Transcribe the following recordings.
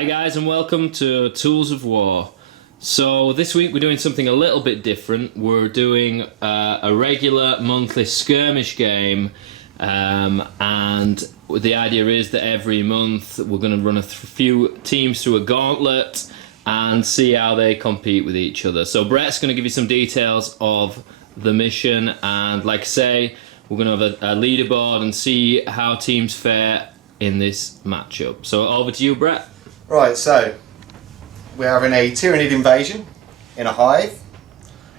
Hi guys and welcome to Tools of War. So this week we're doing something a little bit different. We're doing a regular monthly skirmish game, and the idea is that every month we're going to run a few teams through a gauntlet and see how they compete with each other. So Brett's going to give you some details of the mission, and like I say, we're going to have a leaderboard and see how teams fare in this matchup. So over to you, Brett. Right, so we're having a Tyranid invasion in a hive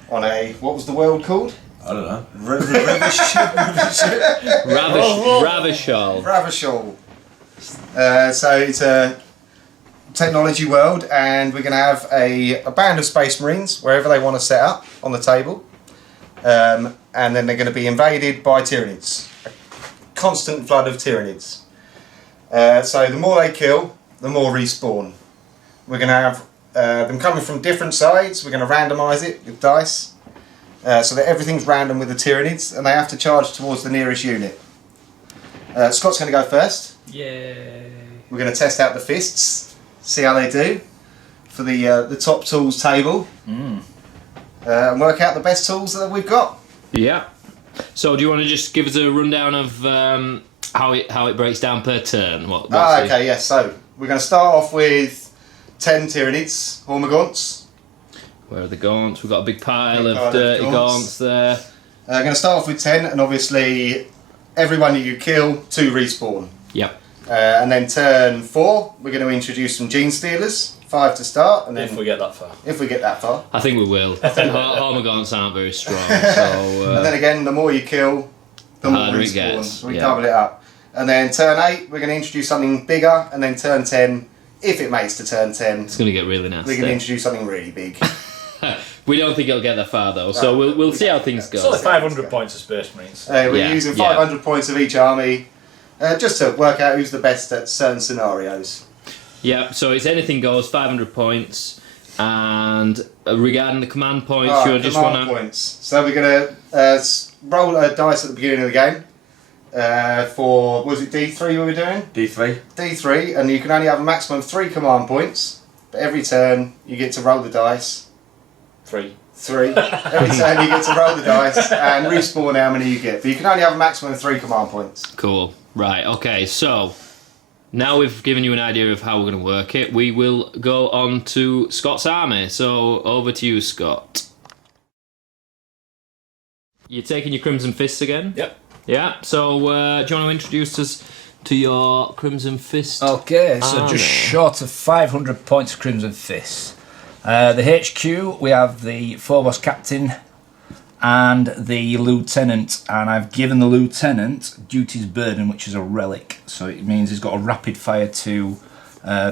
on a, what was the world called? I don't know. Ravishol. So it's a technology world, and we're going to have a band of Space Marines wherever they want to set up on the table, and then they're going to be invaded by Tyranids. A constant flood of Tyranids. So the more they kill, the more respawn. We're going to have them coming from different sides. We're going to randomise it with dice, so that everything's random with the Tyranids, and they have to charge towards the nearest unit. Scott's going to go first. Yay! We're going to test out the fists, see how they do for the top tools table, and work out the best tools that we've got. Yeah. So do you want to just give us a rundown of how it breaks down per turn? Okay, yes. So we're going to start off with 10 Tyranids, Hormagaunts. Where are the gaunts? We've got a big pile of dirty gaunts there. Going to start off with 10, and obviously every one that you kill, 2 respawn. Yep. And then turn 4, we're going to introduce some Genestealers, 5 to start. And then If we get that far. If we get that far. I think we will. I think Hormagaunts aren't very strong, so... and then again, the more you kill, the more harder it respawn. gets, We yeah. double it up. And then turn 8, we're going to introduce something bigger, and then turn 10, if it makes to turn 10, it's going to get really nasty. we're going to introduce something really big. We don't think it'll get that far though, so we'll see how things go. It's only 500 points of Space Marines. We're using 500 points of each army, just to work out who's the best at certain scenarios. Yeah, so it's anything goes, 500 points, and regarding the command points, you just want to... points. So we're going to roll a dice at the beginning of the game. For, was it D3 we were doing? D3. D3, and you can only have a maximum of 3 command points, but every turn you get to roll the dice. 3. Every turn you get to roll the dice and respawn how many you get, but you can only have a maximum of 3 command points. Cool. Right, okay, so now we've given you an idea of how we're going to work it, we will go on to Scott's army. So over to you, Scott. You're taking your Crimson Fists again? Yep. Yeah, so do you want to introduce us to your Crimson Fist? Okay, so just short of 500 points of Crimson Fist. The HQ, we have the Phobos Captain and the Lieutenant, and I've given the Lieutenant Duty's Burden, which is a relic, so it means he's got a rapid fire 2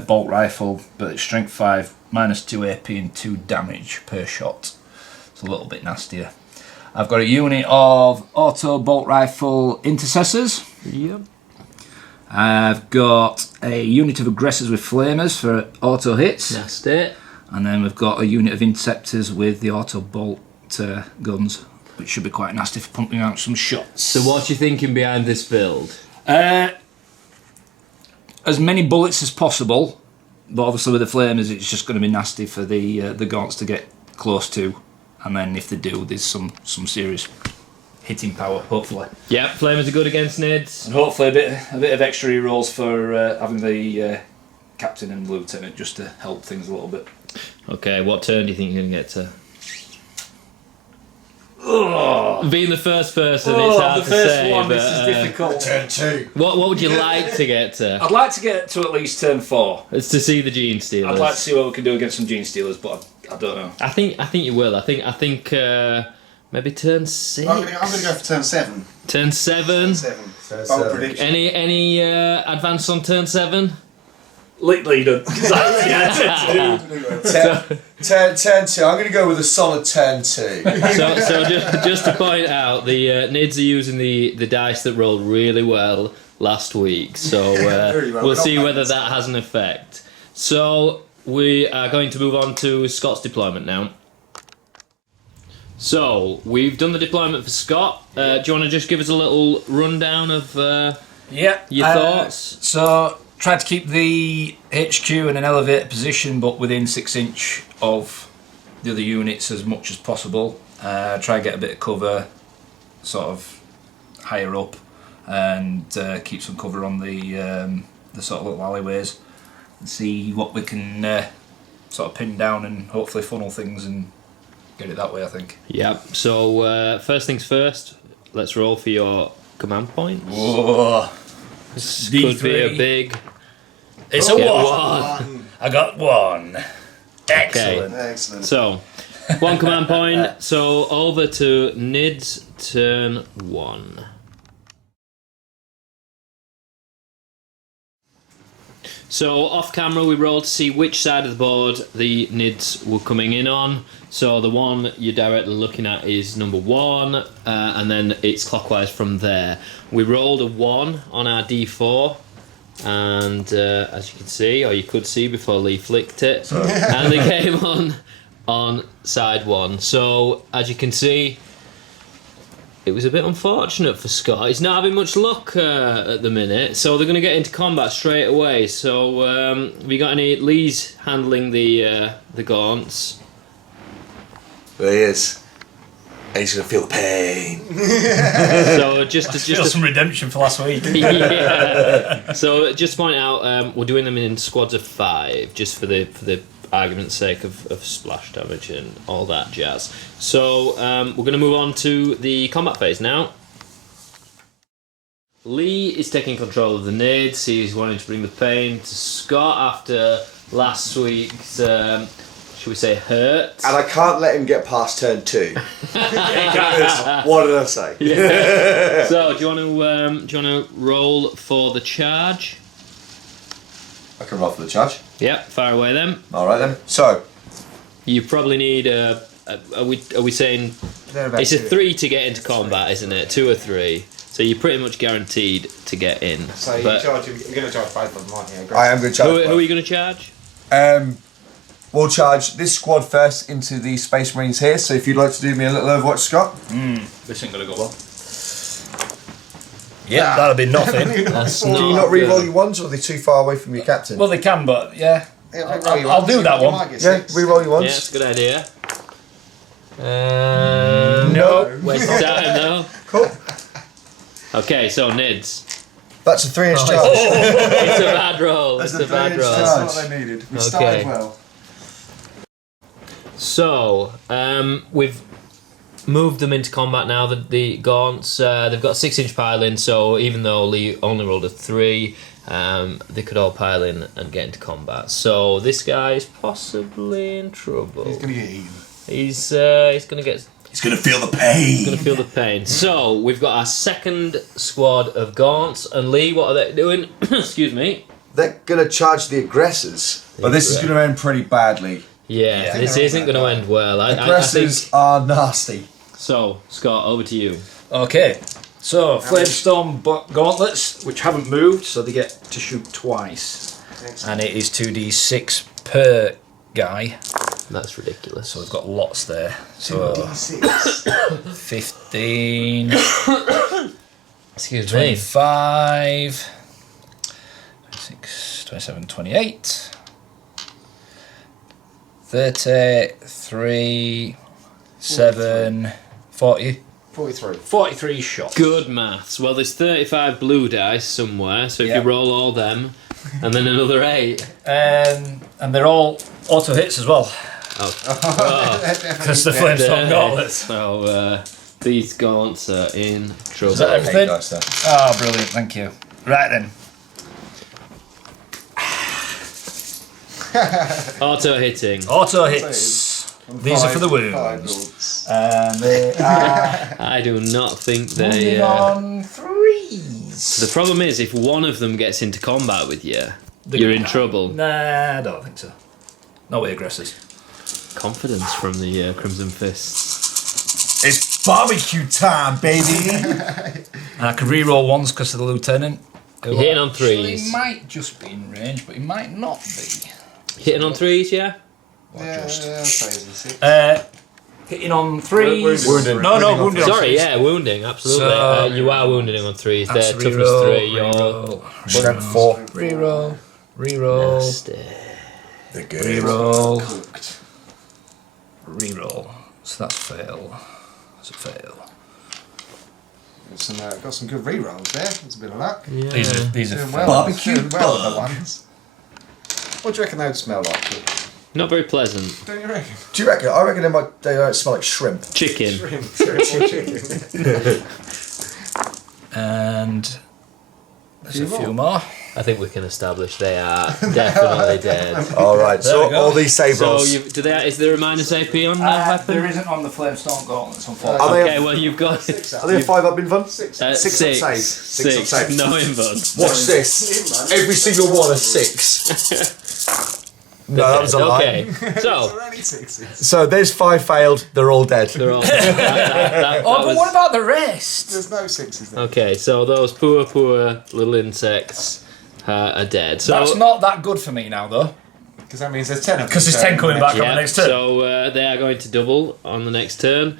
bolt rifle, but it's strength 5, minus 2 AP and 2 damage per shot. It's a little bit nastier. I've got a unit of auto bolt rifle intercessors. Yep. I've got a unit of aggressors with flamers for auto hits. That's it. And then we've got a unit of interceptors with the auto bolt guns, which should be quite nasty for pumping out some shots. So what's you thinking behind this build? As many bullets as possible, but obviously with the flamers it's just going to be nasty for the gaunts to get close to. And then if they do, there's some serious hitting power, hopefully. Yep, flamers are good against nids. And hopefully a bit of extra rerolls for having the captain and lieutenant, just to help things a little bit. Okay, what turn do you think you're going to get to? Oh. Being the first person, it's hard to say. One, but, this is difficult. Turn 2. What would you like to get to? I'd like to get to at least turn 4. It's to see the Genestealers. I'd like to see what we can do against some Genestealers, but I don't know. I think you will. I think maybe turn 6. I'm going to go for turn 7. Turn 7. Bold prediction. Any advance on turn 7? Leader. Turn 2. I'm going to go with a solid turn 2. So just to point out, the Nids are using the dice that rolled really well last week. So we'll see whether that has an effect. So we are going to move on to Scott's deployment now. So we've done the deployment for Scott. Do you want to just give us a little rundown of your thoughts? So tried to keep the HQ in an elevated position, but within 6 inch of the other units as much as possible. Try and get a bit of cover, sort of higher up, and keep some cover on the sort of little alleyways, and see what we can sort of pin down and hopefully funnel things and get it that way, I think. Yep. So first things first, let's roll for your command points. Whoa! This D3. could be a big. It's a Get 1. I got 1. Excellent. Excellent. So, 1 command point. So over to Nid's turn 1. So off camera we rolled to see which side of the board the Nids were coming in on. So the one you're directly looking at is number 1, and then it's clockwise from there. We rolled a 1 on our D4, and as you can see, or you could see before Lee flicked it, and they came on side 1. So as you can see, it was a bit unfortunate for Scott. He's not having much luck at the minute, so they're going to get into combat straight away. So, have you got any? Lee's handling the gaunts. There he is. And he's going to feel the pain. So just Feel some redemption for last week. yeah. So just to point out, we're doing them in squads of 5, just for the argument's sake of splash damage and all that jazz. So we're going to move on to the combat phase now. Lee is taking control of the nades. He's wanting to bring the pain to Scott after last week's, should we say, hurt. And I can't let him get past turn 2. Because, what did I say? Yeah. So do you want to roll for the charge? I can roll for the charge. Yep, fire away then. Alright then. So, You probably need a are we saying it's a 3 to get into combat, isn't it? 2 or 3. So you're pretty much guaranteed to get in. So you're going to charge both of them, aren't you? I am going to charge. Who are you going to charge? We'll charge this squad first into the Space Marines here, so if you'd like to do me a little Overwatch, Scott. This ain't gonna go well. Yeah, that'll be nothing. That's Do you not re-roll your ones, or are they too far away from your captain? Well, they can, but yeah. I'll do that one. Yeah, re-roll your Yeah, ones. that's a good idea. No. Waste of time though. Cool. Okay, so Nids. That's a 3-inch charge. It's a bad roll. It's a bad roll. charge. That's what they needed. We Okay. started well. So, we've moved them into combat now. The gaunts, they've got 6-inch piling, so even though Lee only rolled a 3, they could all pile in and get into combat. So this guy is possibly in trouble. He's going to get eaten. He's going to get. He's going to feel the pain. He's going to feel the pain. So we've got our second squad of gaunts, and Lee, what are they doing? Excuse me. They're going to charge the aggressors. But this is going to end pretty badly. Yeah, this isn't going to end well. I Aggressors think. are nasty. So Scott, over to you. Okay. So Flamestorm gauntlets, which haven't moved, so they get to shoot twice, and it is 2d6 per guy. That's ridiculous. So we've got lots there. So 15. Excuse me. 25. 26, 27, 28. 33, 7, 40. 43. 43 shots. Good maths. Well, there's 35 blue dice somewhere, so if Yeah. you roll all them, and then another 8. And they're all auto hits as well, Oh. because the Flamestorm gauntlets. So these gaunts are in trouble. Is that everything? Dice there. Oh, brilliant, thank you. Right then. Auto hitting. Auto hits. These are for the wounds. And they are I do not think moving they. on 3s. The problem is, if one of them gets into combat with you, you're in trouble. Nah, I don't think so. Not with aggressors. Confidence from the Crimson Fists. It's barbecue time, baby. And I can re-roll ones because of the lieutenant. Who You're hitting on actually 3s. might just be in range, but he might not be. Hitting on 3s, yeah? Or just. Hitting on 3s. Wounding. No, Wounding on wounding on Sorry, 3s. yeah, wounding, absolutely. So- You are wounding on 3s. That's They're toughness reroll, 3. You're reroll, Strength 4. reroll, reroll, nasty. They're good. reroll, reroll. So that's fail. That's a fail. Got some good rerolls there. There's a bit of luck. Yeah. These are Doing fail. well. Barbecue Doing well with the bug. ones. What do you reckon they would smell like? Not very pleasant. Don't you reckon? Do you reckon? I reckon they don't smell like shrimp. Chicken. Chicken. And there's a few more. I think we can establish they are definitely dead. Alright, There we so go. all these save So, rolls. is there a minus AP on that weapon? There isn't on the Flamestone Gauntlets, Are unfortunately. they, Okay, well you've got are they a 5 up invuln? Six. Six up save. Six up save. No invuln. Watch this. Every single one is 6. No, that was a lie. Okay, so They're only sixes. So there's 5 failed, they're all dead. they're all. that Oh, but was- what about the rest? There's no sixes there. Okay, so those poor little insects are dead. So That's not that good for me now, though. Because that means there's 10 of them. Because there's 10 coming back on the yeah, next turn. so they are going to double on the next turn.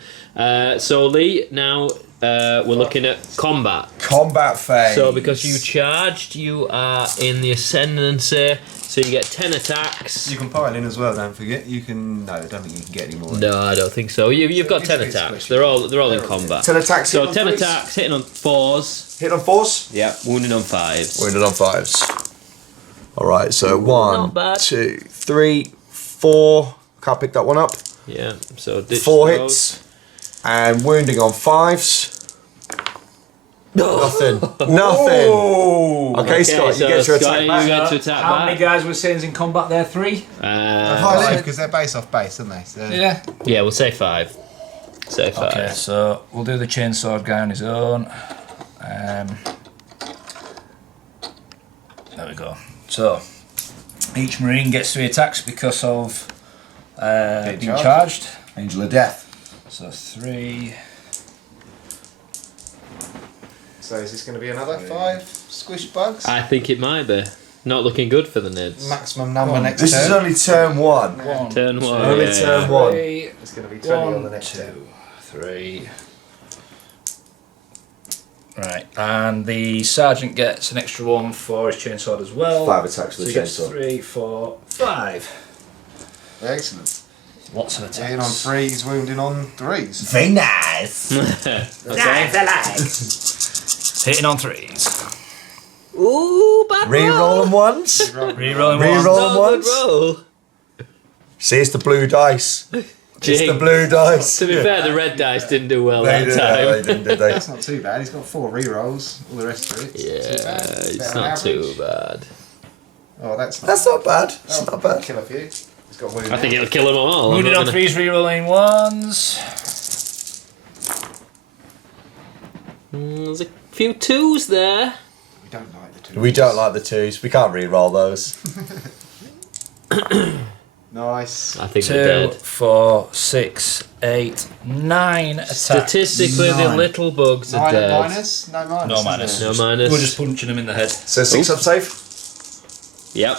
So Lee, now we're looking at combat. Combat phase. So because you charged, you are in the ascendancy. So you get 10 attacks. You can pile in as well, don't forget. You can... No, I don't think you can get any more. No, I don't think so. You've got 10 attacks. They're all in combat. 10 attacks. So hit on 10 threes. attacks, hitting on 4s. Hit on 4s. Yeah, wounding on 5s. Wounded on 5s. Alright, so 1, not bad. 2, 3, 4. Can't pick that one up. Yeah, so ditch 4 those. hits. And wounding on 5s. Nothing. Nothing. Okay, Scott, so you get to Scotty, attack back. you get to attack How back. many guys were saying in combat there? 3? Pile in because they're base off base, aren't they? So Yeah. Yeah, we'll say 5. Say 5. Okay, so we'll do the chainsword guy on his own. There we go. So each marine gets 3 attacks because of being charged. Angel of Death. So 3. So is this going to be another 5 squish bugs? I think it might be. Not looking good for the Nids. Maximum number next This is turn. only turn 1. Turn 1. Only yeah. turn 1. 3. It's going to be 20 on the next 2, turn. 3. Right, and the sergeant gets an extra 1 for his chainsword as well. 5 attacks So with he the gets chainsaw. 3, 4, 5. Excellent. Lots of attacks. Hitting on 3s, wounding on 3s. Very nice. Hitting on 3s. Ooh, bad Reroll them once. Rerolling Reroll one. them once. roll. See, it's the blue dice. It's the Jinx. blue dice. To be fair, the red dice didn't do well They that did, time. they didn't, did they? That's not too bad. He's got 4 rerolls. All the rest of it. Yeah, Too bad. it's Better not than too average. bad. Oh, that's not. That's not bad. It's Oh, not bad. Kill a few. He's got wounded. I think it'll kill them all. I'm Wounded not on gonna- 3s, rerolling 1s. There's a few 2s there. We don't like the 2. We don't like the 2s. We can't re-roll those. Nice. I think they're 2, dead. 4, 6, 8, 9 attacks. Statistically, the 9. little bugs are dead. Minus? No minus. No is minus. there? No minus. We're just punching him in the head. So 6 up save. Yep.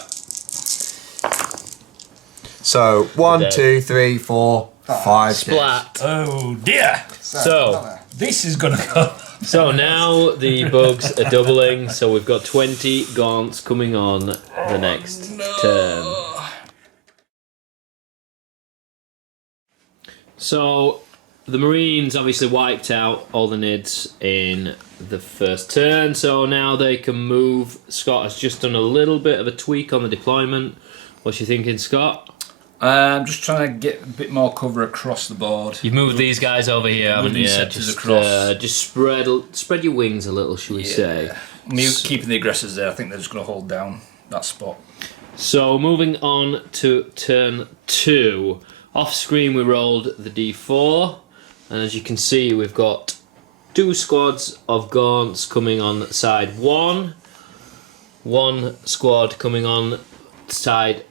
So 1, Dead. 2, 3, 4, 5. Splat. Oh dear! So- another. This is gonna go. So now the bugs are doubling, so we've got 20 gaunts coming on the next turn. So the Marines obviously wiped out all the Nids in the first turn, so now they can move. Scott has just done a little bit of a tweak on the deployment. What's you thinking, Scott? I'm just trying to get a bit more cover across the board. You've moved these guys over here, haven't Moving you? sectors Just, across. just spread your wings a little, shall we say? Me keeping the aggressors there, I think they're just going to hold down that spot. So moving on to turn 2. Off screen we rolled the d4, and as you can see we've got 2 squads of gaunts coming on side 1, 1 squad coming on side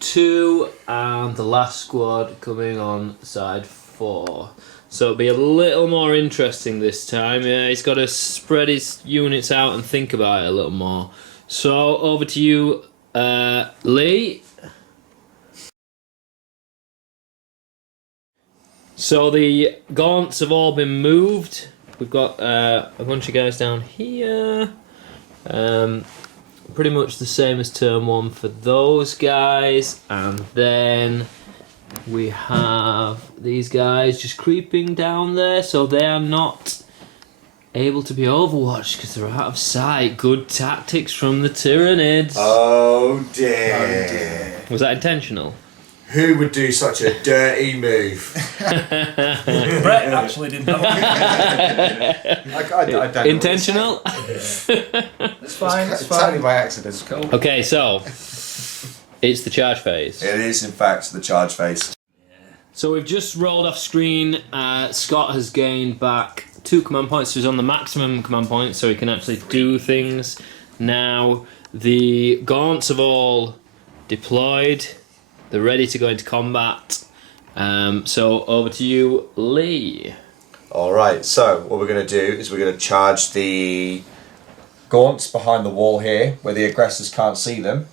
2, and the last squad coming on side 4. So it'll be a little more interesting this time. Yeah, he's got to spread his units out and think about it a little more. So over to you, Lee. So the gaunts have all been moved. We've got a bunch of guys down here. Pretty much the same as turn 1 for those guys. And then we have these guys just creeping down there. So they are not able to be overwatched because they're out of sight. Good tactics from the Tyranids. Oh dear. Was that intentional? Who would do such a dirty move? Brett actually didn't know. I don't Intentional? It's fine, it's It's only fine. by accident. Cool. Okay, so it's the charge phase. It is, in fact, the charge phase. So we've just rolled off screen. Scott has gained back 2 command points. So he's on the maximum command point, so he can actually do things. Now the gaunts have all deployed. They're ready to go into combat. So over to you, Lee. Alright, so what we're going to do is we're going to charge the gaunts behind the wall here, where the aggressors can't see them.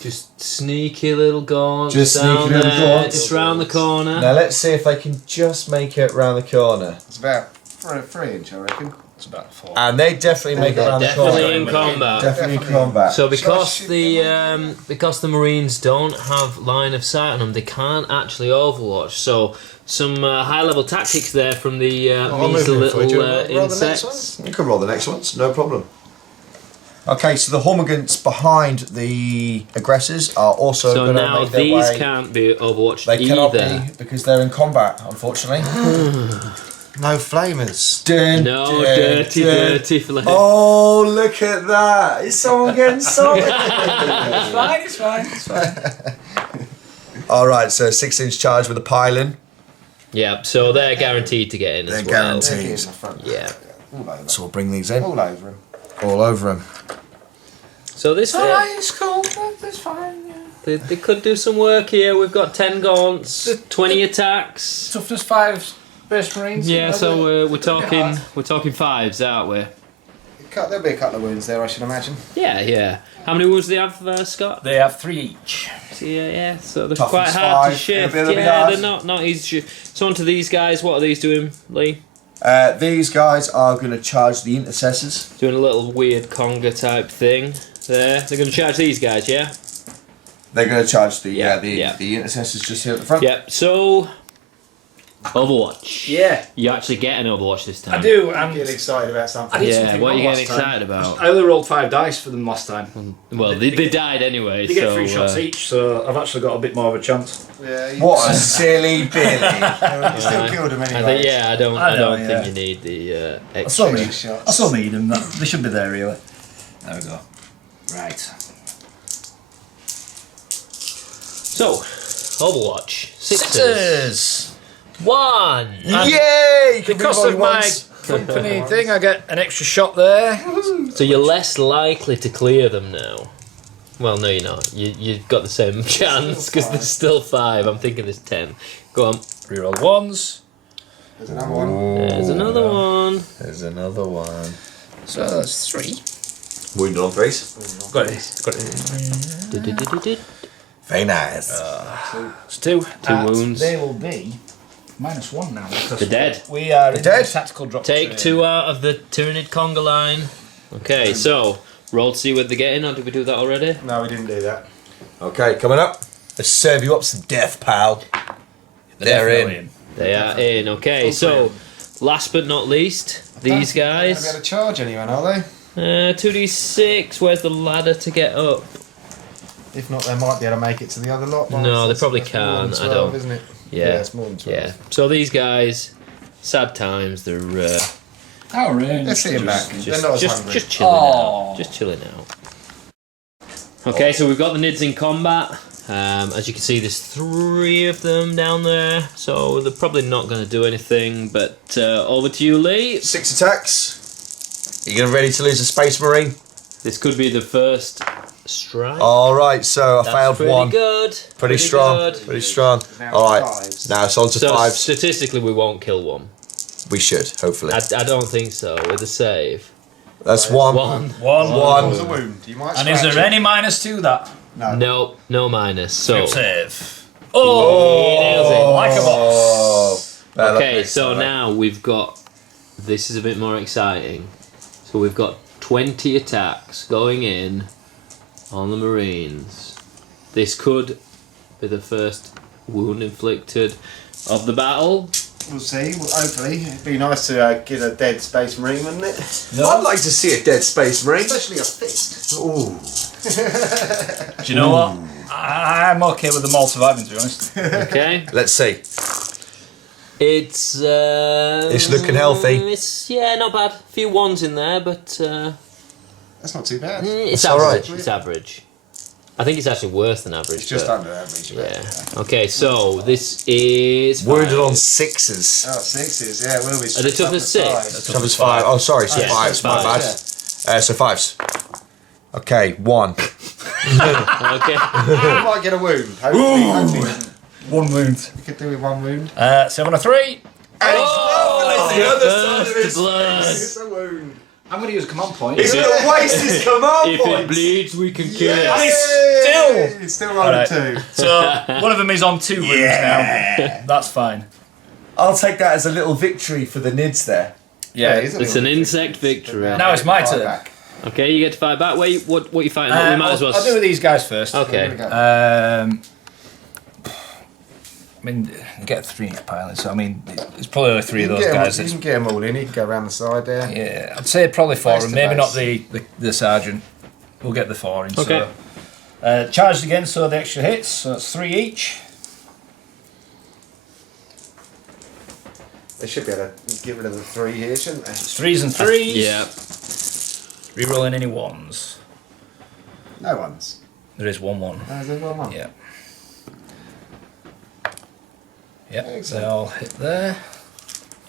Just sneaky little gaunts. Just down sneaky little there, gaunts. just round the corner. Now let's see if they can just make it round the corner. It's about 3 inch, I reckon. It's about 4. And they definitely make it They're round the definitely corner. in combat. Definitely in combat. So Should because the Marines don't have line of sight on them, they can't actually overwatch. So some high level tactics there from the measly little insects. You can roll the next ones, no problem. Okay, so the Hormagaunts behind the aggressors are also So going to now make their these way. can't be overwatched They cannot either. be because they're in combat, unfortunately. No flamers. Dun, No dun, dirty, dun. dirty flame. Oh, look at that! Is someone getting sorry? It's fine, it's fine, it's fine. Alright, so 6-inch charge with a pylon. Yeah, so they're guaranteed to get in as They're well. guaranteed. Yeah. All over. So we'll bring these in. All over him. All over them. So this It's cool, it's fine, yeah. they could do some work here. We've got 10 gaunts, 20 attacks. Toughness 5 Space Marines. Yeah, so we're talking 5s, aren't we? There'll be a couple of wounds there, I should imagine. Yeah. How many wounds do they have, Scott? They have 3 each. So, yeah. So they're Toughness quite hard to 5, shift. they'll be Yeah, hard. they're not easy. So on to these guys. What are these doing, Lee? These guys are going to charge the intercessors. Doing a little weird conga type thing. There, they're going to charge these guys, yeah. They're going to charge the Yeah. the intercessors just here at the front. Yep. So Overwatch. Yeah. You actually get an Overwatch this time. I do, I'm and getting excited about something. I did Yeah. something What are you wrong getting last time. excited about? I only rolled 5 dice for them last time. Well, they died anyway. They get so, 3 shots each, so I've actually got a bit more of a chance. Yeah, What a silly Billy. You still killed him I anyway. think, I don't yeah. think you need the I extra. still need them. They should be there, really. There we go. Right. So, Overwatch. Sixes. 1. Yay! Because of my company thing, I get an extra shot there. So you're less likely to clear them now. Well, no, you're not. You've got the same chance because there's still 5. I'm thinking there's 10. Go on. Reroll 1s. There's another one. There's another one. There's another one. So that's 3. Wounded on 3s. Got it. Got it. Very nice. It's 2. 2 wounds. They will be -1 now because They're dead. we are in dead. the tactical drop. Take train. 2 out of the Tyranid conga line. Okay, so roll to see where they're getting, or did we do that already? No, we didn't do that. Okay, coming up. Let's serve you up some death, pal. They're definitely in. They are in. Okay, so last but not least, these They're not guys. going to charge anyone, are they? 2d6. Where's the ladder to get up? If not, they might be able to make it to the other lot. No, they probably That's more than can't. 12, I don't. Isn't it? Yeah, it's more than 12. yeah. So these guys, sad times. They're Our range. Let's see them back. They're not as hungry. just chilling Aw. out. Just chilling out. Okay, so we've got the Nids in combat. As you can see, there's 3 of them down there, so they're probably not going to do anything. But over to you, Lee. 6 attacks. Are you getting ready to lose a Space Marine? This could be the first strike. Alright, so I That's failed pretty 1. good. Pretty strong. good. Pretty strong. Now Alright, fives. now it's on to So 5s. statistically, we won't kill one. We should, hopefully. I don't think so. With a save. That's 1. 1. 1. What was a wound? You might And is scratch there it. any -2 that? No. Nope, no minus. So Save. Oh, he nails it. like a boss. Okay, so now we've got. This is a bit more exciting. So we've got 20 attacks going in on the Marines. This could be the first wound inflicted of the battle. We'll see. Well, hopefully, it'd be nice to get a dead Space Marine, wouldn't it? No. I'd like to see a dead Space Marine. Especially a fist. Ooh. Do you know what? I'm okay with them all surviving, to be honest. Okay. Let's see. It's looking healthy. It's not bad. A few ones in there, but That's not too bad. it's all average. right. It's average. I think it's actually worse than average. It's just but- under average. Yeah. Okay, so this is Wounded on 6s. Oh, 6s. Yeah, we'll be. Are they tough as 6? Tough as 5. Oh, sorry, so Yeah, 5s. My bad. fives. So 5s. Okay, 1. Okay. You might get a wound. Hopefully. One wound. You could do with 1 wound. 7 or 3. Oh, the other side of his blood. It's a wound. I'm going to use a command point. He's going to waste his command If it points. bleeds, we can kill And it. it's It's still rolling Alright. 2. So one of them is on 2 wounds now. That's fine. I'll take that as a little victory for the Nids there. Yeah. It's an insect victory. Now it's my turn. Okay, you get to fight back. What you fighting? We might as well. I'll do with these guys first. Okay. I mean, you get 3 pilots, so I mean, it's probably only 3 of those guys. You can get them all in. You can go around the side there. Yeah, I'd say probably 4, Base and to maybe not base. the sergeant. We'll get the 4 in. Okay. So, charged again, so the extra hits, so it's 3 each. They should be able to get rid of the 3 here, shouldn't they? It's 3s and 3s. Yeah. Rerolling any 1s. No ones. There is 1-1. No, there's 1. Yeah. Yep, they Excellent. all hit there.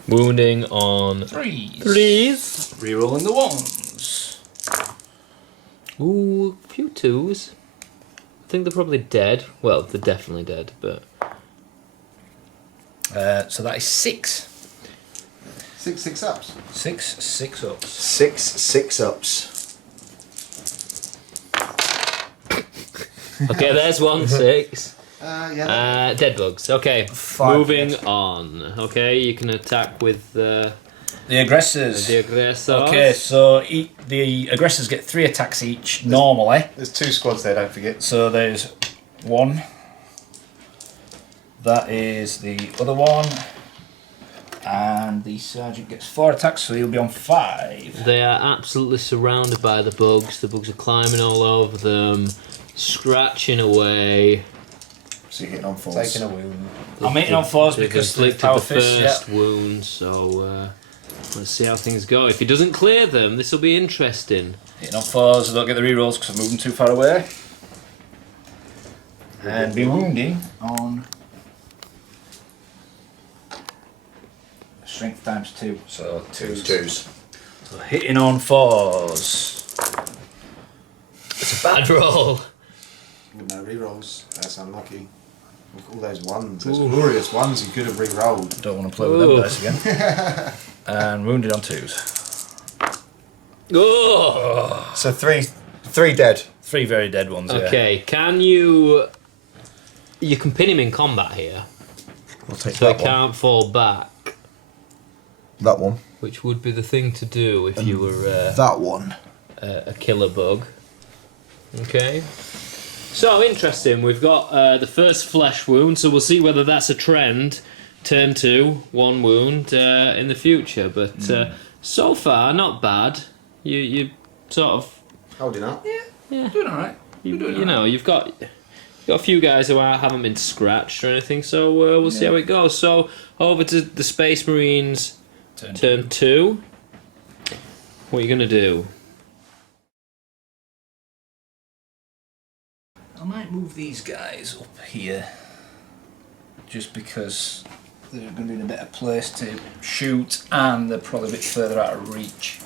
Wounding on 3s. 3s. Rerolling the 1s. Ooh, a few 2s. I think they're probably dead. Well, they're definitely dead, but. So that is 6. 6 ups. 6 ups. 6 ups. Okay, there's 1 6. Yeah. Dead bugs. Okay, 5 moving on. Okay, you can attack with The aggressors. the aggressor. Okay, so the aggressors get 3 attacks each normally. There's 2 squads there, don't forget. So there's 1. That is the other one. And the sergeant gets 4 attacks, so he'll be on 5. They are absolutely surrounded by the bugs. The bugs are climbing all over them, scratching away. So you're hitting on 4s. Taking a wound. I'm hitting on 4s They've because the inflicted power the fist. first Yeah. wound, so let's see how things go. If he doesn't clear them, this will be interesting. Hitting on 4s, I don't get the rerolls because I'm moving too far away. And be wounding on strength times 2, so 2s. 2s. So hitting on 4s. It's a bad roll. With no rerolls. That's unlucky. Look at all those 1s. Those glorious 1s you could have re-rolled. Don't want to play with them dice again. And wounded on 2s. Oh. So 3 dead. 3 very dead ones. Yeah. Okay, can you? You can pin him in combat here, We'll take so he that one. can't fall back, That one. which would be the thing to do if you were That one. a killer bug. Okay. So interesting. We've got the first flesh wound, so we'll see whether that's a trend. Turn 2, 1 wound in the future, but so far not bad. You sort of Holding up. yeah. Doing alright. You know you've got a few guys who haven't been scratched or anything, so we'll see how it goes. So over to the Space Marines. Turn 2. What are you gonna do? I might move these guys up here just because they're going to be in a better place to shoot and they're probably a bit further out of reach.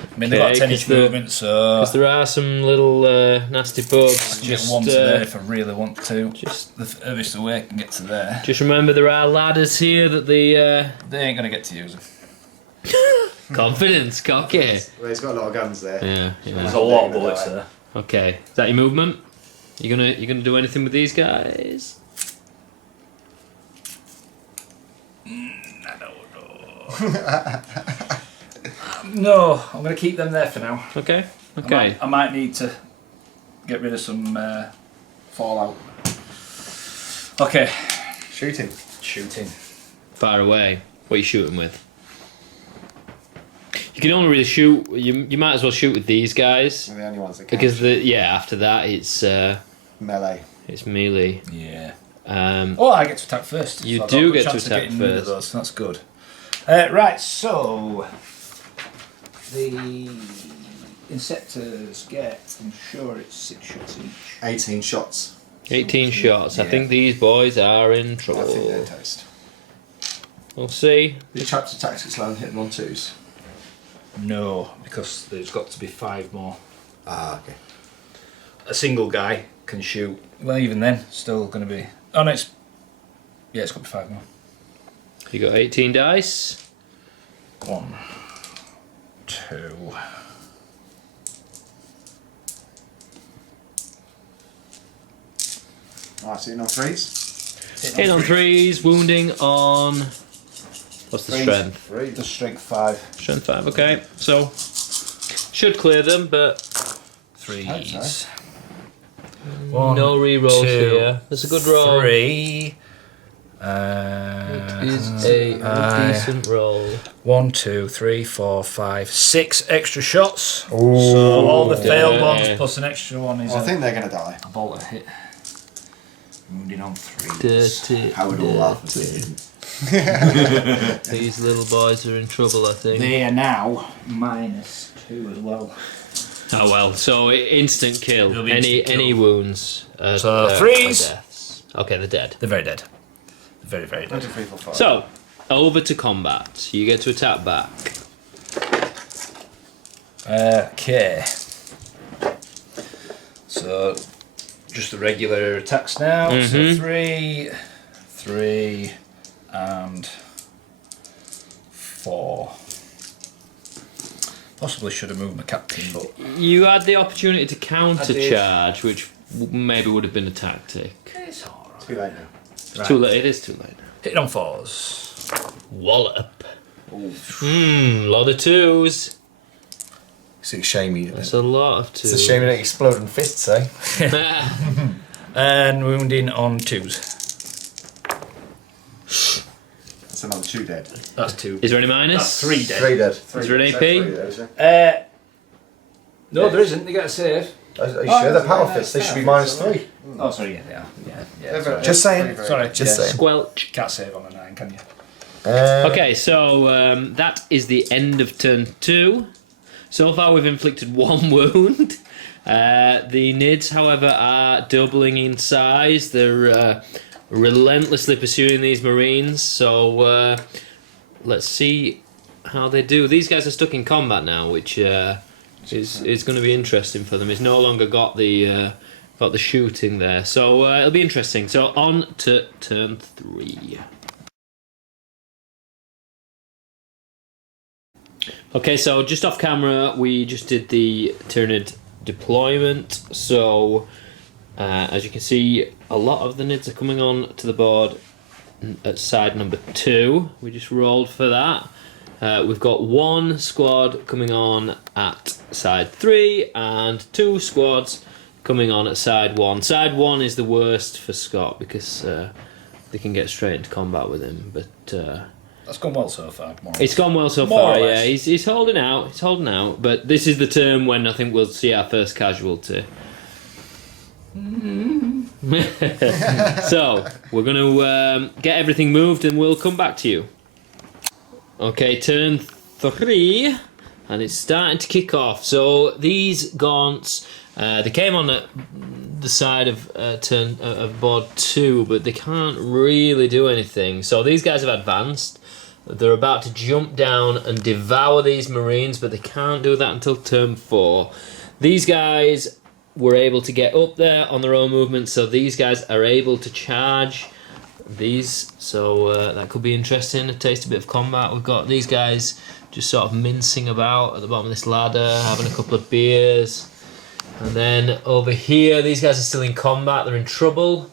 I mean, they've got Okay, 10 inch 'cause movement, so Because there are some little nasty bugs. get one to there if I really want to. Just the furthest away I can get to there. Just remember there are ladders here that the They ain't going to get to use them. confidence, cocky. Well, he's got a lot of guns there. Yeah, There's yeah. a lot of bullets there. Okay, is that your movement? You gonna do anything with these guys? No, I'm going to keep them there for now. Okay. Okay. I might need to get rid of some fallout. Okay. Shooting. Shooting. Fire away. What are you shooting with? You can only really shoot. You might as well shoot with these guys They're the only ones that can. because after that it's melee. it's melee. Yeah. Um, Oh, I get to attack first. You so I've do got a good get to chance of attack getting rid of first. those, That's good. Right, so the Inceptors get, I'm sure it's 6 shots each. 18 shots. 18 shots. I Yeah. think these boys are in trouble. I think they're toast. We'll see. The chapter tactics learn hit them on 2s. No, because there's got to be 5 more. Ah, okay. A single guy can shoot. Well, even then, still going to be. Oh no, it's got to be 5 more. You got 18 dice. 1, 2. Alright, so you're on 3s? Hit on 3s. Wounding on. What's the strength? The strength 5. Strength 5. Okay. So should clear them, but 3s. no re-rolls 2, here. That's a good roll. 3. It is a decent roll. 1, 2, 3, 4, 5, 6 extra shots. So all the failed Yeah. ones plus an extra one is I think they're going to die. a bolt hit. Wounding on 3. Dirty. How would all laugh if they didn't? These little boys are in trouble, I think. They are now -2 as well. Oh well, so instant kill. It'll be Any instant any kill. wounds? So are 3s. deaths. Okay, they're dead. They're very dead. Very, very 1, dead. 2, 3, 4, 5. So over to combat. You get to attack back. Okay. So just the regular attacks now. So 3, 3, and 4. Possibly should have moved my captain, but You had the opportunity to counter I did. charge, which maybe would have been a tactic. it's alright. Too late now. It's too late. It is too late now. Hit on 4s. Wallop. Lot of 2s. It's a shame you That's a lot of 2s. It's a shame you don't explode in fists, eh? And wounding on 2s. That's another 2 dead. That's 2. Is there any minus? That's 3 dead. 3 dead. Is there an AP? No, there isn't. They get a save. Are you sure? They're power fists. They should be -3. Oh, sorry. Yeah, they are. Yeah. Sorry. Just saying. Sorry. Just saying. Squelch. Can't save on a 9, can you? Okay, so that is the end of turn 2. So far we've inflicted 1 wound. The Nids, however, are doubling in size. They're relentlessly pursuing these Marines. So let's see how they do. These guys are stuck in combat now, which is going to be interesting for them. It's no longer got the shooting there. So it'll be interesting. So on to turn 3. Okay, so just off camera, we just did the Tyranid deployment. So, as you can see, a lot of the Nids are coming on to the board at side number 2. We just rolled for that. We've got 1 squad coming on at side 3 and 2 squads coming on at side 1. Side 1 is the worst for Scott because they can get straight into combat with him, but... That's gone well so far. It's gone well so More or far, yeah. less. He's holding out. He's holding out. But this is the term when I think we'll see our first casualty. So we're going to get everything moved, and we'll come back to you. Okay, turn 3, and it's starting to kick off. So these gaunts, they came on at the side of of board 2, but they can't really do anything. So these guys have advanced. They're about to jump down and devour these Marines, but they can't do that until turn 4. These guys were able to get up there on their own movement, so these guys are able to charge these. So that could be interesting, a taste a bit of combat. We've got these guys just sort of mincing about at the bottom of this ladder, having a couple of beers. And then over here, these guys are still in combat, they're in trouble.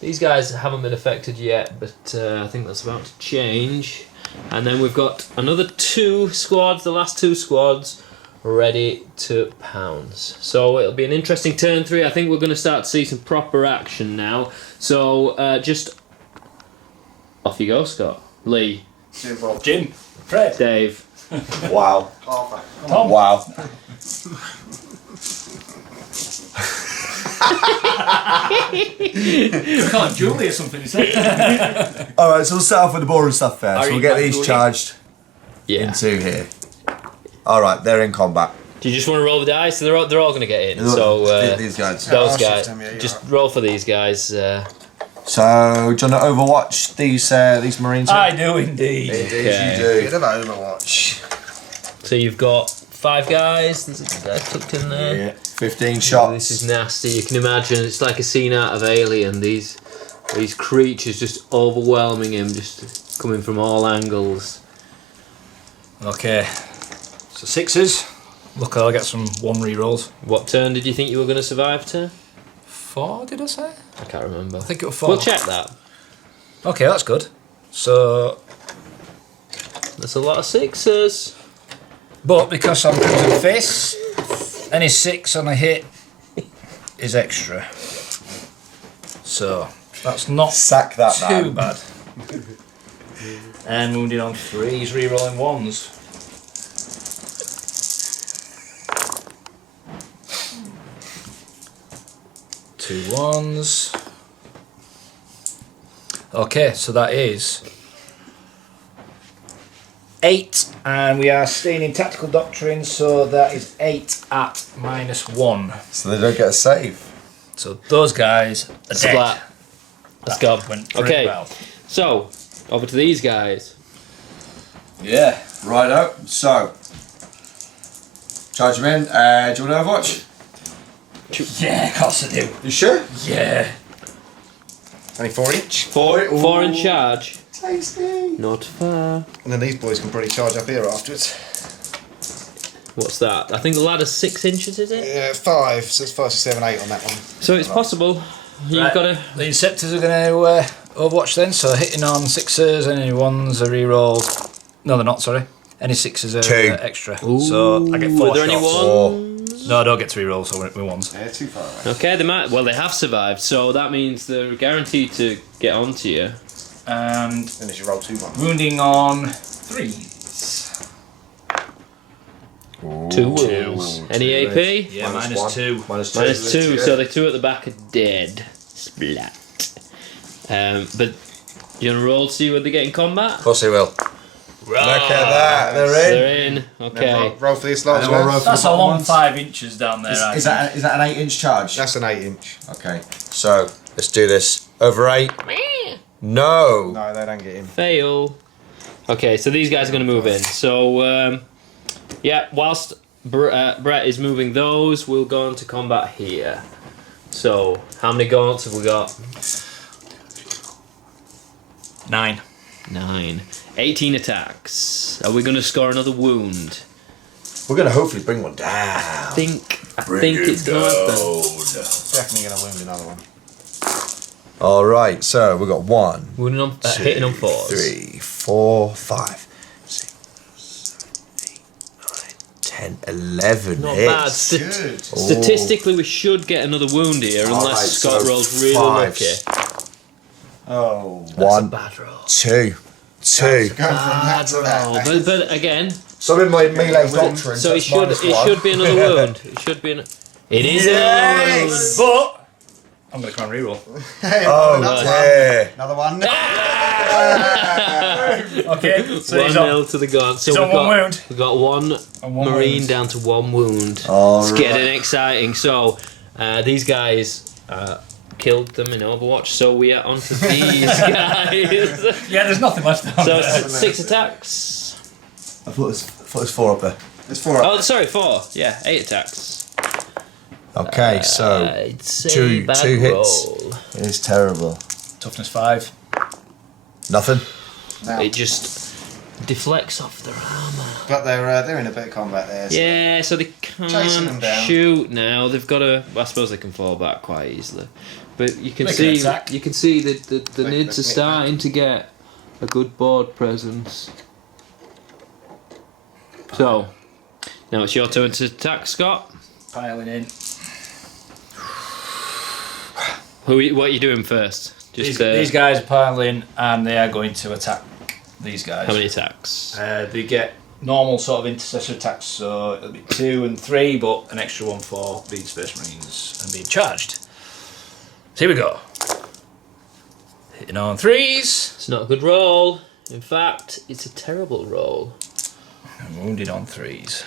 These guys haven't been affected yet, but I think that's about to change. And then we've got another 2 squads, the last 2 squads, ready to pounce. So it'll be an interesting turn 3. I think we're going to start to see some proper action now. So just off you go, Scott. Lee. Jim. Fred. Dave. Wow. Tom. Wow. Call him Julie or something, you say? Alright, so we'll start off with the boring stuff first. Are We'll you get back, these Julie? charged Yeah. into here. Alright, they're in combat. Do you just want to roll the dice? They're all going to get in. So These guys. those I'll guys, shift them, yeah, just you're roll for these guys. So, do you want to overwatch these Marines? I do indeed. Okay. You Bit do. of Overwatch. So you've got 5 guys. There's a guy tucked in there. Yeah. 15 Oh, shots. this is nasty. You can imagine it's like a scene out of Alien. These creatures just overwhelming him, just coming from all angles. Okay. So 6s. Look, I'll get some 1 rerolls. What turn did you think you were going to survive to? 4, did I say? I can't remember. I think it was 4. We'll check that. Okay, that's good. So, That's a lot of 6s. but because I'm crimson face, any 6 on a hit is extra. So, that's not Sack that too man. bad. And wounded on 3, he's rerolling 1s. Two 1s. Okay, so that is 8, and we are staying in tactical doctrine, so that is 8 at -1. So they don't get a save. So those guys are dead. Splat. Let's go. Went pretty Okay, well. so over to these guys. Yeah. Righto. So, charge them in. Do you want to overwatch? Yeah, of course I do. You sure? Yeah. Only 4 each. 4 in charge. Tasty. Not far. And then these boys can probably charge up here afterwards. What's that? I think the ladder's 6 inches, is it? Yeah, 5. So it's 5, 6, 7, 8 on that one. So it's possible. You've Right. got to. The Inceptors are going to overwatch then, so hitting on 6s, any 1s are reroll. No, they're not, sorry. Any 6s are 2. Extra. So I get 4 Are there any shots. ones? No, I don't get to reroll, so we're 1s. Yeah, too far away. Okay, they might. Well, they have survived, so that means they're guaranteed to get onto you. And Then you roll 2 1. wounding on 3s. 2 wounds. Any AP? Yeah, -1. -2. -2, so the 2 at the back are dead. Splat. But you want to roll to see where they get in combat? Of course they will. Look at that. They're in. They're in. Okay. Roll for this lot as And then we'll roll well. for That's the a bottom long ones. 5 inches down there. Is that an 8-inch charge? That's an 8 inch. Okay. So let's do this. Over 8. No. No, they don't get in. Fail. Okay, so these guys are going to move in. So, yeah, whilst Brett is moving those, we'll go into combat here. So, how many gaunts have we got? 9. 9. 18 attacks. Are we going to score another wound? We're gonna hopefully bring one down. I think it's going to happen. Definitely going to wound another one. All right. So we've got 1, Wounding on, hitting on 4s. 3, 4, 5, 6, 7, 8, 9, 10, 11 Not hits. bad. Good. Statistically, we should get another wound here, unless Alright, Scott so rolls really 5. lucky. Oh. That's a 1, bad roll. 2, 2. Going from that Bad to that. roll. But again, So in my melee doctrine, so it that's should be another wound. It should be. It is another wound. But I'm going to come and reroll. Hey, Oh another dear. Another one. Okay, so he's 1-0 to the Gaunt. So he's on 1 wound. we've got one And 1 Marine wound. down to 1 wound. All It's right. getting exciting. So these guys killed them in Overwatch. So we are on to these guys. Yeah, there's nothing left down So there. 6 attacks. I thought it was 4 up there. There's 4 up. Oh, sorry, 4. Yeah, 8 attacks. Okay, so It's a two bad hits. roll. it is terrible. Toughness 5. Nothing. Now. It just deflects off their armour. But they're in a bit of combat there. So. Yeah, so they Chasing them can't down. shoot now. They've got to. I suppose they can fall back quite easily, but you can They can see attack. you can see that the They nids are can starting to get a good board presence. So, now it's your turn to attack, Scott. Piling in. What are you doing first? Just These guys are piling, and they are going to attack these guys. how many attacks? They get normal sort of intercessor attacks, so it'll be 2 and 3, but an extra one for being Space Marines and being charged. So here we go. Hitting on 3s. It's not a good roll. In fact, it's a terrible roll. And wounded on 3s.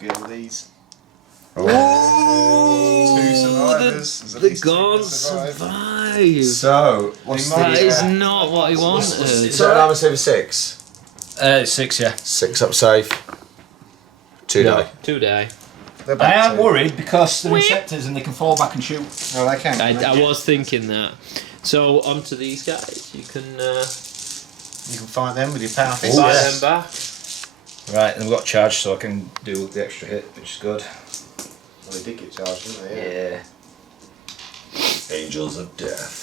Get all these. Oh. 2 survivors. There's at The least 2 that Gaunt survive. survive. So, what's They might- That the... is not what he wanted. Is that an armor save of 6? 6, yeah. 6 up safe. 2 No, die. 2 die. They're I back am to- worried because they're Inceptors and they can fall back and shoot. Oh, they can. I was thinking that. So, on to these guys. You can You can fight them with your power buy fists. yes. them back. Right, and we've got charged, so I can do the extra hit, which is good. Well, they did get charged, didn't they? Yeah. Angels of Death.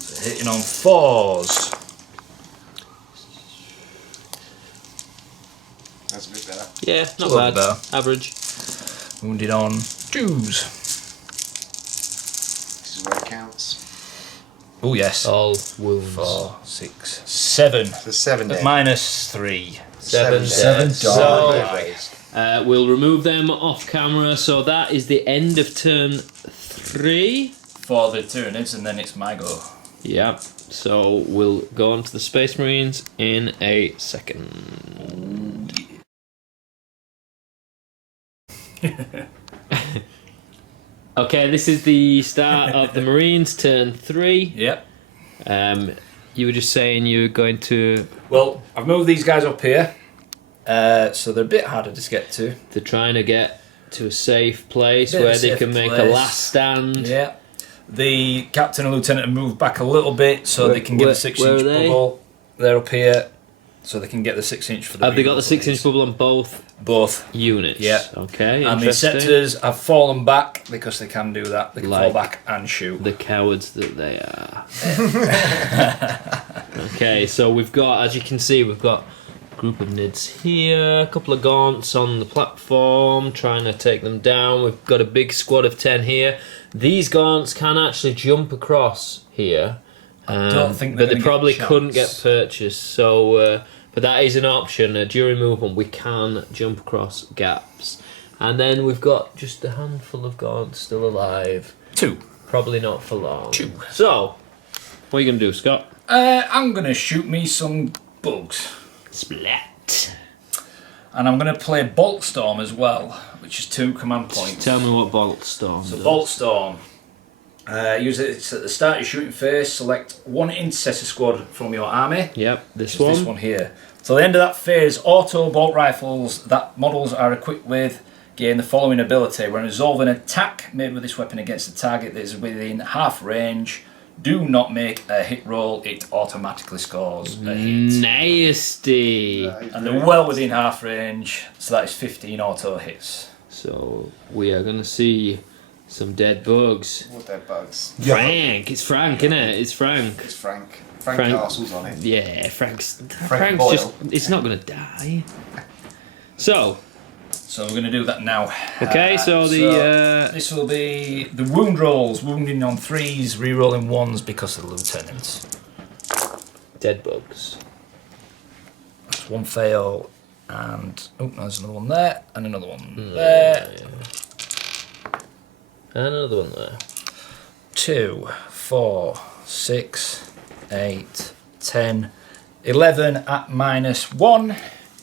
So hitting on 4s. That's a bit better. Yeah, not a lot bad. better. Average. Wounded on 2s. This is where it counts. Oh yes. All wounds. 4, 6, 7. So 7 At dead. -3. 7 Seven dead. die. So, we'll remove them off camera. So that is the end of turn 3. For the Tyranids, and then it's my go. Yeah. So we'll go on to the Space Marines in a second. Okay, this is the start of the Marines, turn 3. Yep. You were just saying you were going to... Well, I've moved these guys up here, so they're a bit harder to get to. They're trying to get to a safe place Bit of where a they safe can make a place. last stand. Yeah. The captain and lieutenant have moved back a little bit so Where- they can get where- the 6 where inch are they? bubble. They're up here, so they can get the 6 inch for the. Have they got the rerolls 6 on inch these. bubble on both Both. units? Yeah. Okay, And the interesting. Inceptors have fallen back because they can do that. They can fall Like back and shoot. The cowards that they are. Okay, so we've got, as you can see, we've got a group of Nids here, a couple of Gaunts on the platform, trying to take them down. We've got a big squad of 10 here. These Gaunts can actually jump across here. don't think they're but they gonna get probably chance. couldn't get purchased. So, but that is an option. During movement, we can jump across gaps. And then we've got just a handful of Gaunts still alive. 2. Probably not for long. 2. So, what are you going to do, Scott? I'm going to shoot me some bugs. Splat. And I'm going to play Bolt Storm as well, which is 2 command points. Tell me what Bolt Storm So does. Bolt Storm. Use it at the start of your shooting phase. Select 1 intercessor squad from your army. Yep, this Which is one. this one here. So at the end of that phase, auto bolt rifles that models are equipped with gain the following ability. When resolving an attack made with this weapon against a target that is within half range, do not make a hit roll, it automatically scores a hit. Nasty. And they're well within half range, so that is 15 auto hits. So, we are going to see some dead bugs. What dead bugs? Frank. It's Frank, isn't it? It's Frank. It's Frank. Frank Frank. Castle's on it. Yeah, Frank's Boyle. just... It's not going to die. So, So we're going to do that now. okay, so the... This will be the wound rolls, wounding on 3s, re-rolling 1s because of the lieutenants. dead bugs. That's 1 fail, and oh, there's another one there, and another one there. And another one there. 2, 4, 6, 8, 10, 11 at -1.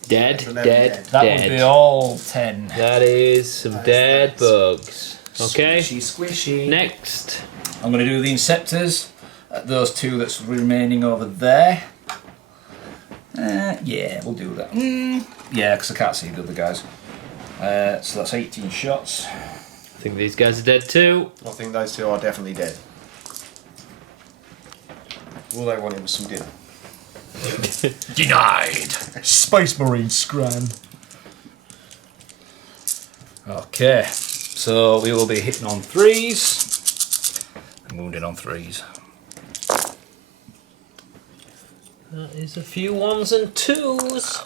Dead, Eleven dead, dead. That dead. would be all 10. That is some dead bugs. Okay, Squishy. next. I'm going to do the Inceptors. Those 2 that's remaining over there. Yeah, we'll do that. Yeah, because I can't see the other guys. So that's 18 shots. I think these guys are dead too. I think those 2 are definitely dead. All they wanted was some dinner. Denied. Space Marine scran. Okay, so we will be hitting on 3s and wounded on 3s. That is a few ones and twos.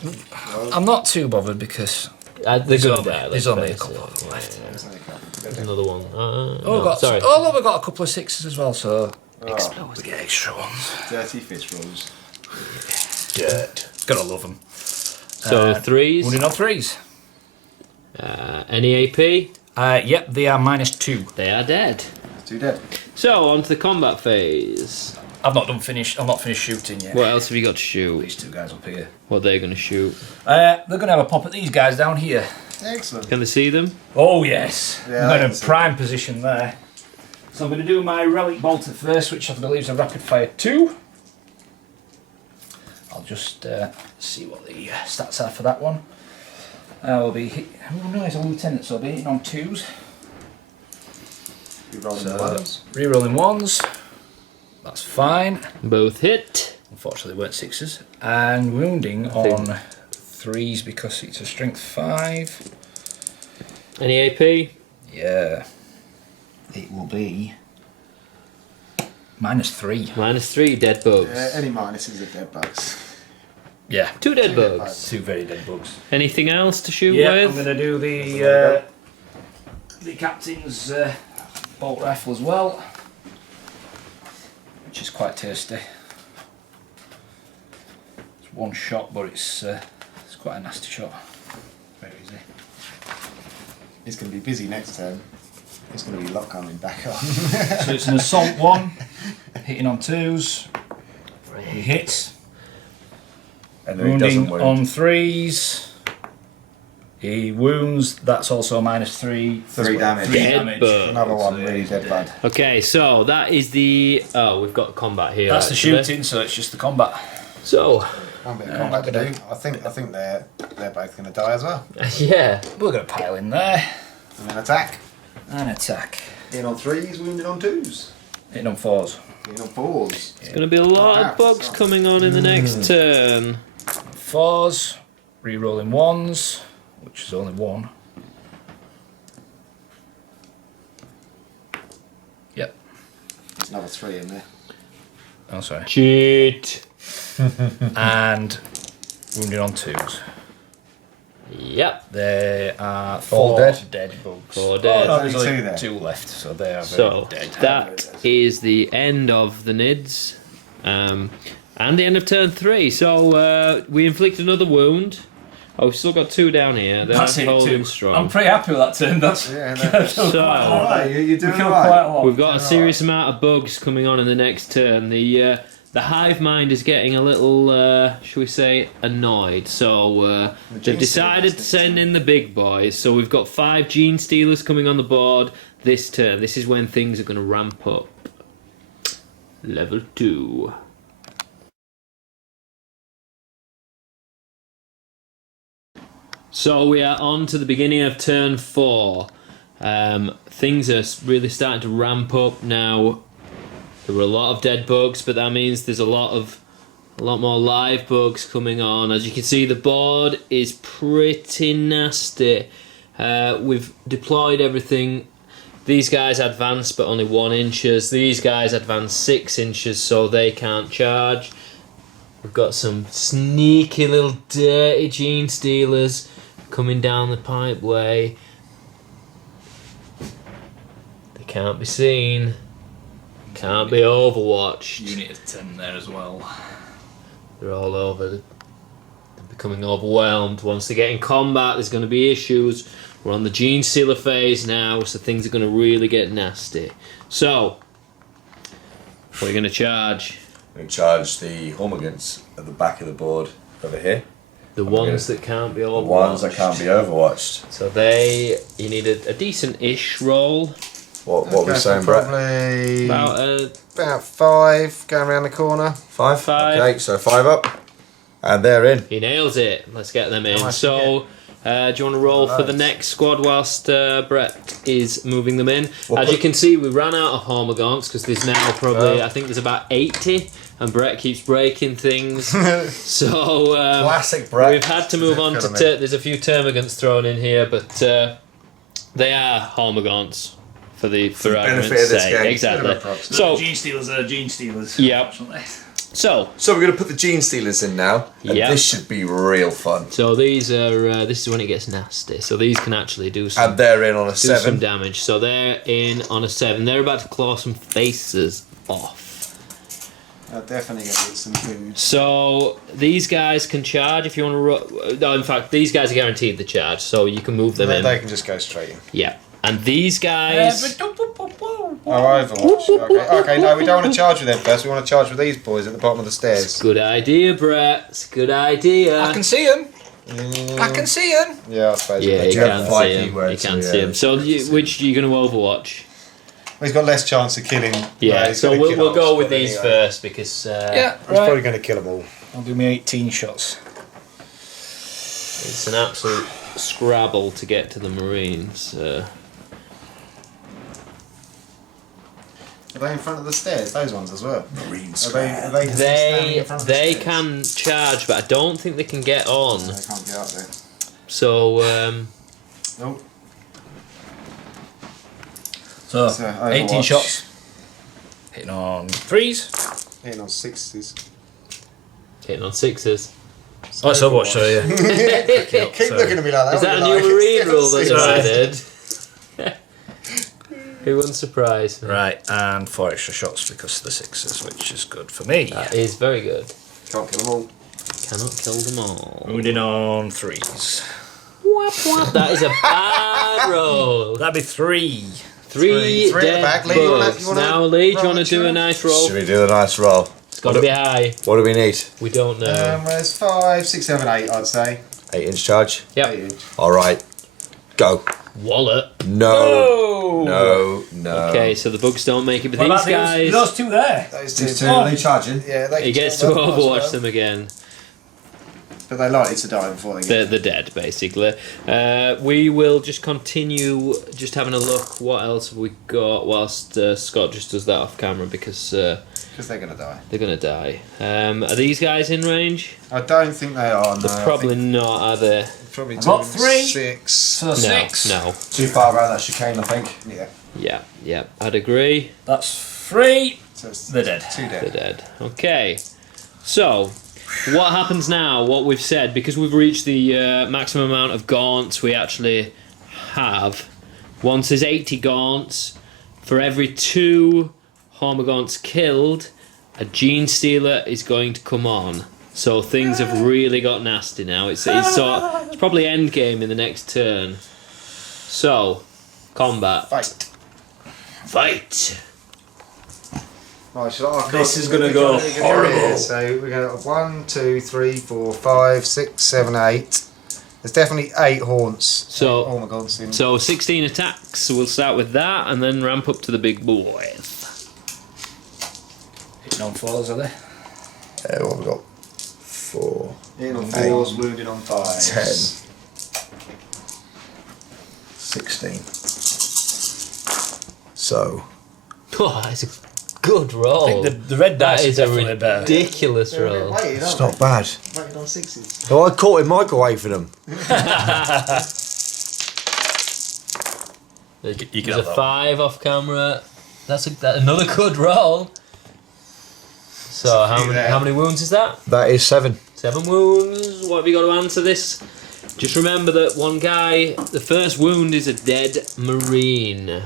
I'm not too bothered because There's only a couple left. There's another one. Sorry. Oh, look, we've got a couple of sixes as well, so we get extra ones. Dirty fish rolls. Dirt. Gotta love them. So threes. Running on threes. Any AP? Yep, they are -2. They are dead. 2 dead. So on to the combat phase. I've not finished shooting yet. What else have you got to shoot? These two guys up here. What are they going to shoot? They're gonna have a pop at these guys down here. Excellent. Can they see them? Oh yes. Yeah, I'm in a prime position there. So I'm going to do my relic bolter first, which I believe is a rapid fire 2. I'll just see what the stats are for that one. I'll be oh no, it's a lieutenant, so I'll be hitting on 2s. You're rolling the ones. Re-rolling 1s. That's fine. Both hit. Unfortunately, they weren't 6s. And wounding on 3s because it's a strength 5. Any AP? Yeah. It will be -3. -3 dead bugs. Any minuses are dead bugs. Yeah. 2 dead dead bugs. 2 very dead bugs. Anything else to shoot Yeah, with? I'm going to do the captain's bolt rifle as well, which is quite tasty. It's one shot, but it's quite a nasty shot. Very easy. He's going to be busy next turn. It's going to be lock coming back on. So it's an assault 1, hitting on 2s. He hits. And then he doesn't Wounding wound. on 3s. He wounds. That's also -3. 3 damage. Dead damage. bug. Another one So really he's dead bug. Okay, so that is the... Oh, we've got combat here. That's the actually. shooting, so it's just the combat. So, One bit of combat to do. I think they're both going to die as well. yeah. We're going to pile in there And then attack. and attack. In on 3s, wounded on 2s. Hitting on 4s. In on 4s. There's going to be a lot of bugs coming on in the next turn. 4s, re-rolling 1s, which is only 1. Yep. There's another 3 in there. Oh, sorry. Cheat. And wounded on 2s. Yep. There are All 4 dead? bugs. 4 dead. Oh, no, there's Only only 2 there. 2 left, so they are very So dead. that is the end of the Nids, and the end of turn 3. So we inflict another wound. Oh, we've still got 2 down here. They're That's it, holding 2. strong. I'm pretty happy with that turn. That's So Alright, you're doing killed alright. quite a lot. we've got a serious amount of bugs coming on in the next turn. The hive mind is getting a little, shall we say, annoyed. So they've decided to send in the big boys. So we've got 5 Genestealers coming on the board this turn. This is when things are going to ramp up. Level 2. So we are on to the beginning of turn 4. Things are really starting to ramp up now. There were a lot of dead bugs, but that means there's a lot more live bugs coming on. As you can see, the board is pretty nasty. We've deployed everything. These guys advance, but only 1 inches. These guys advance 6 inches, so they can't charge. We've got some sneaky little dirty Genestealers coming down the pipeway. They can't be seen. Can't be overwatched. Unit of 10 there as well. They're all over. They're becoming overwhelmed. Once they get in combat, there's going to be issues. We're on the Genestealer phase now, so things are going to really get nasty. So, what are you going to charge? We can charge the Hormagaunts at the back of the board over here. The ones that can't be The overwatched. ones that can't be overwatched. So you need a decent-ish roll. What are we saying, Brett? Probably About 5 going around the corner. 5? 5. Okay, so 5 up. And they're in. he nails it. Let's get them in. How much So, do you want to roll for the Loads. next squad whilst Brett is moving them in? Well, As you can see, we ran out of Hormagaunts because there's now probably, I think there's about 80, and Brett keeps breaking things. So, Classic Brett. we've had to move on to... Killing me. There's a few Termagants thrown in here, but they are Hormagaunts for the argument's benefit of this sake. game. Exactly. Bit of a props. So, Genestealers are Genestealers. Yep. Unfortunately. So we're going to put the Genestealers in now, and Yeah. this should be real fun. So these are this is when it gets nasty. So these can actually do some And they're in on a do some 7. damage. So they're in on a 7. They're about to claw some faces off. I'm definitely going to get some food. So these guys can charge if you want to. No, in fact, these guys are guaranteed the charge, so you can move them in. They can just go straight in. Yeah, and these guys. Oh, Overwatch. Okay, no, we don't want to charge with them first. We want to charge with these boys at the bottom of the stairs. Good idea, Brett. It's a good idea. I can see him. I can see him. Yeah, I suppose. Yeah, you Jeff can see Mikey him. You works, can so see yeah. him. So, which are you going to Overwatch? Well, he's got less chance of killing. Yeah, he's so gonna we'll kill go us, with but these anyway. first because Yeah, He's probably right. going to kill them all. I'll do me 18 shots. it's an absolute scrabble to get to the Marines. Are they in front of the stairs? Those ones as well. Marines. Are they standing in front of the They stairs? can charge, but I don't think they can get on. They can't get up there. So Nope. So, So, 18 Overwatch. shots. Hitting on 3s. Hitting on 6s. hitting on 6s. Oh, it's Overwatch, so yeah. Keep looking at me like that. Is that a won't new you, Marine like? rule that Yes. they added? Who wouldn't surprise me? Right, and 4 extra shots because of the 6s, which is good for me. That is very good. Can't kill them all. Cannot kill them all. Wounding on 3s. Whap, whap. That is a bad roll. That'd be 3. Three Three at the dead back. Lee, you wanna- bugs. you wanna Now, Lee, do you roll want to a do a charge? nice roll? Should we do a nice roll? It's got to be high. What do we need? We don't know. There's 5, 6, 7, 8, I'd say. 8-inch charge? Yep. 8 inch. Alright. Go. Wallop. No. No. Okay, so the bugs don't make it, but What these about guys, those 2 there? Those These two. two, are they charging? Yeah, they he can gets to charge up as overwatch well. them again. But they're likely to die before they get They're dead, basically. We will just continue just having a look. What else have we got whilst Scott just does that off camera because because they're going to die. they're going to die. Are these guys in range? I don't think they are. No, They're probably not, are they? probably I've got 2, 3. 6. So No, 6. no. Too far around that chicane, I think. Yeah. Yeah, I'd agree. That's 3. So it's They're dead. 2 They're dead. dead. Okay. So, what happens now? What we've said, because we've reached the maximum amount of gaunts we actually have. Once there's 80 gaunts, for every 2 Hormagaunts killed, a Genestealer is going to come on. So things have really got nasty now. It's probably end game in the next turn. So, combat. Fight. Right, so This is gonna go horrible. So we're going to 1, 2, 3, 4, 5, 6, 7, 8. There's definitely 8 haunts. So- Hormagaunts in. So 16 attacks, so we'll start with that and then ramp up to the big boys. Hitting on 4s, are they? What have we got? 4. In on 4s, wounded on 5s. 10. 16. So. Oh, that's a good roll. I think the red That dice is are a definitely better. ridiculous They're a bit roll. weighted, It's aren't not bad. they? Weighted on 6s. Oh, I caught him microwave for them. You can There's have a that. 5 off camera. That's another good roll. So how many wounds is that? That is 7. 7 wounds. What have you got to answer this? Just remember that one guy, the first wound is a dead Marine.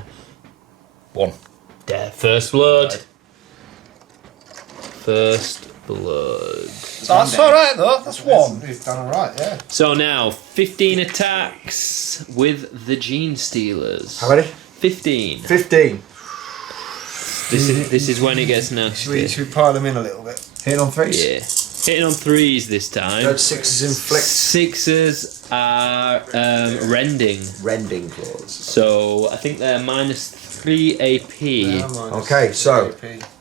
1. Dead. First blood. First blood. That's alright though, that's 1. He's done alright, yeah. So now, 15 attacks with the Genestealers. How many? 15. 15. This is when it gets Should nasty. we pile them in a little bit? Hitting on 3s? Yeah. Hitting on 3s this time. No 6s inflict. 6s are rending. Rending claws. So I think they're -3 AP. Okay, so.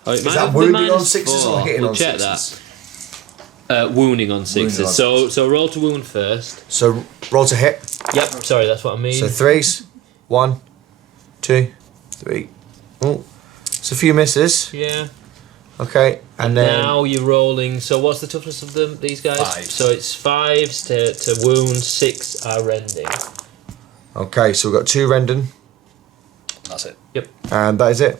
Oh, it Is might that have been wounding on -4. 6s or hitting we'll on check 6s? that. Wounding on 6s. Wounding on So roll to wound first. So roll to hit. Yep, sorry, that's what I mean. So 3s. 1, 2, 3. Oh. It's a few misses. Yeah. Okay, and then. Now you're rolling. So what's the toughness of these guys? 5s. So it's 5s to wound, 6 are rending. Okay, so we've got 2 rending, That's it. Yep. and that is it.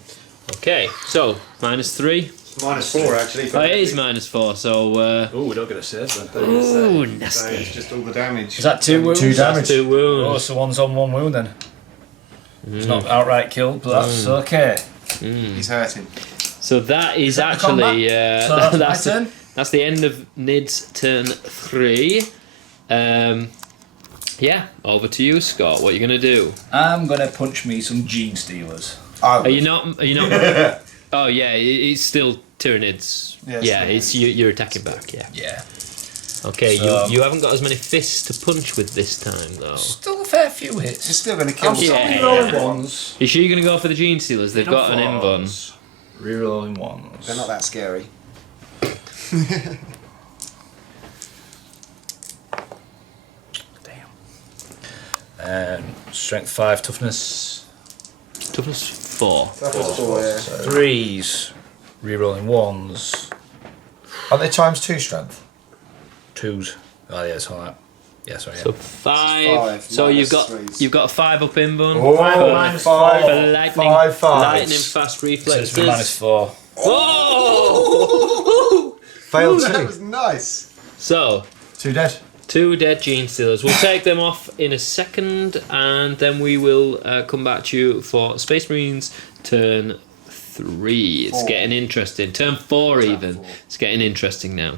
Okay, so -3. -4 actually. Oh, it is -4, so... Oh, we don't get a save then. Ooh, So it's nasty. just all the damage. Is that 2 wounds? 2 damage. 2 Oh, wounds. so one's on 1 wound then. It's not outright killed, but that's okay. He's hurting. So that is that the combat? actually... So that's my turn? That's the end of Nid's turn 3. Yeah, over to you, Scott. What are you going to do? I'm going to punch me some Genestealers. Are you not... Oh, yeah, it's still Tyranids. Yes, Yeah, it it's you're attacking back, yeah. Yeah. Okay, So- you haven't got as many fists to punch with this time, though. Still a fair few hits. You're still going to kill I'm still Yeah. rerolling ones. You sure you're going to go for the Genestealers? They've got an invuln. Rerolling ones. They're not that scary. Damn. Strength 5, toughness Toughness 4. threes. Rerolling ones. Aren't they ×2 strength? 2s. Oh yeah, it's alright. Yeah, sorry. So Yeah. 5. Five So minus threes. you've got a 5 up invuln. Oh, minus five, four. For lightning, five, fives. lightning fast So it's reflexes. -4. Oh! Failed That 2. was nice. So 2 dead. 2 dead Genestealers. We'll take them off in a second, and then we will come back to you for Space Marines turn 3. It's 4. getting interesting. Turn 4 even. 4. It's getting interesting now.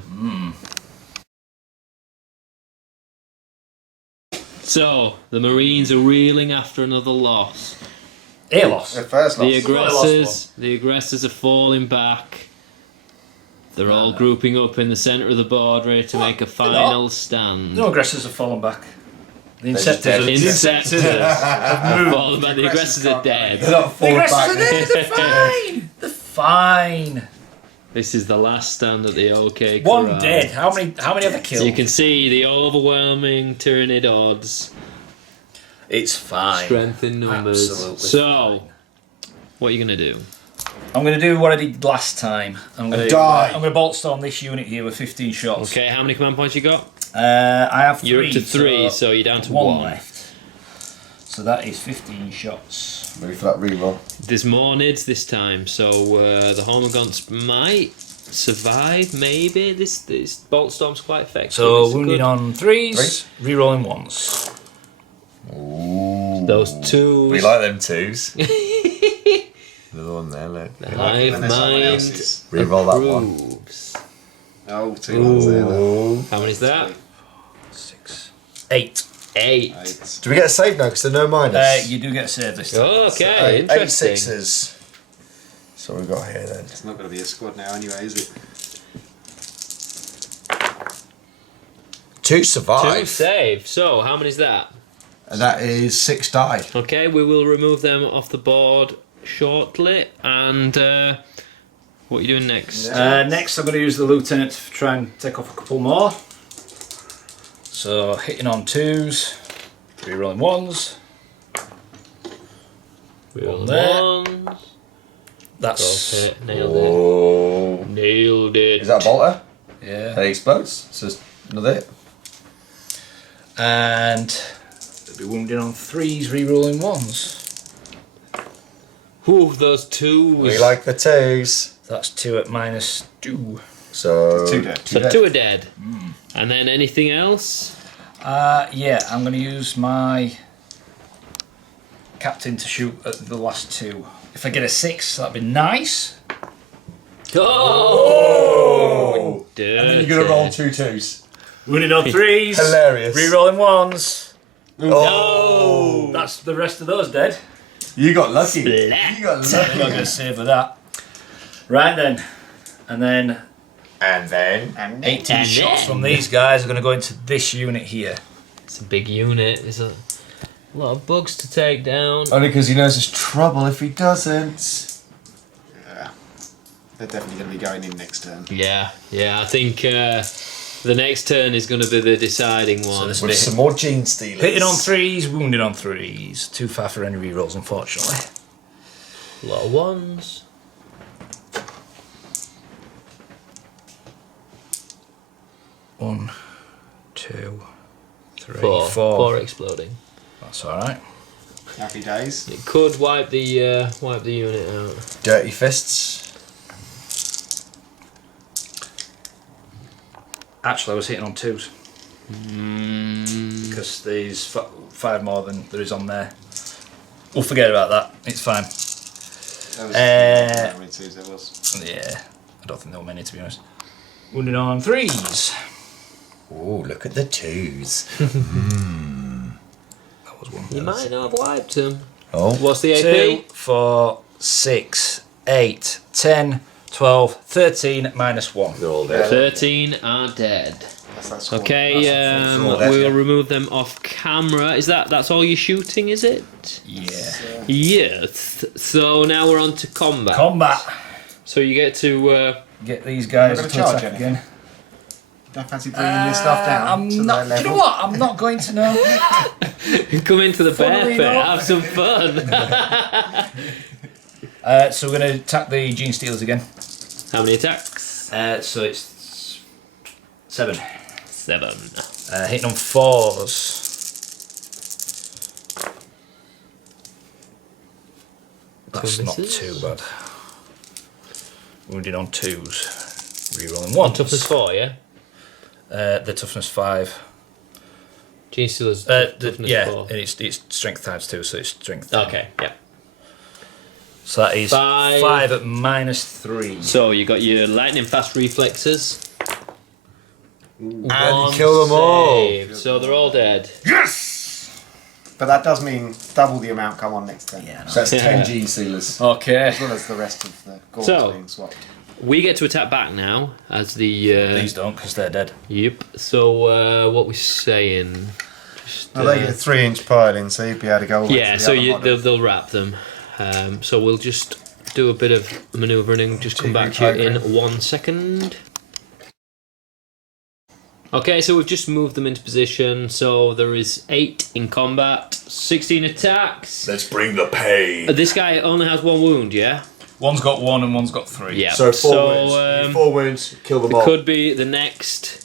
So the Marines are reeling after another loss. A loss. The first The loss. aggressors are falling back. They're all grouping up in the centre of the board, ready to make a final stand. No aggressors have fallen back. The just Inceptors Inceptors have moved. fallen back. The aggressors are dead. They're not The falling aggressors back. are there, they're fine! They're fine! This is the last stand at the OK One Corral. dead. How many have they So killed? you can see the overwhelming Tyranid odds. It's fine. Strength in numbers. Absolutely So, what are you going to do? I'm going to do what I did last time. I'm going Die. to bolt storm this unit here with 15 shots. Okay, how many command points you got? I have 3. You're up to 3, so you're down to 1. left. So that is 15 shots. Ready for that reroll. There's more Nids this time, so the Hormagaunts might survive, maybe. This Bolt Storm's quite effective. So It's wounded good. on 3s, rerolling 1s. Ooh. Those 2s. We like them 2s. Another one there, look. The Hive When there's someone Mind else's. Reroll that one. approves. Oh, 2 ones there. Look. Ooh. How many's that? 6. 8. 8. 8. Do we get a save now? Because they're no minus. You do get a save this time. Okay, 8 interesting. 6s. So we've got here then. It's not going to be a squad now anyway, is it? 2 2 survive. save. So, how many's that? And that is 6 die. Okay, we will remove them off the board shortly. And what are you doing next? Next, I'm going to use the lieutenant to try and take off a couple more. So hitting on 2s, rerolling 1s. We'll there. one. That's Okay, nailed Oh. it. Nailed it. Is that a bolter? yeah. That explodes. So it's another hit. And they'll be wounded on 3s, rerolling 1s. Whew, those 2s. We like the 2s. That's 2 at -2. So 2 dead. So 2 are dead. And then anything else? Yeah, I'm going to use my captain to shoot at the last 2. If I get a 6, that'd be nice. Oh! Dirty. And then you're going to roll 2 2s. Wounded on 3s. Hilarious. Rerolling 1s. Oh. That's the rest of those dead. You got lucky. Splat. You got I'm not lucky. going to save with that. Right then. And then And then 18 And shots then- from these guys are going to go into this unit here. It's a big unit. There's a lot of bugs to take down. only because he knows there's trouble if he doesn't. Yeah. They're definitely going to be going in next turn. Yeah, I think the next turn is going to be the deciding one. this- With some more Genestealers. Hitting on 3s, wounded on 3s. Too far for any rerolls, unfortunately. A lot of 1s. One, 2, 3, 4. 4. 4 exploding. That's alright. Happy days. It could wipe the unit out. Dirty fists. Actually, I was hitting on 2s. Because there's 5 more than there is on there. We'll forget about that. It's fine. How many 2s there was? Yeah, I don't think there were many, to be honest. Wounded on 3s. Oh, look at the 2s. That was one. You might not have wiped them. Oh, What's the AP? 2, 4, 6, 8, 10, 12, 13, minus 1. they're all there. 13 are dead. That's cool. Okay, That's all dead, we'll yeah. remove them off camera. That's all you're shooting, is it? Yeah. Yes. So now we're on to combat. Combat. So you get to Get these guys You're to gonna charge attack anything? again. Don't fancy bringing your stuff down I'm to not. their Do you know level? what? I'm not going to know. come into the bear Funnily pit, enough. have some fun. So we're going to attack the Genestealers again. How many attacks? So it's 7. 7. Hitting on 4s. That's not misses. too bad. Wounded on 2s. Rerolling On 1s. toughness 4, yeah? The toughness 5. Genestealers toughness Yeah, 4. and it's strength times 2, so it's strength. Okay, yeah. So that is 5 at minus 3. So you got your lightning fast reflexes. And kill them all. save. So they're all dead. But that does mean double the amount come on next turn. Yeah, So that's 10 Genestealers. Okay. As well as the rest of the gaunts So- being swapped. We get to attack back now as the. These don't, because they're dead. Yep. So what we saying? Just, Well, they get a 3-inch piling, so you'd be able to go all the way yeah. to the So other they'll model. wrap them. So we'll just do a bit of manoeuvring and just come back to you in 1 second. Okay, so we've just moved them into position. So there is 8 in combat, 16 attacks. Let's bring the pain. This guy only has 1 wound, yeah? One's got 1 and one's got 3. Yeah. So 4 wounds. 4 wounds, kill them all. Could be the next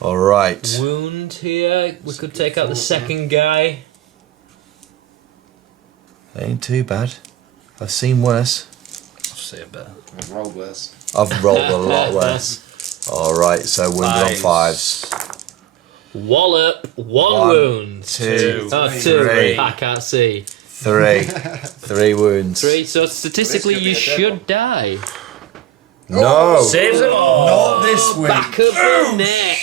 Alright. wound here. We could take out the second guy. Ain't too bad. I've seen worse. I'll say it better. I've rolled worse. I've rolled a lot worse. Alright, so wounded on 5s. Wallop, 1 One, wound. 2, Oh, 2. 3. I can't see. 3. 3 wounds. 3. So statistically, Well, you this could be a dead should die. No! Saves them all! Not this week. Back of the neck.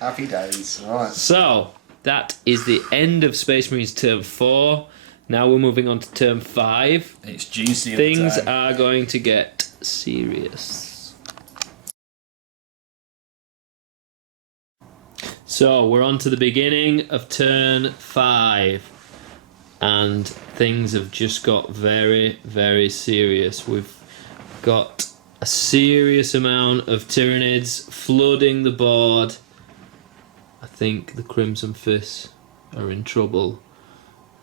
Happy days. Right. So that is the end of Space Marines Term 4. Now we're moving on to Term 5. It's Genestealer Things time. are going to get serious. So we're on to the beginning of Turn 5. And things have just got very, very serious. We've got a serious amount of Tyranids flooding the board. I think the Crimson Fists are in trouble.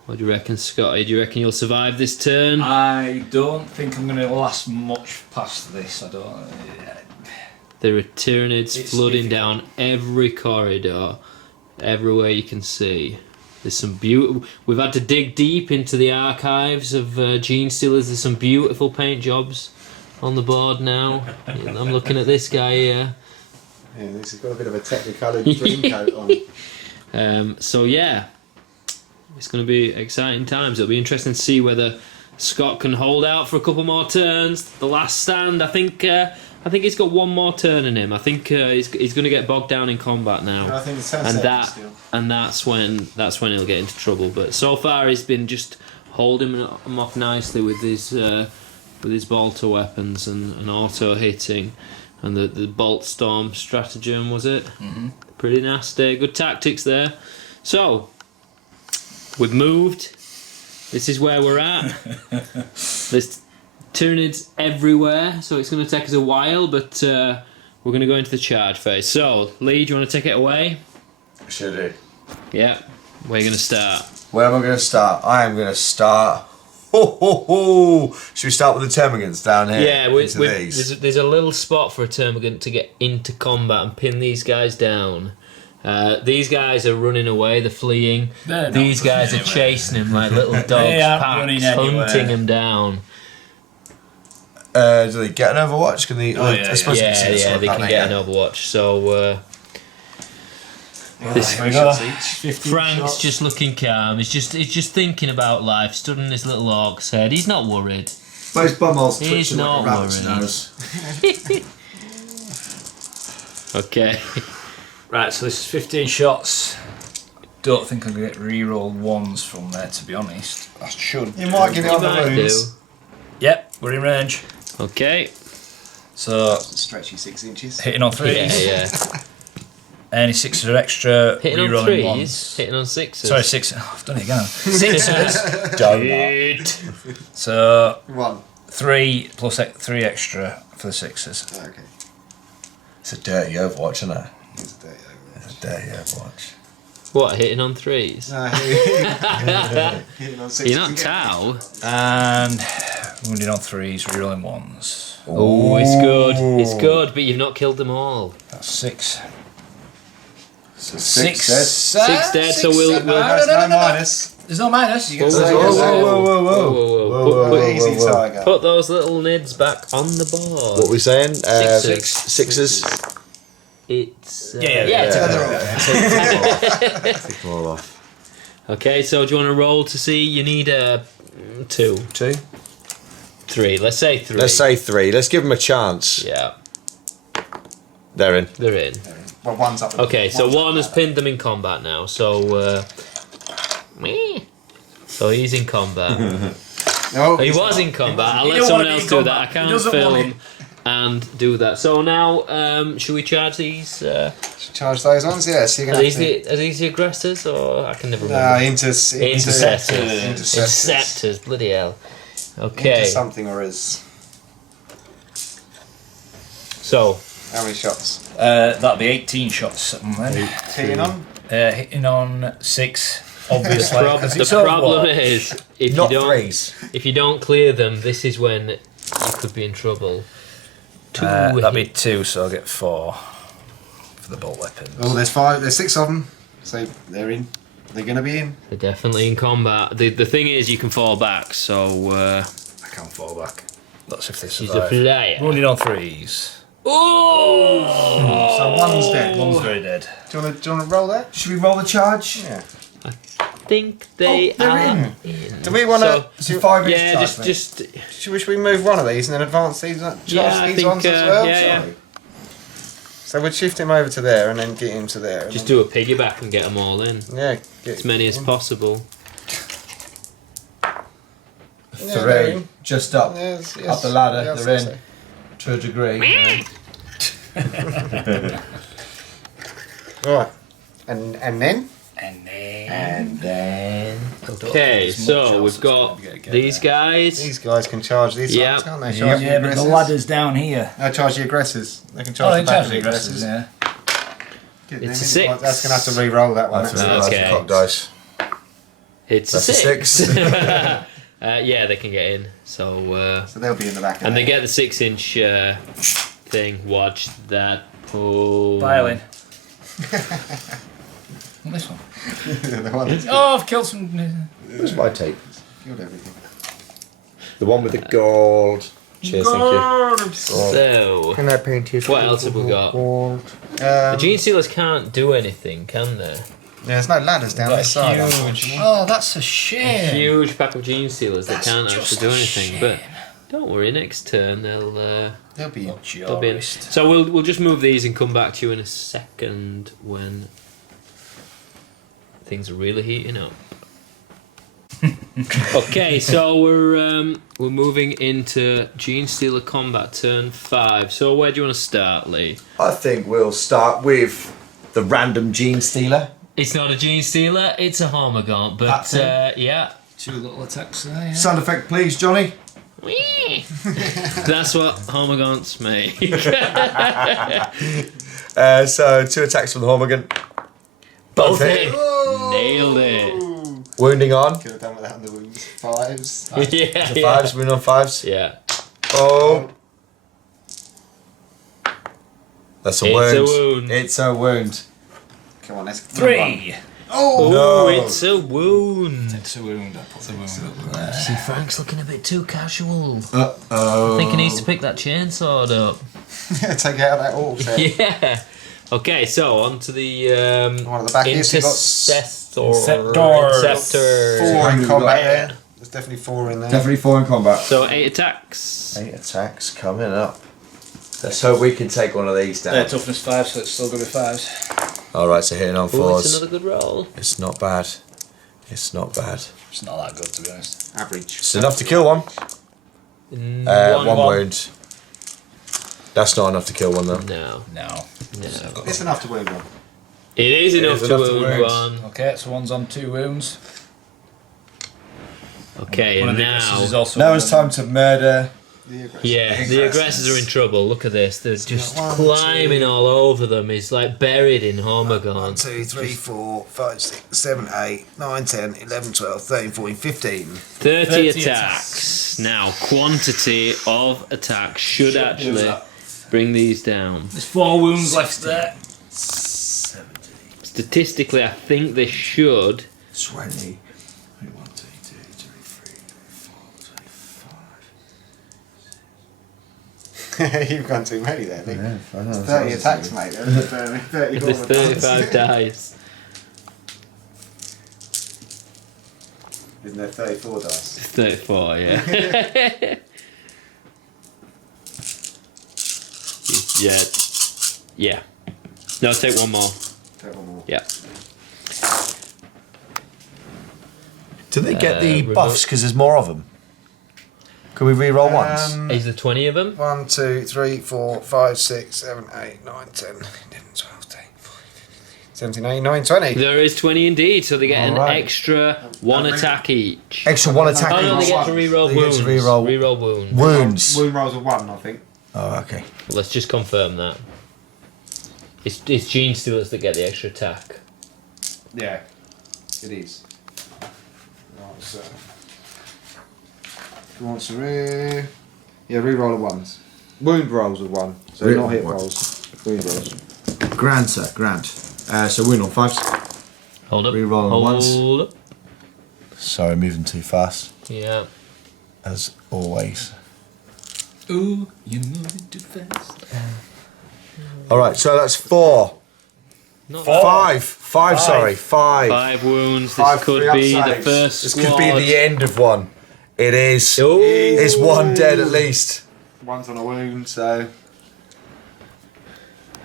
What do you reckon, Scotty? Do you reckon you'll survive this turn? I don't think I'm going to last much past this. I don't. There are Tyranids It's flooding difficult. down every corridor, everywhere you can see. There's some beautiful. We've had to dig deep into the archives of Genestealers. There's some beautiful paint jobs on the board now. I'm looking at this guy here. Yeah, this has got a bit of a technicoloured dream coat on. So yeah, it's going to be exciting times. It'll be interesting to see whether Scott can hold out for a couple more turns. The last stand, I think he's got 1 more turn in him. I think he's going to get bogged down in combat now. I think the turn and set that still. and that's when he'll get into trouble. But so far he's been just holding him off nicely with his bolter weapons and auto hitting, and the bolt storm stratagem, was it? Mm-hmm. Pretty nasty. Good tactics there. So we've moved. This is where we're at. There's Tyranids everywhere, so it's going to take us a while, but we're going to go into the charge phase. So, Lee, do you want to take it away? Should do. Yeah. Where are you going to start? Where am I going to start? I am going to start. Ho, ho, ho. Should we start with the Termagants down here? Yeah, into these? there's a little spot for a Termagant to get into combat and pin these guys down. These guys are running away, they're fleeing. They're not These guys are running away. chasing him like little dogs, They aren't packs, running anywhere. hunting him down. Do they get an Overwatch? Can they? I suppose Yeah, they can get an Overwatch. So this Frank's just looking calm. He's just thinking about life. Stood on his little orc's head. He's not worried. Most bumholes He's not worried. Okay. Right, so this is 15 shots. Don't think I'm going to get reroll ones from there, to be honest. I should. You might get it on the might wounds. Yep, we're in range. Okay. So, Stretchy 6 inches. hitting on threes. Yeah. Any sixes or extra, Hitting on rerolling threes. ones. Hitting on sixes. Sorry, six. Oh, I've done it again. Sixes. Good. So, 1. 3 plus 3 extra for the sixes. Okay. It's a dirty Overwatch, isn't it? Here's a dirty over. It's a dirty Overwatch. What, hitting on threes? No, hitting on 6. You're not Tau. And wounded on threes, rerolling ones. Oh, it's good. It's good, but you've not killed them all. That's 6. So Six. dead. Six dead, so we'll There's no minus. There's no minus. You Whoa, can say whoa, yes. Put Easy tiger. Put those little nids back on the board. What are we saying? Sixes. Sixes. It's Take them all off. Okay, so do you want to roll to see? You need a 2, 2. 3. Let's say 3. Let's say 3. Let's give them a chance. Yeah, They're in. they're in. Well, one's up. Okay, so one has pinned them in combat now. So, so he's in combat. No, He was in combat. I'll He let don't someone want else to be do in that. I combat. He can't doesn't want film and do that. So now, should we charge these? Charge those ones, yes. You're Are gonna these the aggressors, or I can never remember? interceptors. Interceptors. Bloody hell. Okay. Into something or is. So How many shots? That'll be 18 shots. Hitting on? Hitting on 6, obviously. the problem is if Not you don't threes. if you don't clear them, this is when you could be in trouble. 2 that'll be 2, so I'll get 4 for the bolt weapons. Oh, there's 5. There's 6 of them. So they're in. They're going to be in. They're definitely in combat. The thing is, you can fall back. So I can't fall back. That's if they she's a survive. player. Wounded on 3s. Oh! So one's dead. One's very dead. Do you want to roll that? Should we roll the charge? Yeah. I think they they're are in. in. Do we want to? So 5 inch Yeah, charge, mate. just Should we move one of these and then advance these? Charge Yeah, I these think, ones as well. yeah. So we'd shift him over to there and then get him to there. and just then- do a piggyback and get them all in. Yeah. As many as possible. Yeah, they're 3. in. Just up. Yes, yes. Up the ladder, Yes, they're I'd in. say. To a degree. Right. And then? And then. Okay, so we've got these guys. These guys can charge these Yeah. ones, can't they? Charge Yeah, the but the aggressors. ladder's down here. No, charge the aggressors. They can Oh, charge they the back charge of the the aggressors, aggressors. yeah. Get It's them a in. 6. That's going to have to re-roll that one. That's That's Okay. cock dice. It's That's a a 6. 6. Yeah, they can get in. So So they'll be in the back of and they there. get the 6-inch thing. Watch that. Oh. Violin. This one. The one that's Oh, I've killed some. Where's my tape? killed everything. The one with the gold. Cheers, thank you. So Can I paint you? what else have we got? The Genestealers can't do anything, can they? There's no ladders down this side. unfortunately. Oh, that's a shame. Huge pack of Genestealers that That's can't just actually do a anything. But don't worry, next turn they'll They'll be in. What's they'll be in. yours? So we'll just move these and come back to you in a second when things are really heating up. Okay, so we're moving into Genestealer combat turn 5. So where do you want to start, Lee? I think we'll start with the random Genestealer. It's not a Genestealer, it's a Hormagaunt, but That's it. yeah. 2 little attacks there. Yeah. Sound effect, please, Johnny. That's what Hormagaunts make. So 2 attacks from the Hormagaunt. Both hit. Nailed it. Wounding on. Could have done without the wounds. 5s. Yeah, The yeah. 5s, wounding on 5s. Yeah. Oh. That's a It's wound. a wound. It's a wound. Come on, let's 3. Oh! No. It's a wound. It's a wound. I put the wound up there. See, Frank's looking a bit too casual. Uh-oh. I think he needs to pick that chainsaw up. Take it out of that orc set. Yeah. Okay, so on to the One of the back here, so you've got Inceptor. 4 in We've combat got- there. There's definitely 4 in there. Definitely 4 in combat. So 8 attacks. 8 attacks coming up. Let's hope we can take one of these down. They're toughness 5, so it's still going to be 5s. Alright, so hitting on Oh, 4s. it's another good roll. It's not bad. It's not bad. It's not that good, to be honest. Average. It's enough to kill one. One wound. That's not enough to kill one though. No. No. It's enough to wound one. It is enough to wound one. Okay, so one's on 2 wounds. Okay, One of and the aggressors now... is also Now on it's one. time to murder. Yeah, the aggressors are in trouble. Look at this. They're just One, climbing all over them. He's like buried in Hormagaunt. 2, 3, 4, 5, 6, 7, 8, 9, 10, 11, 12, 13, 14, 15. 30 attacks. Now, quantity of attacks should actually bring these down. There's 4 wounds left there. Statistically, I think they should. 20. You've gone too many there, Nick. Yeah, I know, 30 attacks, mate. There's 30 If there's 35 dice. Isn't there 34 dice? It's 34, yeah. Yeah. Yeah. No, take one more. Take one more. Yeah. Do they get the remote. buffs because there's more of them? Can we re-roll once? Is there 20 of them? 1, 2, 3, 4, 5, 6, 7, 8, 9, 10, 11, 12, 13, 14, 17, 18, 19, 20. There is 20 indeed, so they get an Alright. extra 1 attack each. Extra 1 attack Oh no, they each. get to reroll They get wounds. to reroll Reroll wounds. wounds. Wound rolls of 1, I think. Oh, okay. Well, let's just confirm that. It's Genestealers that get the extra attack. Yeah, it is. Right, so. Who wants to re-roll of 1s. Wound rolls of 1, so Re- not hit what? rolls. Wound rolls. Grand, sir, grand. So wound on 5s. Hold up. Reroll on ones. Hold up. Sorry, moving too fast, Yeah. as always. Ooh, you're moving too fast. Alright, so that's 4. Not 5. 5, sorry. 5. 5 wounds. Five This could free be the upsides. first This squad. could be the end of one. It is. Ooh. Is 1 dead at least? 1's on a wound, so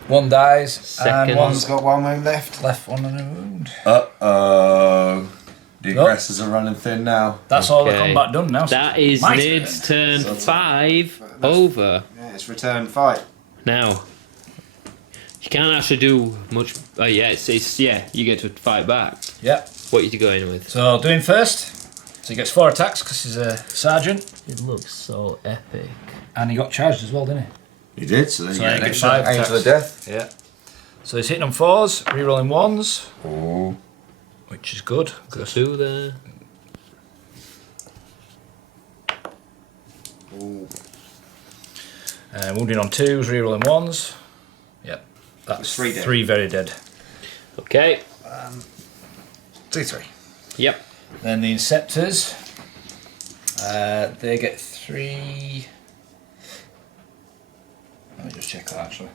1 dies, Second. and one's one's got 1 wound left. left one on a wound. Uh-oh. The Nope. aggressors are running thin now. That's all the Okay. combat done now. That is My Nid's turn So 5 over. Yeah, it's return fight. Now, you can't actually do much. Oh yeah, it's yeah. You get to fight back. Yep. What are you going with? So doing first. So he gets 4 attacks because he's a sergeant, It looks so epic. and he got charged as well, didn't he? He did, so then So you you get an get extra 5 aim to the attacks. death. Yeah. So he's hitting on 4s, rerolling 1s, Oh. which is good. Got 2 there. Ooh. Wounding on 2s, rerolling 1s. Yep. That's Three dead. 3 very dead. Okay. D3. Yep. Then the Inceptors, they get 3. Let me just check that actually.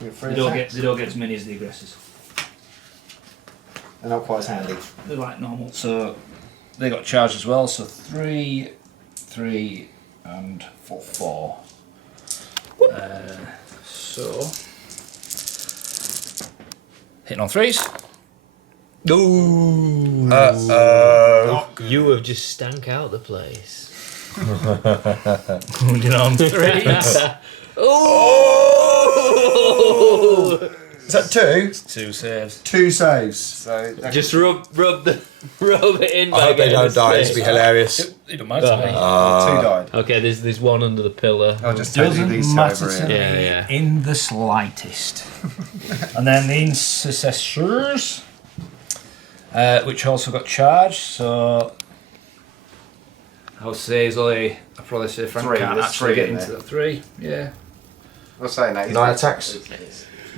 They don't get as many as the aggressors. They're not quite as handy. They're like normal. So they got charged as well. So 3, 3, and 4, 4. So hitting on 3s. Ooh. Uh-oh. You have just stank out the place. Wounding on 3s. Oh! Is that 2? 2 saves. 2 saves. So that Just rub it in. I hope they don't die, it'd be hilarious. It don't matter to me. 2 died. Okay, there's one under the pillar. I'll just take Doesn't these two matter over to here. me Yeah, yeah. in the slightest. And then the Intercessors, which also got charged. So I would say he's only. I probably say Frank 3, can't there's actually 3 get in into there. the 3. Yeah, I'm saying that. 9 attacks.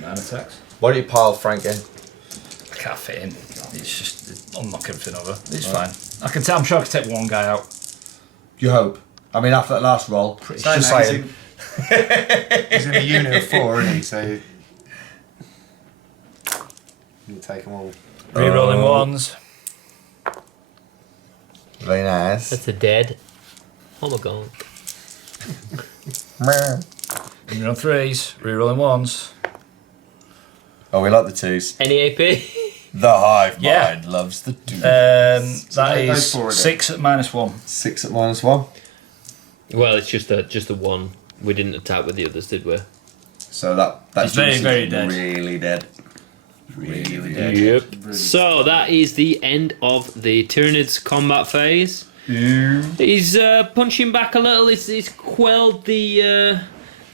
9 attacks. Why don't you pile Frank in? I can't fit in. It's just, I'll knock everything over. It's fine. I'm sure I can take one guy out. You hope. I mean, after that last roll, Just saying. He's in a unit of 4, isn't he? So you take them all. Rerolling ones. Very nice. That's a dead Hormagaunt. Rerolling threes. Rerolling ones. Oh, we like the 2s. Any AP? The hive mind loves the 2s. That is 6 at -1. 6 at -1. Well, it's just the one. We didn't attack with the others, did we? So that's It's very, very dead. Really dead. Really dead. Yep. So that is the end of the Tyranids combat phase. He's punching back a little. He's quelled the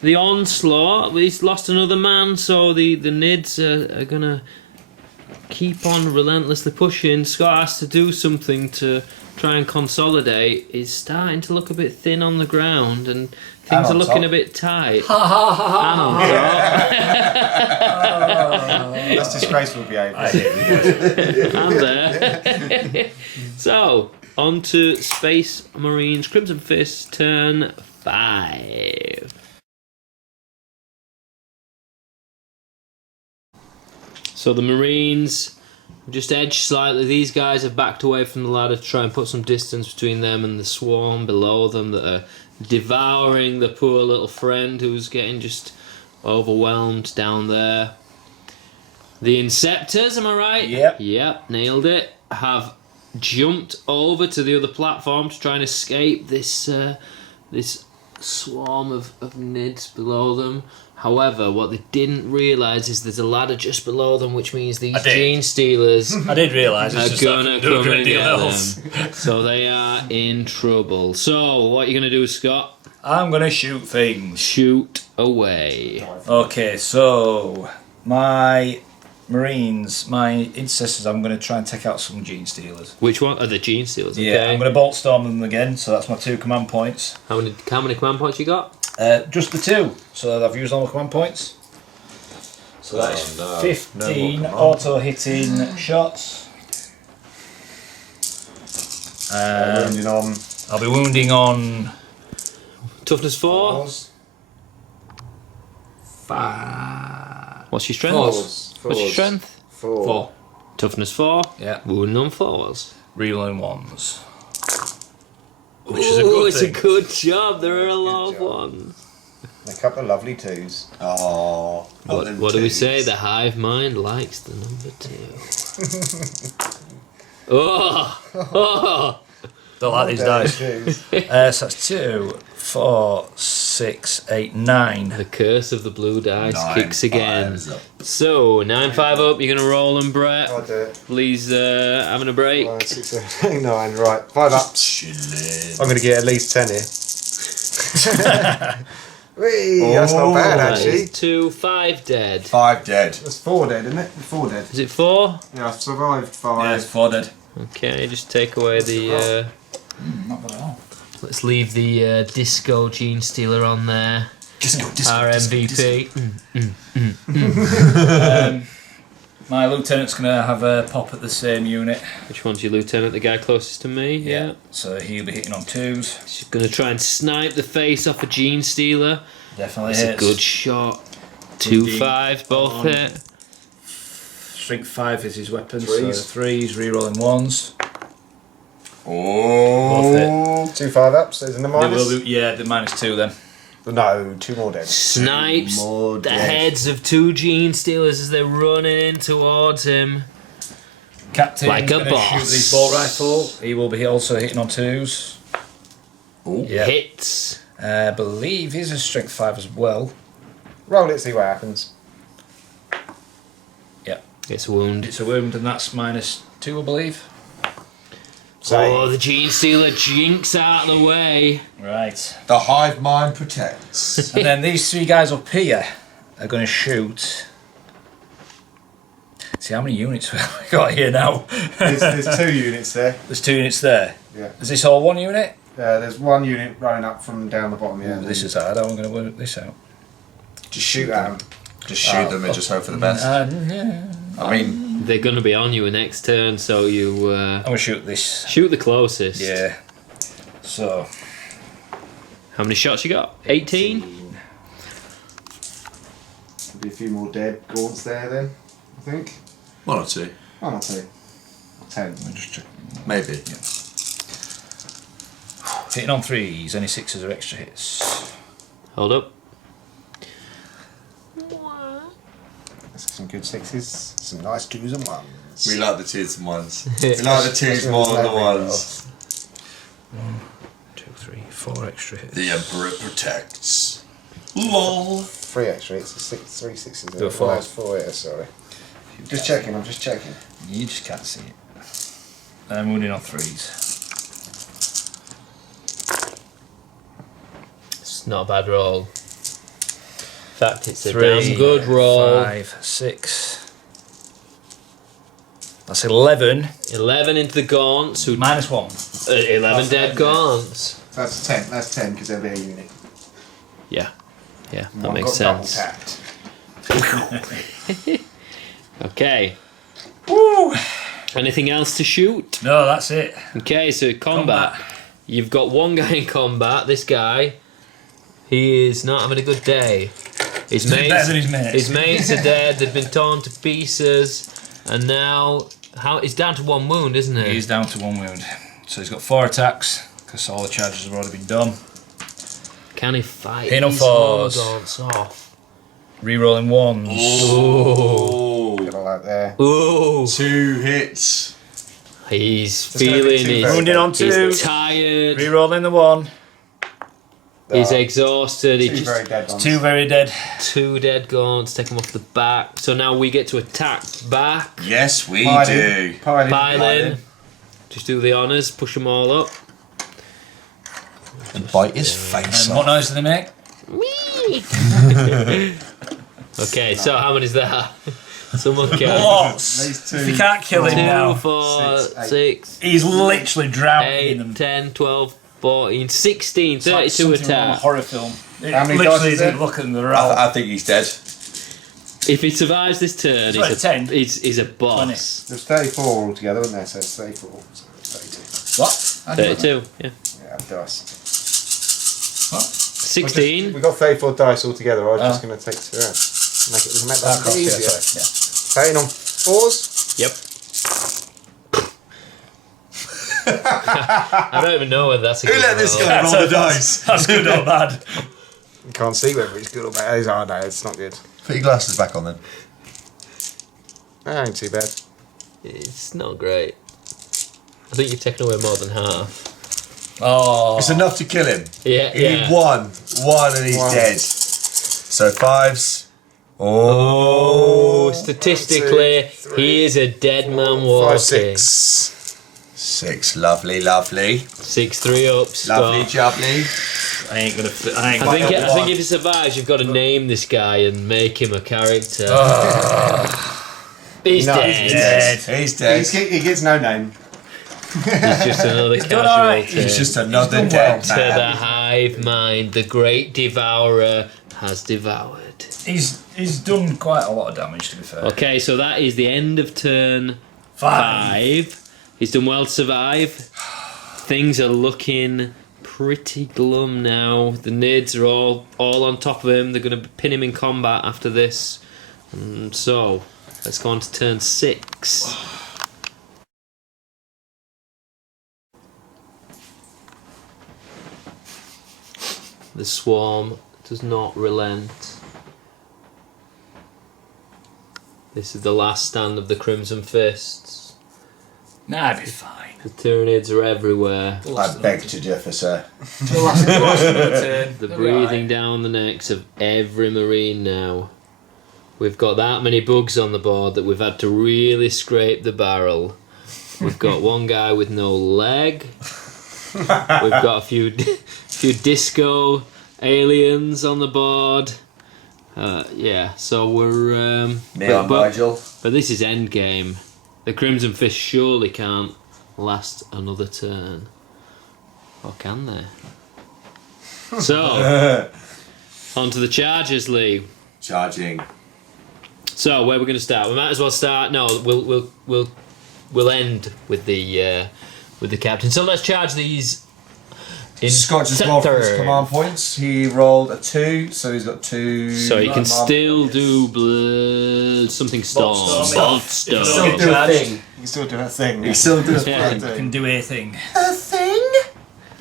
onslaught. He's lost another man, so the Nids are gonna keep on relentlessly pushing. Scott has to do something to try and consolidate. He's starting to look a bit thin on the ground, and things are looking a bit tight. And on top. That's disgraceful behaviour. And there. So, on to Space Marines Crimson Fist, turn 5. So the Marines just edged slightly. These guys have backed away from the ladder to try and put some distance between them and the swarm below them that are devouring the poor little friend who's getting just overwhelmed down there. The Inceptors, am I right? Yep, nailed it. Have jumped over to the other platform to try and escape this this swarm of Nids below them. However, what they didn't realise is there's a ladder just below them, which means these Genestealers I did realise are gonna come and get them. So they are in trouble. So, what are you gonna do, Scott? I'm gonna shoot things. Shoot away. Okay, so my Marines, my Intercessors, I'm going to try and take out some Genestealers. Which one? Oh, the Genestealers. Okay. Yeah, I'm going to bolt storm them again, so that's my 2 command points. How many command points you got? Just the 2, so I've used all my command points. So that is 15 auto-hitting shots. Wounding on. I'll be wounding on... Toughness 4? 5. What's your strength? What's your strength? 4. Toughness 4? Yeah. Wounding on 4s. Reloading 1s. Which is a good thing. It's a good job. There are a lot of ones. A couple of lovely 2s. Oh. What do we say? The hive mind likes the number 2. Oh! Don't like these dice. So that's 2, 4, 6, 8, 9. The curse of the blue dice kicks again. So, 9-5 up, you're going to roll them, Brett. I'll do it. Please, having a break. 5, 6, 7, 8, 9. Right, 5 ups. I'm going to get at least 10 here. Whee, that's not bad, actually. 2, 5 dead. 5 dead. That's 4 dead, isn't it? 4 dead. Is it 4? Yeah, I've survived 5. Yeah, it's 4 dead. Okay, just take away the... Not bad at all. Let's leave the Disco Genestealer on there. Our MVP. My lieutenant's going to have a pop at the same unit. Which one's your lieutenant? The guy closest to me? Yeah. So he'll be hitting on 2s. She's going to try and snipe the face off a Genestealer. Definitely That's hits. a good shot. 2 5s, both hit. Strength 5 is his weapon. 3s. So 3s, rerolling 1s. Oh. Both 2 5 ups, there's in the minus. Yeah, the -2 then. No, 2 more dead. Snipes the heads of 2 Genestealers as they're running in towards him. Captain Like a gonna boss. shoot his bolt rifle. He will be also hitting on 2s. Ooh. Yeah. Hits. I believe he's a strength 5 as well. Roll it, see what happens. Yeah. Gets wounded. It's a wound and that's -2, I believe. Oh, the Genestealer jinks out of the way. Right. The hive mind protects. And then these 3 guys up here are going to shoot. See how many units we've got here now. There's 2 units there. There's 2 units there. Yeah. Is this all 1 unit? There's 1 unit running up from down the bottom. Yeah. This is hard. I'm going to work this out. Just shoot at them. Just shoot them and just hope for the best. Yeah. I mean, they're going to be on you next turn, so you I'm gonna shoot this. shoot the closest. Yeah. So. How many shots you got? 18? There'll be a few more dead gaunts there then, I think. 1 or 2. 1 or 2. 10. Let me just check. Maybe. Yeah. Hitting on 3s, any 6s are extra hits. Hold up. That's some good 6s, some nice 2s and 1s. We like the 2s and 1s. We like the 2s more than the 1s. 1, 2, 3, 4 extra hits. The Emperor protects. LOL. 3 extra hits, 3 6s. Do a 4. That's 4, yeah, sorry. Just checking, I'm just checking. You just can't see it. I'm wounding on 3s. It's not a bad roll. In fact, it's a 3, damn good roll. 5, 6. That's 11. 11 into the gaunts. Who Minus 1. 11 dead gaunts. So that's 10, that's 10 because they'll be a unit. Yeah, that One makes got sense. double tapped. Okay. Woo! Anything else to shoot? No, that's it. Okay, so combat. You've got one guy in combat. This guy, he is not having a good day. His better than his mates. His mates are dead. They've been torn to pieces, and now he's down to 1 wound, isn't he? He's down to 1 wound. So he's got 4 attacks because all the charges have already been done. Can he fight? Hitting on these 4s. Hormagaunts off? Rerolling 1s. Oh. Get all out there. Ooh. 2 hits. He's There's gonna be feeling 2 he's, very Wounded on 2. he's tired. Rerolling the 1. He's exhausted. He 2 just, very dead ones. 2 very dead. 2 dead gaunts. Take him off the back. So now we get to attack back. Yes, we Pile do. in, pile in, Pile in. Just do the honours. Push them all up. And bite his face And what off. noise do they make? Okay, so how many is that? Someone count. Lots. These If you 2. can't kill him 2, now. 4, 6, 6, He's literally drowning 8, them. 10, 12, 14, 16, It's like 32 something wrong with a attack. horror film. It How many literally dice is isn't it? looking the roll. I think he's dead. If he survives this turn, like 10. he's a boss. There's 34 altogether, wasn't there? So it's 34. So it's 32. What? How do you 32, yeah. Yeah, dice. What? 16. We've got 34 dice altogether. I was just Oh. going to take 2 out. We can make Ah, that cross, yeah, easier. sorry, yeah. 13 on 4s. Yep. I don't even know whether that's a Who good let this roll. guy roll the dice? That's good or bad. You can't see whether it's good or bad. Oh no, it's not good. Put your glasses back on then. That ain't too bad. It's not great. I think you've taken away more than half. Oh. It's enough to kill him. Yeah, You need yeah. one and he's One. dead. So 5s. Oh. Statistically, 1, 2, 3, he is a dead man walking. 5, 6. 6. Lovely, lovely. 6-3 up, Lovely, Scott. jubbly. I ain't gonna. I ain't I gonna. think if he survives, you've got to name this guy and make him a character. He's No, dead. he's Dead. He's dead. He gets no name. He's just another done alright. casualty. He's just another done dead To man. the hive mind, the great devourer has devoured. He's done quite a lot of damage, to be fair. Okay, so that is the end of turn 5. 5. He's done well to survive. Things are looking pretty glum now. The Nids are all on top of him. They're going to pin him in combat after this. So, let's go on to turn 6. The swarm does not relent. This is the last stand of the Crimson Fists. Nah, I'd be fine. The Tyranids are everywhere. I beg to differ, sir. The breathing down the necks of every Marine now. We've got that many bugs on the board that we've had to really scrape the barrel. We've got one guy with no leg. We've got a few disco aliens on the board. Yeah, so we're... Neon Nigel. But this is endgame. The Crimson Fist surely can't last another turn. Or can they? So, on to the Chargers, Lee. Charging. So where we're going to start? We might as well start. No, we'll end with the captain. So let's charge these. Scott just rolled for his command points. He rolled a 2, so he's got 2. So you can still do something storm. Bolt You still storm. do a thing. You can still do a thing. You still do a Yeah. thing. You can do a thing. A thing?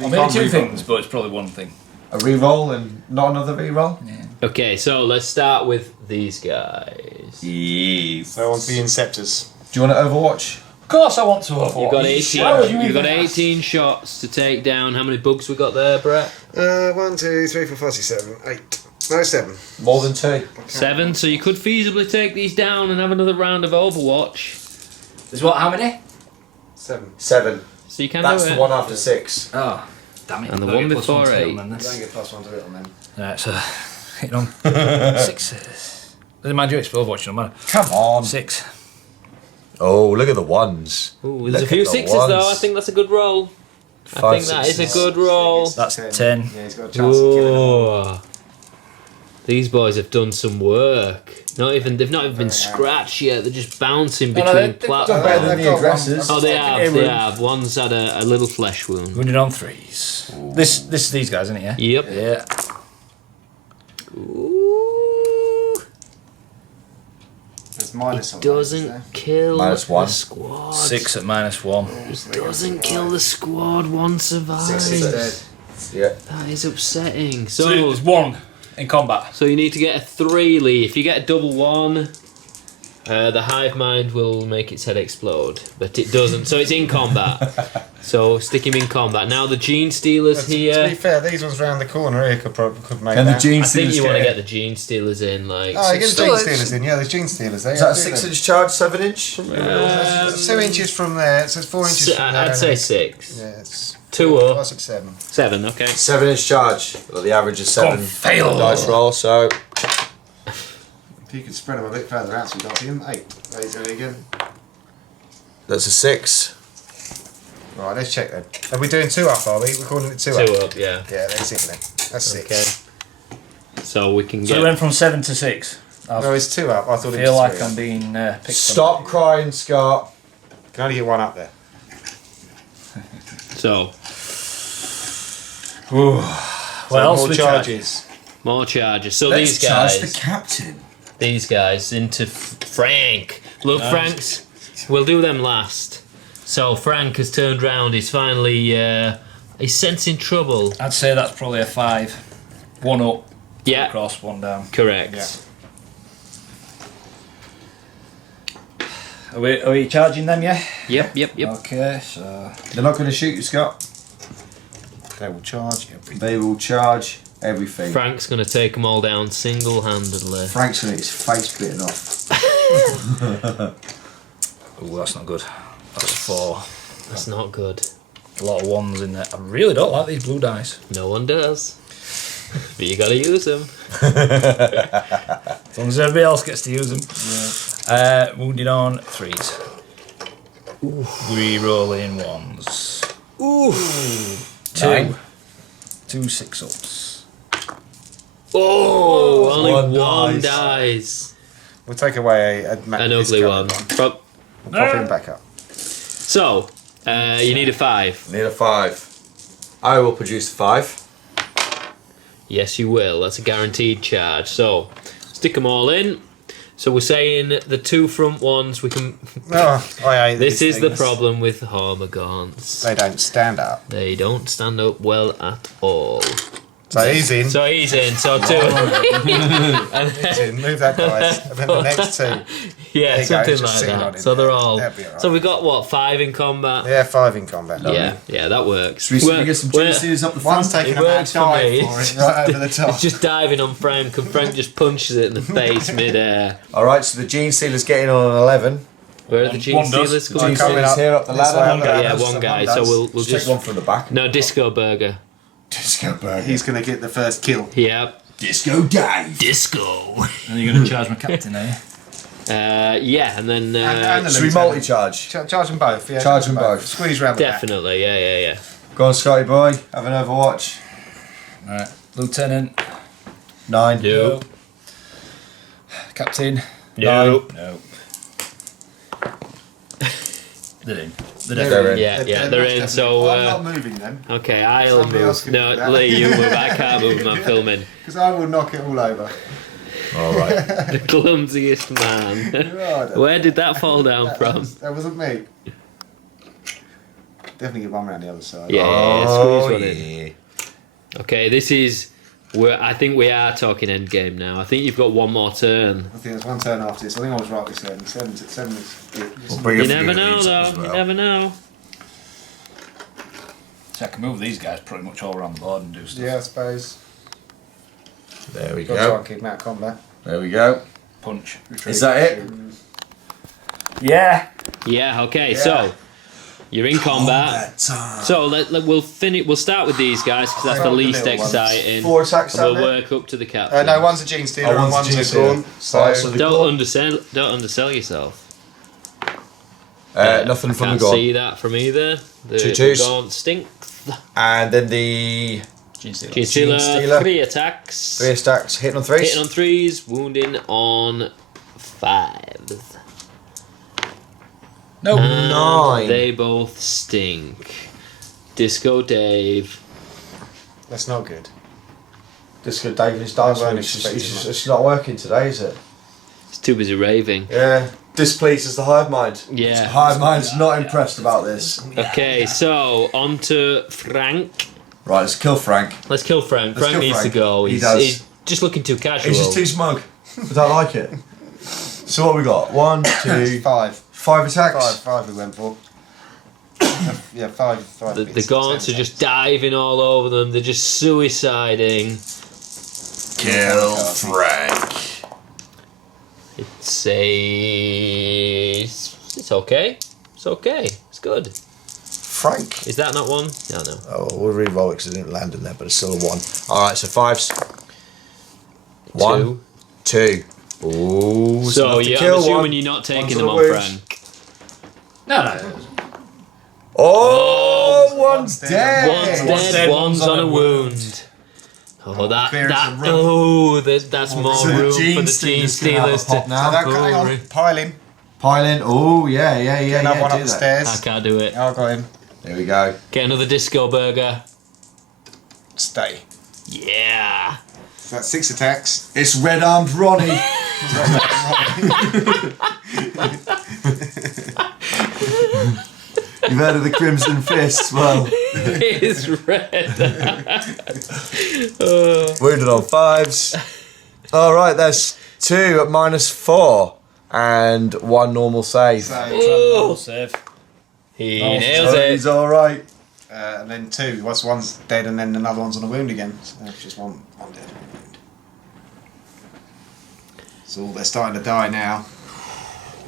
Or maybe 2 things, but it's probably 1 thing. A reroll and not another reroll? Yeah. Okay, so let's start with these guys. Yes. So on to the Inceptors. Do you want to Overwatch? Of course I want to overwatch. You've got 18. Why would you You've got even 18 shots to take down. How many bugs we got there, Brett? 1, 2, 3, 4, 5, 6, 7, 8. No, 7. More than 2. 7. So you could feasibly take these down and have another round of Overwatch. There's what, how many? 7. 7. So you can That's do it. the one after 6. Oh, damn it. And the Gotta one get plus before to it 8. then, Don't that's- get +1 to it on them. Right, so hitting on 6s. Doesn't mind you, it's for Overwatch, no matter. Come on. 6. Oh, look at the ones. Ooh, there's a Look few at the 6s though. I ones. think that's a good roll. I 5 think that is a sixes. good roll. That's 10. Yeah, he's got a chance of killing them. Ooh. These boys have done some work. They've not even been scratched yet. They're just bouncing No, between they've Done platforms. better than They've the got aggressors. Oh, they Second have. wound. One's had a little flesh wound. Wounded on 3s. This is these guys, isn't it? Yeah. Yep. Yeah. Ooh. There's minus on Doesn't kill -1. the squad. 6 at -1. Doesn't kill the squad. One survives. 6 is dead. Yeah. That is upsetting. So So there's 1 in combat. you need to get a 3, Lee. If you get a double 1, the hive mind will make its head explode, but it doesn't. So it's in combat. So stick him in combat. Now the Genestealers To be here. fair, these ones round the corner here could make And the that. Gene I think Stealers you want to get get the Genestealers in, like. Oh, you get the Still, Gene it's- Stealers in. Yeah, there's Gene Stealers there. Is that a 6-inch charge, 7-inch? 2 inches from there. So it's 4 inches from there. I'd say 6. Yeah, it's 2 or 6, 7. 7. Okay. 7-inch charge. Well, the average is 7. fail. Dice roll, so If you could spread them a bit further out, so we got him 8. There you go. that's a 6. Right, let's check then. Are we doing 2 up? Are we? We're calling it 2 2 up. up, yeah. Yeah, that's it then. That's 6. Okay. So we can So get. we went from 7 to 6. I No, it's 2 up. I thought it feel was like 3 I'm up. being picked Stop crying, Scott. Can only get 1 up there. So on. What else more we charges. more charges. So Let's these charge guys. the captain. These guys into Frank. Look, Frank's. We'll do them last. So Frank has turned round. He's finally. He's sensing trouble. I'd say that's probably a 5. 1 up, Yeah, across, 1 down. correct. Yeah. Are we charging them, yeah? Yep. Okay, so They're not going to shoot you, Scott. They will charge everything. They will charge everything. Frank's gonna take them all down single-handedly. Frank's going to get his face bitten off. oh, that's not good. That's 4. That's not good. A lot of 1s in there. I really don't like these blue dice. No one does. But you gotta use them. As long as everybody else gets to use them. Yeah. Wounded on 3s. Re-rolling 1s. Ooh. 2. 2 6-ups. Oh, only One one dies. dies. We'll take away An ugly one. Pop him back up. So, you need a 5. Need a 5. I will produce a 5. Yes, you will. That's a guaranteed charge. So, stick them all in. So we're saying the 2 front ones we can. Oh, I hate This these is the things. problem with Hormagaunts. They don't stand up. They don't stand up well at all. So he's in. So he's in. So 2. He's in. Move that guy. And then the next 2. Yeah, There you go, something just like sitting on that. him So they're there. all. That'd be alright. So we got what, 5 in combat? Yeah, 5 in combat. Yeah, that works. Should we get some Genestealers up the front? One's taking It a bad works for dive me. for it, right over the top. It's just diving on Frank, and Frank just punches it in the face mid-air. Alright, so the Genestealer's getting on an 11. Where are the One does. Genestealers One going? coming Genestealers up here up the this way, ladder. up the Yeah, ladder, one so guy. does. So we'll Just just take one from the back. no Disco Burger. Disco Burger. He's going to get the first kill. Yep. Disco Dave. Disco. And you're going to charge my captain, are you? Yeah, and then And the Should we lieutenant. multi-charge? Charge them both. Yeah, Charge them both. Squeeze round the back. definitely, yeah. Go on, Scotty boy. Have an Overwatch. Alright. Lieutenant. 9. Nope. Captain. No. No. They're in. They're in. Yeah, they're in. So, I'm not moving then, okay, I'll Somebody else move. can do No, that. Lee, you move. I can't move. I'm filming. because I will knock it all over. All right. The clumsiest man. God, Where did that fall down from? That wasn't me. Definitely get one around the other side. Yeah, Oh, squeeze one in. Okay, this is. I think we are talking end game now. I think you've got one more turn. I think there's one turn after this. I think I was right with 7. 7 is good. We'll bring You a few never of know, these up as though. well. You never know. So I can move these guys pretty much all around the board and do stuff. Yeah, I suppose. There we Got to try go. and keep them out of combat. There we go. Punch. Retreat. Is that it? Yeah. Yeah. Okay. Yeah. So you're in combat. Combat time. So we'll finish. We'll start with these guys because that's the Start with the least little ones. exciting. 4 attacks And we'll down there? work up to the captain. No, one's a Genestealer and one's a one's a Genestealer. Gaunt. So, Right, so the Don't Gaunt- undersell yourself. Nothing from the Can't Gaunt. see that from either. The, Two twos. the Gaunt stink. And then the Genestealer. Genestealer. 3 attacks. 3 stacks hitting on 3s. Hitting on 3s, wounding on 5s. Nope. And 9. They both stink. Disco Dave. that's not good. Just good David's dance. I weren't It's expecting that. it's not working today, is it? He's too busy raving. Yeah. Displeases the hive mind. Yeah. Hive mind's not impressed about this. Okay, so on to Frank. Right, let's kill Frank. Let's kill Frank. Let's Frank kill needs Frank. to go. He He's, does. he's just looking too casual. He's just too smug. I don't like it. So what we got? 1, 2, 5. 5 attacks. 5 we went for. Yeah, 5. The bits, Gaunts 10 are just diving all over them. They're just suiciding. Kill Frank. It's okay. It's okay. It's good. Frank. Is that not one? No. Oh, we'll re-roll it because it didn't land in there, but it's still a 1. Alright, so 5s. 1, 2. Ooh, it's So enough to yeah, I'm kill assuming one. you're not taking One's them on on the wounds. Frank. No. Oh, one's dead. dead. One's dead, one's on a wound. Oh, that's more So the room for the Genestealers can have a Genestealers pop to. now. So hang on, pile him. Pile in. Oh, yeah. Get another one do up the that. stairs. I can't do it. I got him. There we go. Get another disco burger. Stay. Yeah. So that's 6 attacks. It's Red Armed Ronnie. You've heard of the Crimson Fist? Well, It's red. wounded on 5s. Alright, that's 2 at -4. And 1 normal save. Oh, Save. he Oh, nails So it. he's alright. And then 2. One's dead and then another one's on a wound again. So that's just one dead and one wound. So they're starting to die now.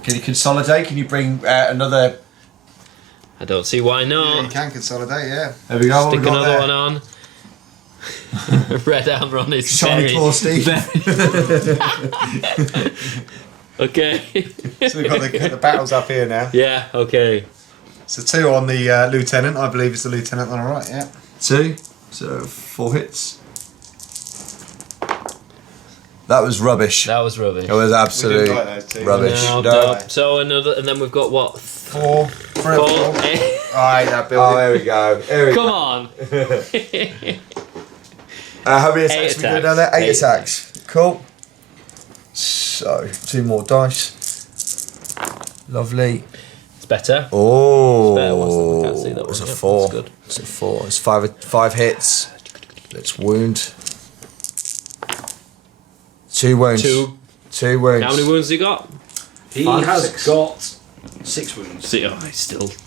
Can you consolidate? Can you bring another... I don't see why Yeah, not. you can consolidate, yeah. There we go. What Stick we got another there? one on. Red arm run is Shiny very, claw, Steve. Okay. So we've got the battles up here now. Yeah, okay. So 2 on the lieutenant. I believe it's the lieutenant on the right, yeah. 2. So 4 hits. That was rubbish. That was rubbish. It was absolute We didn't like those two. rubbish. No, No. no. So another, and then we've got what? 4. 3 Four. or 4. Alright, that Oh, building. there we go. Here we Come go. on. How many attacks 8 we doing down there? attacks. 8 attacks. Cool. So 2 more dice. Lovely. It's better. Oh, It's better. What's that? I can't see that it's one. a Yep, 4. that's good. It's a 4. It's 5 hits. Let's wound. 2 wounds. 2. 2 wounds. How many wounds has he got? He 5, has 6. got 6 wounds. See, oh, it's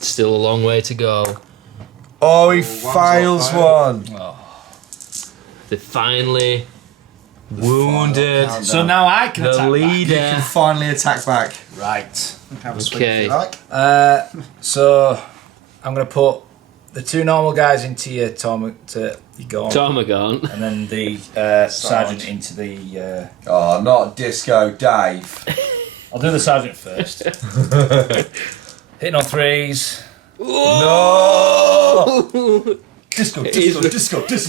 still a long way to go. Oh, he one's fails off, one. Oh. They finally wounded. countdown. So now I can The attack You leader. can finally attack back. back. Right. Have a sweep Okay. if you like. So I'm going to put the 2 normal guys into your Gaunt, Hormagaunt. and then the sergeant into the. Oh, not Disco Dave. I'll do the sergeant first. Hitting on 3s. No! Disco, He's- Disco. Is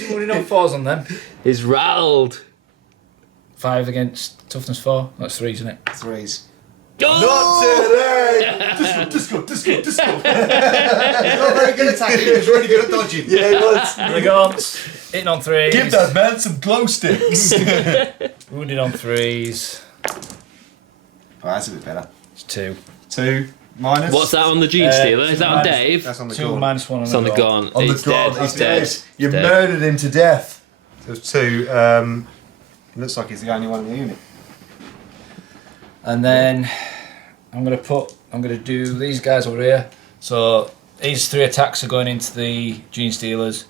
he running on 4s on them? He's rattled. 5 against toughness 4. That's 3s, isn't it? 3s. Not today! Disco. He's not very good at attacking, he's really good at dodging. Yeah, he was. The Gaunts, hitting on 3s. Give that man some glow sticks. Wounded on 3s. Oh, that's a bit better. It's 2. 2 minus. What's that on the Genestealer? Is that on Dave? That's on the 2 Gaunt. minus 1 on It's the on the Gaunt. Gaunt. On the It's dead. god, It's he's dead. dead. You Dead. murdered him to death. There's 2. Looks like he's the only one in the unit. And then I'm gonna do these guys over here. So these 3 attacks are going into the Genestealers,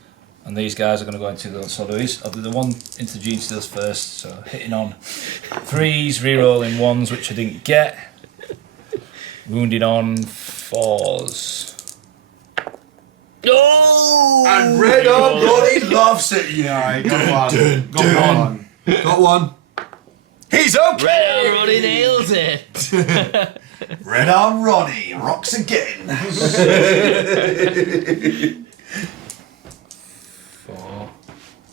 and these guys are going to go into the. So I'll do the one into the Genestealers first. So hitting on 3s, re-rolling 1s, which I didn't get. Wounded on 4s. Oh! And Red Arm Roddy loves it. Yeah, got one. Got one. Got one. He's okay. Red Arm Ronnie nails it. Red Arm Ronnie rocks again. 4,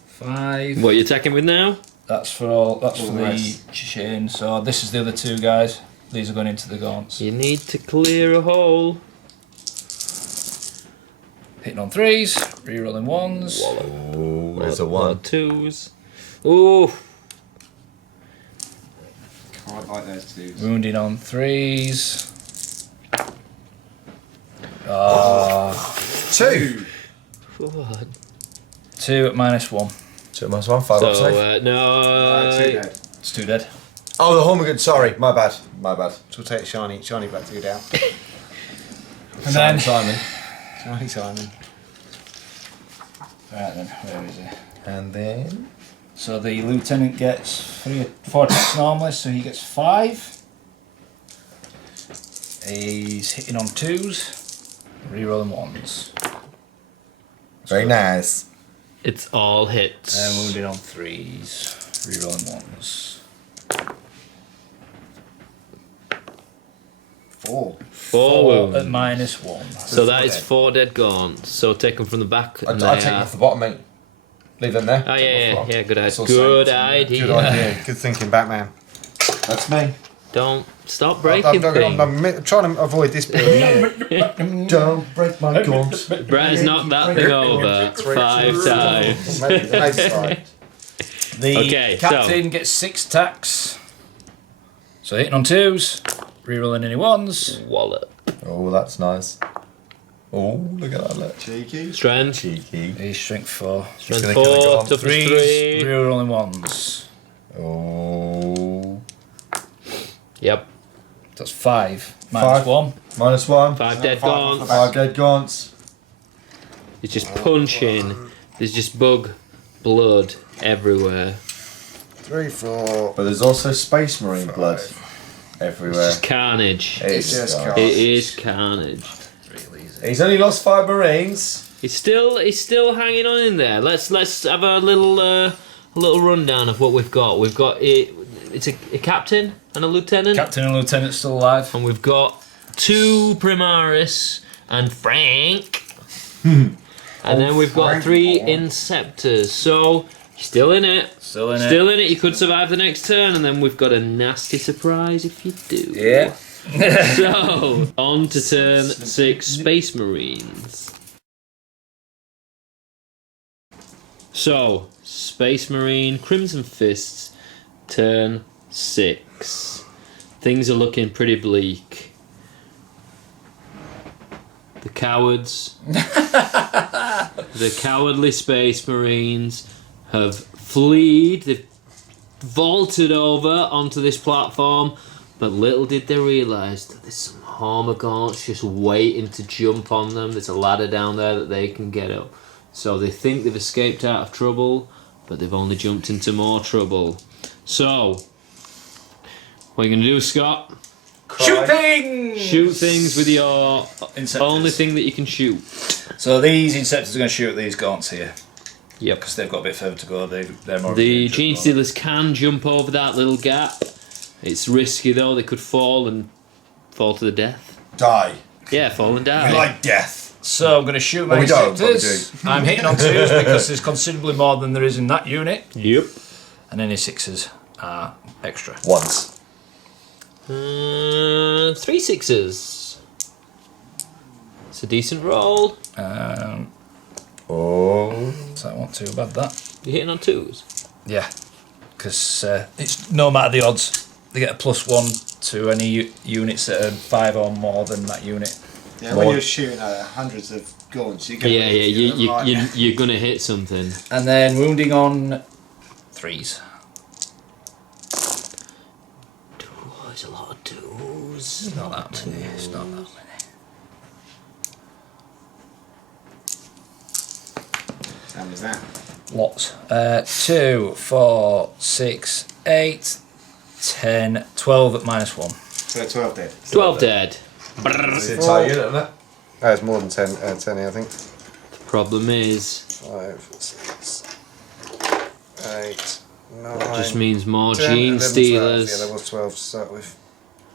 5. What are you attacking with now? That's for all. That's for nice. the chain. So this is the other 2 guys. These are going into the Gaunts. You need to clear a hole. Hitting on 3s, re-rolling 1s. Oh, there's a Lot 1. of 2s. Ooh. Quite like those 2s. Wounding on 3s. 2. What? 2 at -1. 2 minus 1, 5 up So, safe. no. 2 dead. It's 2 dead. Oh, the Hormagaunt, sorry. My bad. So we'll take Shiny back to go down. And then, Simon. Simon. right then, where is he? And then... So the lieutenant gets 4 attacks normally, so he gets 5. He's hitting on 2s, re-rolling 1s. Very nice. It's all hits. And wounded on 3s, re-rolling 1s. 4. 4 wounds. At -1. So that is 4 dead Gaunts. So take them from the back. I'll And take they them are... off the bottom, mate. Leave them there. Oh yeah, good idea. It's all Good safe. idea. Good idea. Good thinking, Batman. That's me. Don't stop breaking things. I'm trying to avoid this build here. Don't break my gaunts. Brett has knocked that thing over 5 times. Maybe 5. The Okay, so- captain gets 6 attacks. So hitting on 2s, re-rolling any 1s. Wallop. Oh, that's nice. Oh, look at that. Look. Cheeky. Strength. Cheeky. He's strength 4. Strength gonna kill a 4. Gaunt. Toughness 3. Re-rolling 1s. Oh. Yep. That's 5. Five. -1. -1. 5 dead Five. Gaunts. 5 dead gaunts. It's just punching. There's just bug blood everywhere. 3, 4. But there's also Space Marine blood It's everywhere. just carnage. It's just dark. carnage. It is carnage. Really easy. He's only lost 5 Marines. He's still hanging on in there. Let's have a little rundown of what we've got. We've got it's a captain and a lieutenant, Captain and lieutenant still alive. and we've got 2 Primaris and Frank, Hmm. and then we've got Frank. 3 Inceptors. So you're still in it. Still in it. Still in it. You could survive the next turn, and then we've got a nasty surprise if you do. Yeah. So on to turn 6, Space Marines. So Space Marine, Crimson Fists, turn 6. Things are looking pretty bleak. The cowards, the cowardly Space Marines have fled. They've vaulted over onto this platform, but little did they realise that there's some Hormagaunts just waiting to jump on them. There's a ladder down there that they can get up. So they think they've escaped out of trouble, but they've only jumped into more trouble. So, what are you going to do, Scott? Shoot things! Shoot things with your Inceptors. only thing that you can shoot. So these Inceptors are going to shoot at these Gaunts here. Yep. Because they've got a bit further to go. They're more... The dangerous. Genestealers can jump over that little gap. It's risky though, they could fall to the death. Die. Yeah, fall and die. We like death. So I'm going to shoot my Well, we don't, but we Inceptors. I'm hitting on 2s because there's considerably more than there is in that unit. Yep. And any 6s. are extra. Once. 3 6s. It's a decent roll. Oh. So I want too bad that. You're hitting on 2s. Yeah, because it's no matter the odds, they get a +1 to any units that are 5 or more than that unit. Yeah, when you're shooting at hundreds of gaunts, You're gonna hit something. And then wounding on 3s. Oh, there's a lot of 2s. It's not that many. It's not that many. How many is that? Lots. 2, 4, 6, 8, 10, 12 at -1. So 12 dead. 12 dead. It's the entire unit, isn't it? That's more than 10 here, I think. Problem is, 5, 6, 8, 9. that just means more 10, 11, 12. Genestealers. Yeah, there was 12 to start with.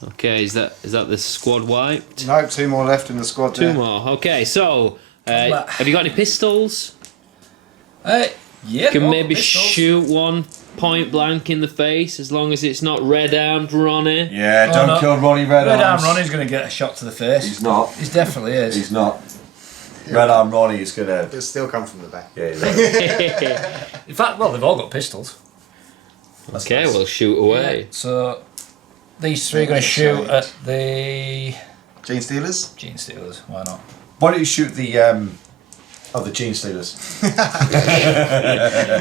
Okay, is that the squad wiped? No, 2 more left in the squad. 2 there. more. Okay, so have you got any pistols? Yeah. Can no, maybe pistols. shoot one point blank in the face as long as it's not red-armed Ronnie. Yeah, Oh, don't no. kill Ronnie Red Red Arm Arms. Ronnie's going to get a shot to the face. He's not. He definitely is. He's not. Red Arm Ronnie is gonna. It'll still come from the back. Yeah, he's right. In fact, well, they've all got pistols. Okay, we'll shoot away. So these 3 are going to shoot at the Genestealers? Genestealers. Why not? Why don't you shoot the Genestealers? I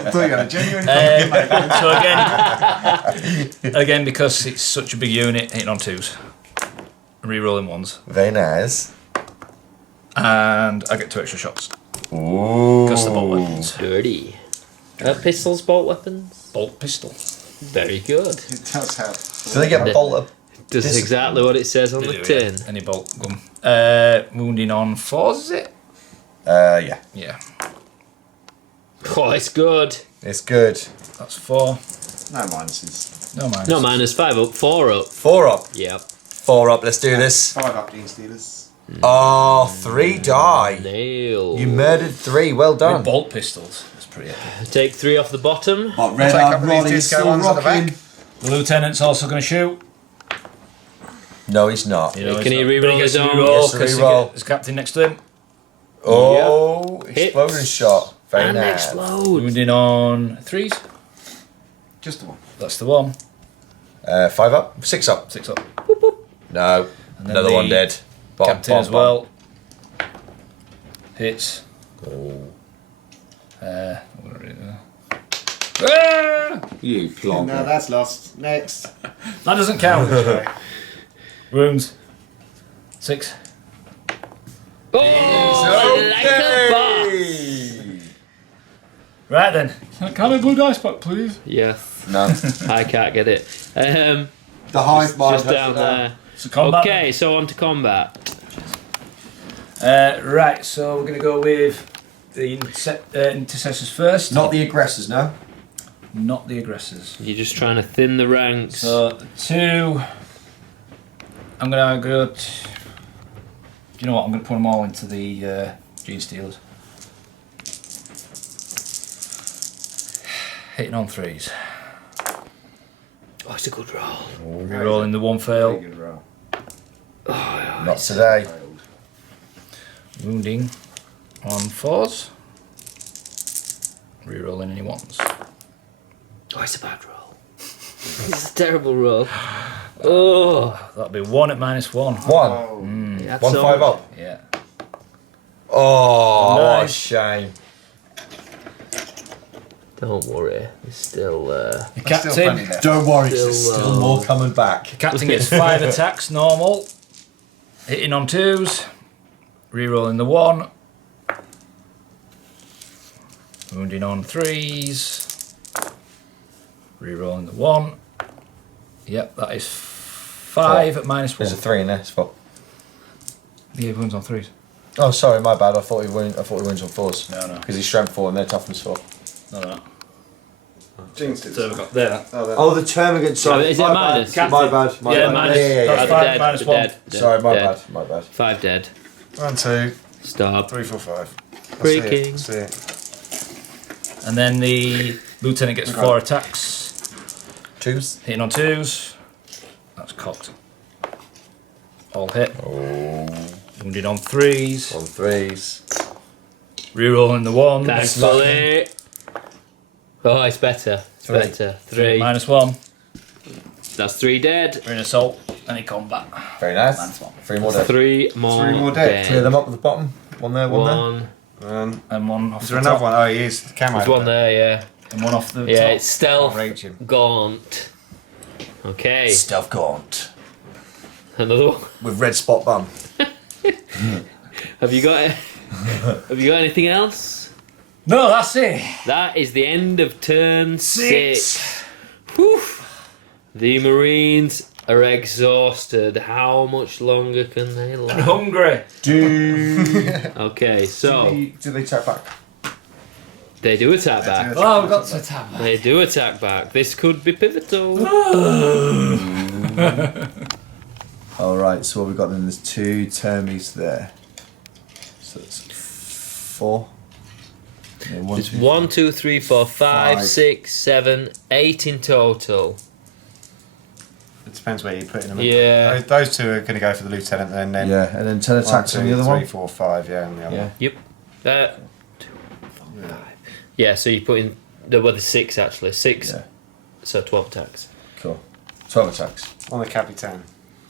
thought you had a genuine fucking mate. So again, because it's such a big unit, hitting on 2s, re-rolling 1s, Very nice. and I get 2 extra shots. Ooh. Because the bolt weapons. Dirty. Pistols, bolt weapons? Bolt pistol. Very good. It does help. Do they get bolted? Does This- exactly what it says on the They do, tin. yeah. Any bolt gun. Wounding on 4s, is it? Yeah. Yeah. Oh, it's good. It's good. That's 4. No minuses. No mind. No, man, there's 5 up, 4 up. 4 up. Yep. 4 up. Let's do this. 5 up Genestealers. Oh, 3 die. Nail. You murdered 3. Well With done. bolt pistols. That's pretty epic. Take 3 off the bottom. But Take Red a Arm couple of Ronnie these is disco still ones at the rocking. back. The lieutenant's also going to shoot. No, he's not. You know, Can he's he not- re-roll but he gets his to own? re-roll Yes, 'cause he re-roll. gets- There's captain next to him. Oh, explosion Hits. shot. Very And nice. explode. Wounding on 3s. Just the one. That's the one. 5 up. 6 up. 6 up. No. And then Another the one dead. Bottom, Captain as well. Hits. You plonk. No, that's lost. Next. That doesn't count. Wounds. 6. Oh, like a boss. Right then. Can I have a blue dice pack, please? Yeah, No. I can't get it. The hive mind. Just down there. So combat. Okay, so on to combat. Right, so we're going to go with the intercessors first. Not the aggressors, no? Not the aggressors. You're just trying to thin the ranks. So 2. I'm going to go. You know what? I'm going to put them all into the Genestealers. Hitting on 3s. Oh, it's a good roll. Rerolling the 1 Very fail. good roll. Not today. Wounding on 4s. Rerolling any 1s. Oh, it's a bad roll. It's a terrible roll. Oh, That'll be 1 at -1. 1. Oh. that's 1 so- 5 up. Yeah. Oh, what a Nice. shame. Don't worry, it's still. The There's still plenty captain. left. Don't worry, Still there's still low. more coming back. Captain gets 5 attacks normal. Hitting on 2s. Rerolling the 1. Wounding on 3s. Rerolling the 1. Yep, that is 5 at -1. There's a 3 in there. Spot. Yeah, wounds on 3s. Oh, sorry, my bad. I thought he wins on 4s. No. Because he's strength 4 and they're toughness 4. No. Genestealers. So we've got there. Oh, the termigant. Sorry, Is it my minus? bad. My bad. My Yeah, bad. minus. Yeah, That's They're 5 dead, minus they're 1. dead, dead, Sorry, my dead. bad. My bad. 5 dead. 1, 2, Stop. 3, 4, 5. Breaking. That's it. And then the lieutenant gets Okay. 4 attacks. Twos. Hitting on 2s. That's cocked. All hit. Oh. Wounded on 3s. On 3s. Rerolling the 1s. Thankfully. Oh, it's better. It's Three. better. 3. -1. That's 3 dead. We're in assault. Any combat. Very nice. -1. 3 more dead. 3 more, 3 more dead. Clear them up at the bottom. One there, one there. One. And 1 off Is the there another top. one? Oh, he is. The camo. There's one there, yeah. And 1 off the Yeah, top. it's stealth Reach him. gaunt. Okay. Stealth Gaunt. Another one. With red spot bum. Have you got anything else? No, that's it. That is the end of turn 6. Whew. The Marines are exhausted. How much longer can they And last? hungry. Okay, so Do they attack back? they do attack back. Oh, we've got to attack. They do attack back. This could be pivotal. Alright, so what we've got then, there's 2 termies there. So it's 4. And then It's 1, 2, 3, 4, 5, 6, 7, 8 in total. It depends where you're putting them. Yeah. Those 2 are going to go for the lieutenant, and then Yeah, and then 10 attacks on the other 3, one. 4, 5. Yeah, on the other Yeah. one. Yep. 2, 4, 5. Yeah, so you put in the 6 actually. 6. Yeah. So 12 attacks. Cool. 12 attacks. On the Capitan.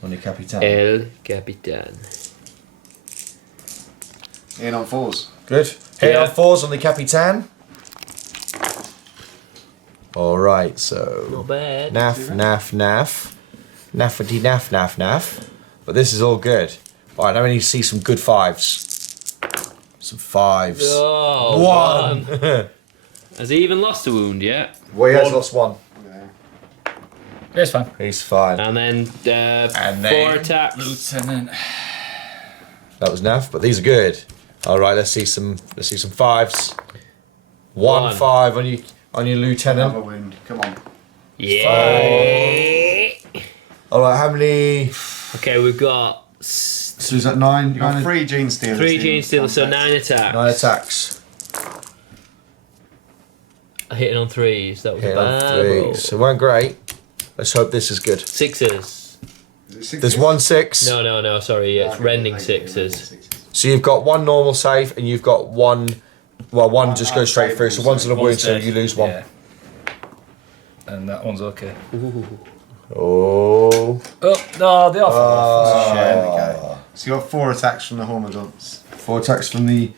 On your Capitan. El Capitan. In on 4s. Good. Hit Yeah. on 4s on the Capitan. Alright, so. Not bad. Naff, naff, naff. Naffity naff, naff, naff. But this is all good. Alright, now we need to see some good 5s. Some 5s. Oh, One. one. Has he even lost a wound yet? Well, he has One. lost 1. It's fine. He's fine. And then 4 then- attacks. Lieutenant. That was naff, but these are good. Alright, let's see some 5s. 1 One. 5 on your Another lieutenant. wound. Come on. Yeah. Alright, how many? Okay, we've got So is that 9? You've got 3 Genestealers. 3 in Genestealers, so contact. 9 attacks. 9 attacks. Hitting on 3s. That was Hit a on bad roll. 3. So it weren't great. Let's hope this is good. 6s. Is it 6? There's 1 6. No, sorry, yeah, it's rending 6s. So you've got 1 normal save and you've got 1. Well, 1 just goes straight through. So 1's on a wound, so dead. you lose 1. Yeah. And that one's okay. Oh. Oh, no, they off. Ah. There we go. So you got 4 attacks from the Hormagaunts. 4 attacks from the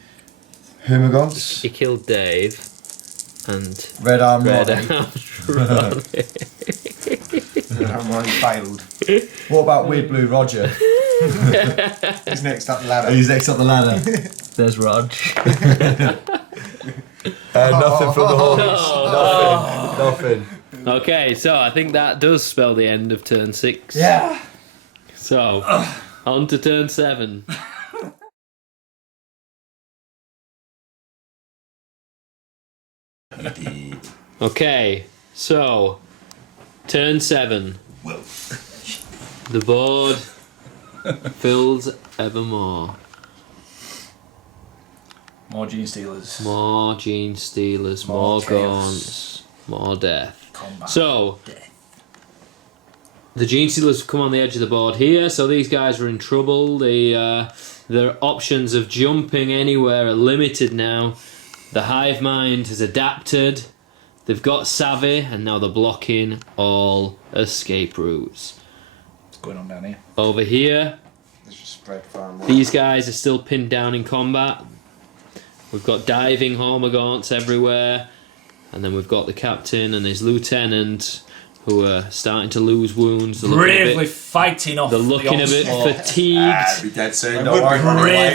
Hormagaunts. He killed Dave and Red arm Red Roddy. Arms Ronnie. I'm already failed. What about Weird Blue Roger? He's next up the ladder. He's next up the ladder. There's Rog. Nothing from the horse. Oh. Nothing. Okay, so I think that does spell the end of turn 6. Yeah. So, on to turn 7. Okay, so turn 7. The board fills evermore. More Genestealers. More Genestealers, More more chaos. gaunts, more death. Combat. So, the Genestealers have come on the edge of the board here, so these guys are in trouble. Their options of jumping anywhere are limited now. The Hive Mind has adapted. They've got Savvy, and now they're blocking all escape routes. What's going on down here? Over here, Let's just spread far more. these guys are still pinned down in combat. We've got diving Hormagaunts everywhere. And then we've got the captain and his lieutenant who are starting to lose wounds. They're looking a Bravely bit, fighting off they're looking a the bit onslaught. fatigued. Be dead soon. They Don't would worry. be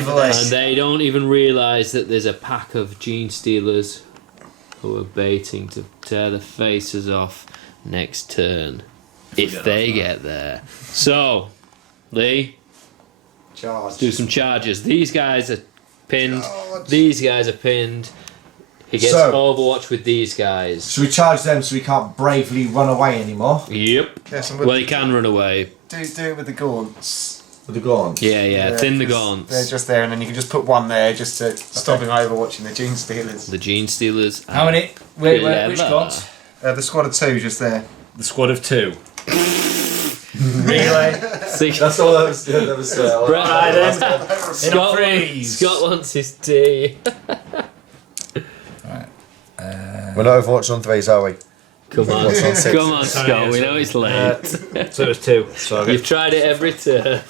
bravely. And they don't even realise that there's a pack of Genestealers who are baiting to tear the faces off next turn. If they get there. So, Lee, Charge. do some charges. These guys are pinned. Charge. These guys are pinned. He gets So- Overwatch with these guys. Should we charge them so we can't bravely run away anymore? Yep. Yes, and Well, he can run away. do it with the gaunts. With the Gaunt? Yeah, thin the 'cause gaunts. They're just there, and then you can just put one there just to stop him overwatching the Genestealers. The Genestealers. How many? Wait, which Clever. gaunts? The squad of 2 just there. the squad of 2. Really? See, That's all that was. Right then. In a freeze. Scott wants his tea. We're not Overwatch on 3s, are we? Come on, What's on 6? come on, Scott. We know it's late. So it was 2. You've tried it every turn.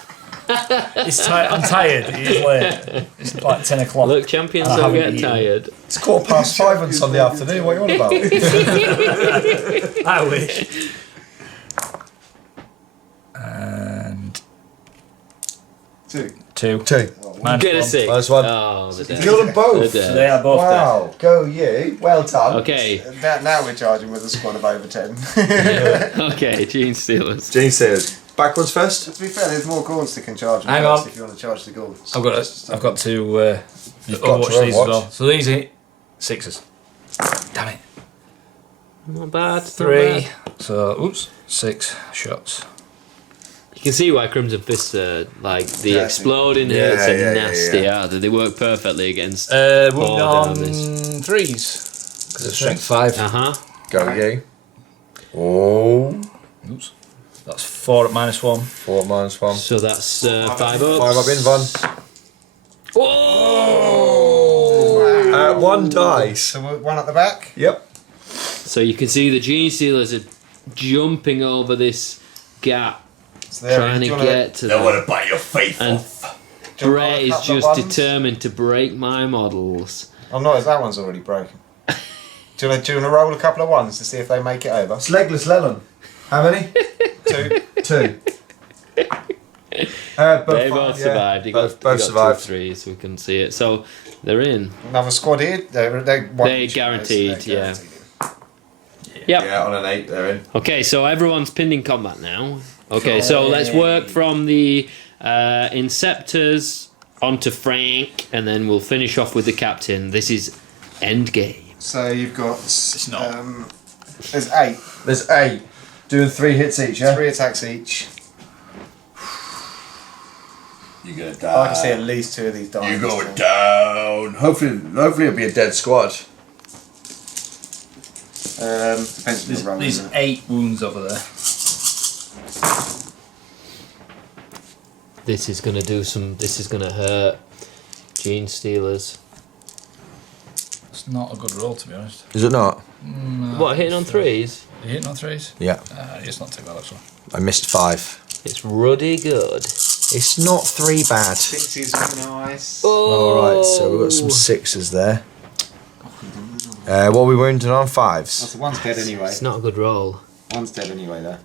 I'm tired. It is late. It's like 10 o'clock. Look, champions I don't haven't get eaten. tired. It's 5:15 on Sunday afternoon. What are you on about? I wish. And 2. 2. 2. Minus Get a 1. 6. Minus 1. Oh, they're dead. Kill them both. They're So dead. they are both Wow, go you. Well done. Okay, Now we're charging with a squad of over 10. okay, Genestealers. Genestealers. Backwards first. To be fair, there's more gaunts that can charge. Hang first on. If you want to charge the gaunts. I've got to You've got Overwatch to these as Overwatch. well. So these are 6s. Damn it. Not bad. not 3. bad. So, oops. 6 shots. You can see why Crimson Fists are like the Yeah, exploding yeah, hits are yeah, nasty, aren't they? They work perfectly against. Wound Horde on armies. 3s. Because it's strength 5. Uh-huh. Go you. Oh. Oops. That's 4 at minus 1. 4 minus 1. So that's 5 up. 5 up in Van. Oh! 1 dice. So one at the back. Yep. So you can see the Genestealers are jumping over this gap, So there, trying do to you wanna- get to them. bite your faith And do you want Brett a is couple of just ones? determined to break my models. I'm not, as that one's already broken. do you want to roll a couple of ones to see if they make it over? It's legless Leland. How many? 2. 2. They both survived. You both got survived. 2 3s, we can see it. So they're in. Another squad here. They guaranteed, yeah. guaranteed. Yep. Yeah, on an 8 they're in. Okay, so everyone's pinned in combat now. Okay, so let's work from the Inceptors onto Frank, and then we'll finish off with the captain. This is end game. So you've got. not. There's 8. There's 8. Doing 3 hits each, yeah? 3 attacks each. You're gonna I die. can see at least 2 of these dying. You go down. Hopefully it'll be a dead squad. Depends on the roll. There's isn't it? 8 wounds over there. This is gonna do some. This is gonna hurt. Genestealers. It's not a good roll, to be honest. Is it not? What, hitting on 3s? You hitting on 3s? Yeah. It's not too bad, actually. I missed 5. It's ruddy good. It's not 3 bad. 6s are nice. Alright, so we've got some 6s there. What are we wounded on? 5s. So one's dead anyway. It's not a good roll. One's dead anyway, though.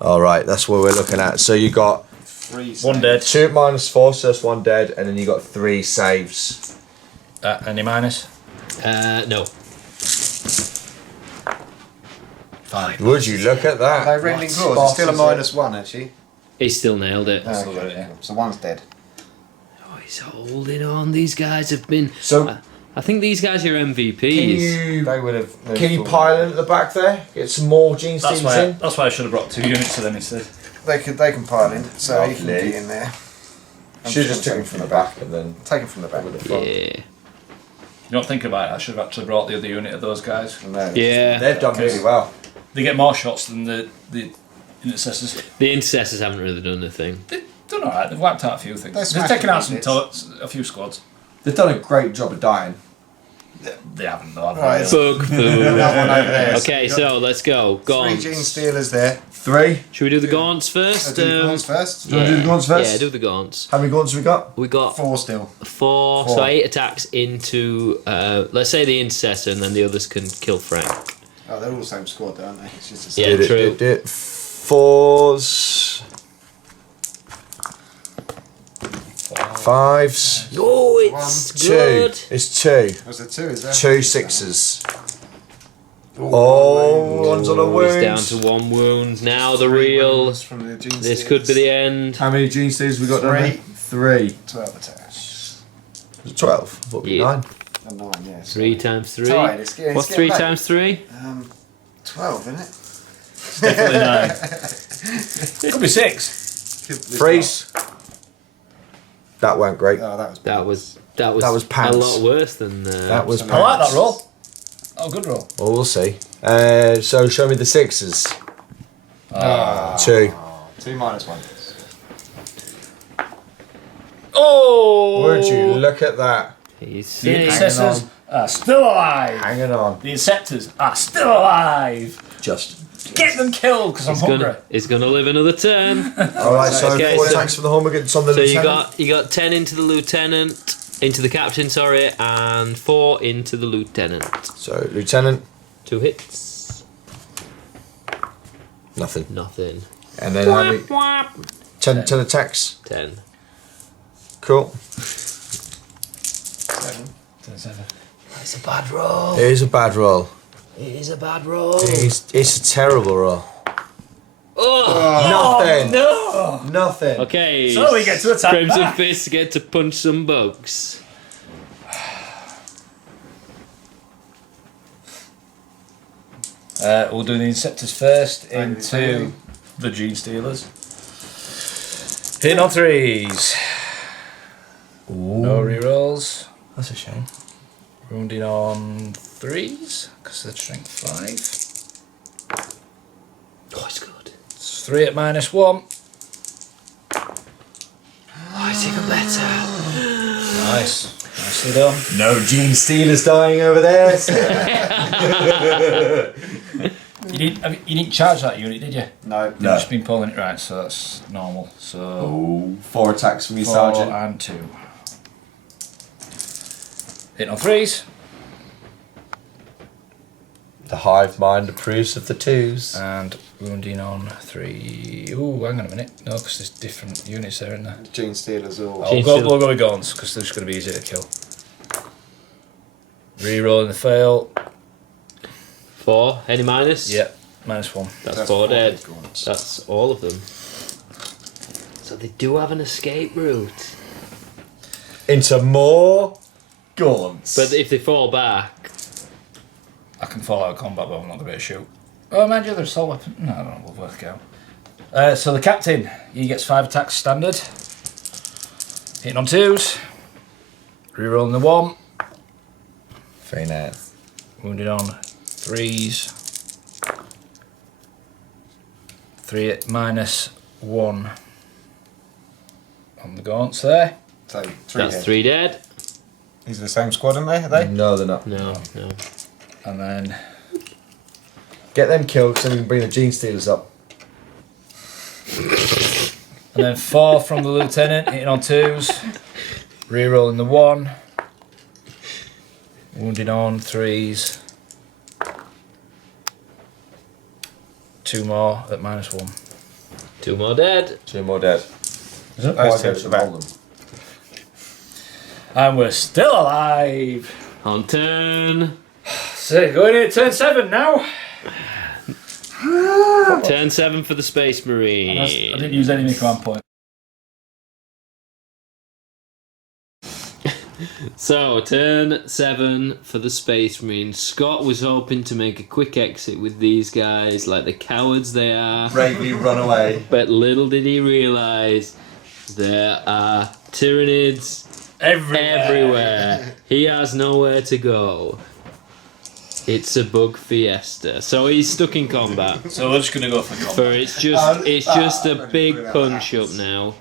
Alright, that's what we're looking at. So you got 3 1 dead. 2 minus 4, so that's 1 dead, and then you got 3 saves. Any minus? No. 5. Would you look at that? No, rending claws. It's still a -1, actually. He still nailed it. Okay. So one's dead. Oh, he's holding on. These guys have been. So I think these guys are MVPs. They would have. can you pile in at the back there? Get some more Gene That's Stealers why, in? that's why I should have brought 2 units to them instead. They can pile in. So you can Lovely. get in there. Should have just took him from the back and then Take him from the back. with the front. Yeah. You don't think about it, I should have actually brought the other unit of those guys. No. Yeah. They've done really well. They get more shots than the intercessors. The intercessors haven't really done a thing. They've done alright, they've wiped out a few things. They They've smashed taken a out few some a few squads. They've done a great job of dying. They haven't though. Right. Bug food. Another one over there. Okay, so let's go. 3 Gaunts. Genestealers there. 3. Should we do the Gaunts first? Do the gaunts first. you wanna do the Gaunts first? Yeah, do the Gaunts. How many Gaunts have we got? We got 4 still. 4, so 8 attacks into, let's say the intercessor, and then the others can kill Frank. Oh, they're all the same squad, though, aren't they? It's just the Yeah, same. true. Did it. 4s. 5s. Oh, it's 2. good. It's 2. Was there 2? Is there? 2 6s. Oh, one's on a He's wound. down to 1 wound. Now the 3 real. wounds from the Genestealers. This could be the end. How many Gene Stealers we got down there? 3. 12 attacks. 12. What would be Yeah. 9? And 9, yes. 3 times 3. Tied, it's getting- What's it's 3 getting times 3? 12, isn't it? It's definitely 9. Could be 6. Freeze. That went great. Oh, that was. That was That was a pants. lot worse than. That was I like that roll. Oh, good roll. Well, we'll see. So show me the sixes. 2. 2 minus 1. Oh! Would you look at that? He's The sick. intercessors are still alive. Hanging on. The Inceptors are still alive. Just. Get them killed because I'm hungry. He's gonna live another turn. Alright, so Okay, 4 so- attacks for the Hormagaunts on the So lieutenant. you got 10 into the lieutenant, into the captain, sorry, and 4 into the lieutenant. So lieutenant, 2 hits. nothing. Nothing. And then how many? 10 attacks. 10. Cool. 7. It's a bad roll. It is a bad roll. It is a bad roll. It's a terrible roll. Oh. Nothing. No. Nothing. Okay. So we get to attack Crimson back. Fists get to punch some bugs. We'll do the Inceptors first into the Genestealers. Hitting on 3s. No rerolls. That's a shame. Wounding on 3s because they're strength 5. Oh, it's good. It's 3 at -1. Oh, it's even better. Nice. Nicely done. No Genestealers dying over there. You didn't charge that unit, did you? No. You've just been pulling it right, so that's normal. So 4 attacks from your 4 sergeant. and 2. Hitting on 3s. The hive mind approves of the 2s. And wounding on 3. Ooh, hang on a minute. No, because there's different units there, isn't there? Genestealers all. We'll go with Gaunts because they're just going to be easier to kill. Rerolling the fail. 4. Any minus? Yep, -1. That's 4 dead. Gaunts. That's all of them. So they do have an escape route. Into more gaunts. But if they fall back, I can fall out of combat, but I'm not going to be able to shoot. Oh, mind you, there's assault weapon. No, I don't know, we'll work it out. So the captain, he gets 5 attacks standard. Hitting on 2s. Rerolling the 1. Very nice. Wounded on 3s. 3 at -1 on the gaunts there. So 3 that's dead. 3 dead. These are the same squad, aren't they? Are they? No, they're not. No. And then Get them killed so we can bring the Genestealers up. 4 from the lieutenant, hitting on 2s. Rerolling the 1. Wounded on 3s. 2 more at -1. 2 more dead. 2 more dead. Those 2 at the back. And we're still alive. On turn. So going into turn 7 now. Turn 7 for the Space Marine. I didn't use any of my command point. So, turn 7 for the Space Marine. Scott was hoping to make a quick exit with these guys, like the cowards they are. Bravely run away. But little did he realise there are Tyranids everywhere. He has nowhere to go. It's a bug fiesta. So he's stuck in combat. So we're just going to go for combat. For it's just a big punch up now.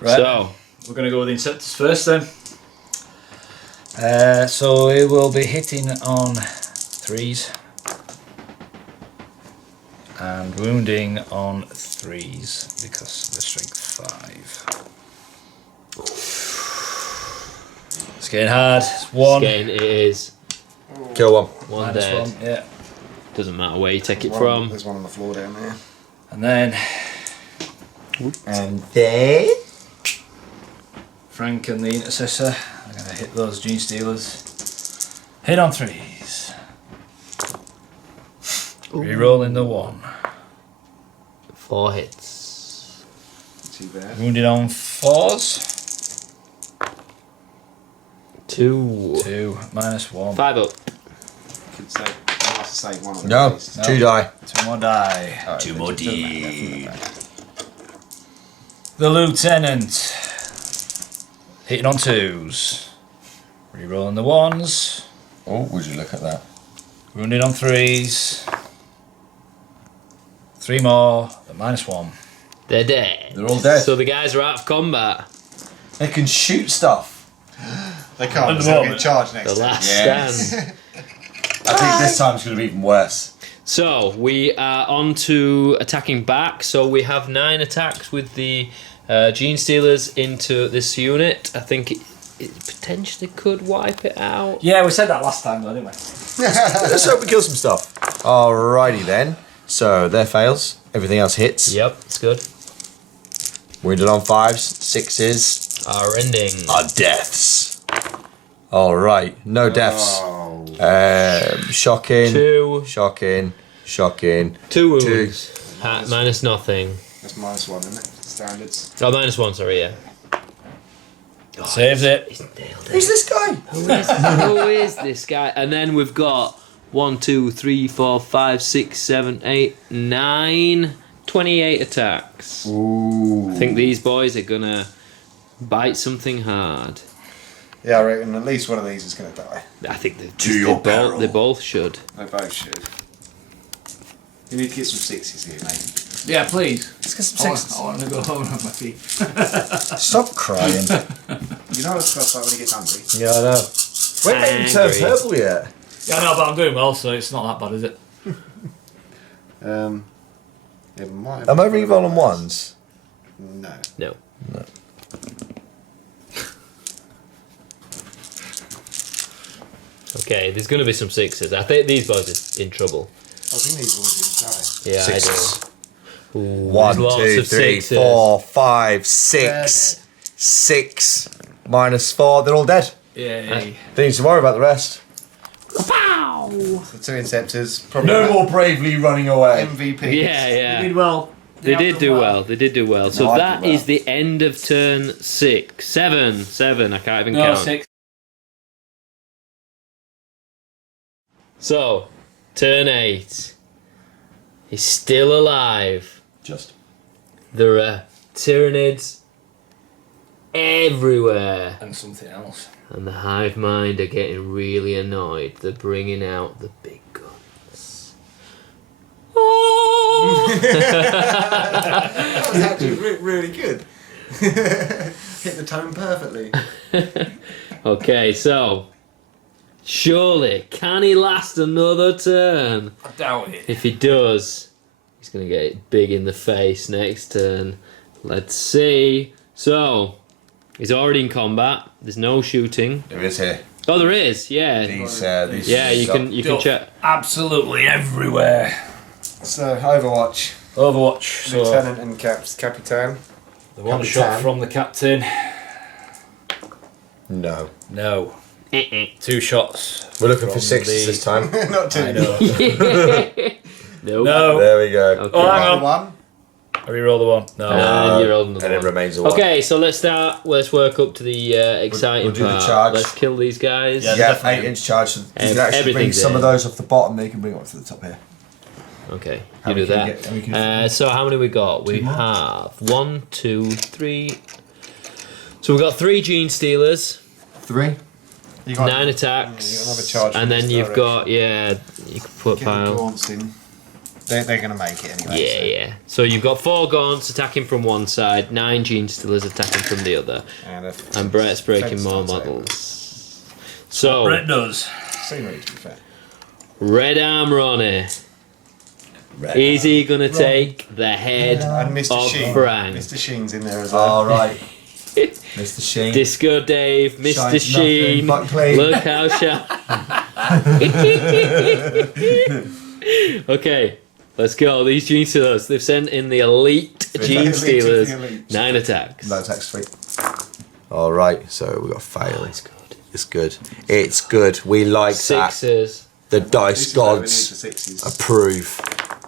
Right. So We're going to go with the Inceptors first then. So it will be hitting on 3s. And wounding on 3s because of the strength 5. It's getting hard. It's 1. again, it is Kill one. 1 -1, dead. yeah. Doesn't matter where you take it from. There's one on the floor down there. And then And then... Frank and the Intercessor are going to hit those Genestealers. Hit on 3s. Rerolling the 1. 4 hits. Too bad. Wounded on 4s. 2. 2 -1. 5 up. Could say, I must say one on No, the list. 2 die. 2 more die. Alright, 2 more it doesn't matter, D. doesn't matter. The Lieutenant. Hitting on 2s. Rerolling the 1s. Oh, would you look at that? Wounded on 3s. 3 more. They're -1. They're dead. They're all dead. So the guys are out of combat. They can shoot stuff. They can't. At the They'll get moment. charged next The time. last Yes. stand. I think this time's going to be even worse. So we are on to attacking back. So we have 9 attacks with the Genestealers into this unit. I think it potentially could wipe it out. Yeah, we said that last time though, didn't we? Let's hope we kill some stuff. Alrighty then. So there fails. Everything else hits. Yep, it's good. Wounded on 5s, 6s. Our ending. Are deaths. Alright, no deaths. Oh. Shocking. 2. Shocking. Shocking. 2 wounds. Minus nothing. That's -1, isn't it? Standards. Oh, -1, sorry, yeah. Saves it. He's nailed it. Who's this guy? Who is this guy? And then we've got 1, 2, 3, 4, 5, 6, 7, 8, 9, 28 attacks. Ooh. I think these boys are gonna bite something hard. Yeah, I reckon at least one of these is going to die. I think your peril. they both should. They both should. You need to get some 6s here, mate. Yeah, please. Let's get some I want to go home and have my tea. Stop crying. You know what it's like when you get hungry? Yeah, I know. We ain't made him turn Angry. purple yet. Yeah, no, but I'm doing well, so it's not that bad, is it? It might have Am I been reroll on one of ones? those. No. No. Okay, there's gonna be some 6s. I think these boys are in trouble. I think these ones will die. Yeah, Sixes. I do. Ooh, 1, there's lots 2, of 3, 6s. 4, 5, 6. 6. -4. They're all dead. Yeah. Don't need to worry about the rest. Pow! The 2 Inceptors. Probably No more bravely running away. MVP. Yeah, yeah. You did well. They did do well. They did do well. So No, I that did well. is the end of turn 6. 7. 7. I can't even No, count. 6. So, turn 8. He's still alive. Just. There are Tyranids everywhere. And something else. And the hive mind are getting really annoyed. They're bringing out the big guns. Oh! That was actually really good. Hit the tone perfectly. Okay, so surely can he last another turn? I doubt it. If he does, he's gonna get it big in the face next turn. Let's see. So he's already in combat. There's no shooting. There is here. Oh, there is. Yeah. These Yeah, you can check. Absolutely everywhere. So, Overwatch. Overwatch. So Lieutenant and Capitan. the one Capitan. shot from the captain. No. No. 2 shots. We're looking for From 6s the- this time. Not 2. I know. Nope. No. There we go. Oh, hang on. 1. I reroll the one. No. And you're holding and another it one. remains a 1. Okay, so let's start. Let's work up to the exciting we'll do the part. charge. Let's kill these guys. Yeah. Yeah, definitely. 8-inch charge. So you can actually bring everything's some of in. those off the bottom. They can bring it up to the top here. Okay, How you we do can that. get- how we can- So how many we got? We more. have 1, 2, 3. So we've got 3 Genestealers, 3. You got 9 attacks, you got another charge from and then this you've direction. got you can put Get the pile. Gaunts in. They're going to make it anyway. Yeah, yeah. So you've got 4 Gaunts attacking from one side, 9 Genestealers attacking from the other, So. and Brett's breaking more Fence models. So Brett does. Scenery, to be fair. Red Arm Ronnie. Is he gonna take the head And Mr. of Sheen. Frank? Mr. Sheen's in there as well. All right. Mr. Sheen. Disco Dave, Mr. Shines Sheen. nothing but clean. Look how sharp. Okay, let's go. These Genestealers, they've sent in the elite The elite of the Genestealers. elite. 9 attacks. No text free. All right. So we got fail. Oh, it's good. It's good. It's good. We like that. 6s. The This dice is where we need gods the 6s. approve.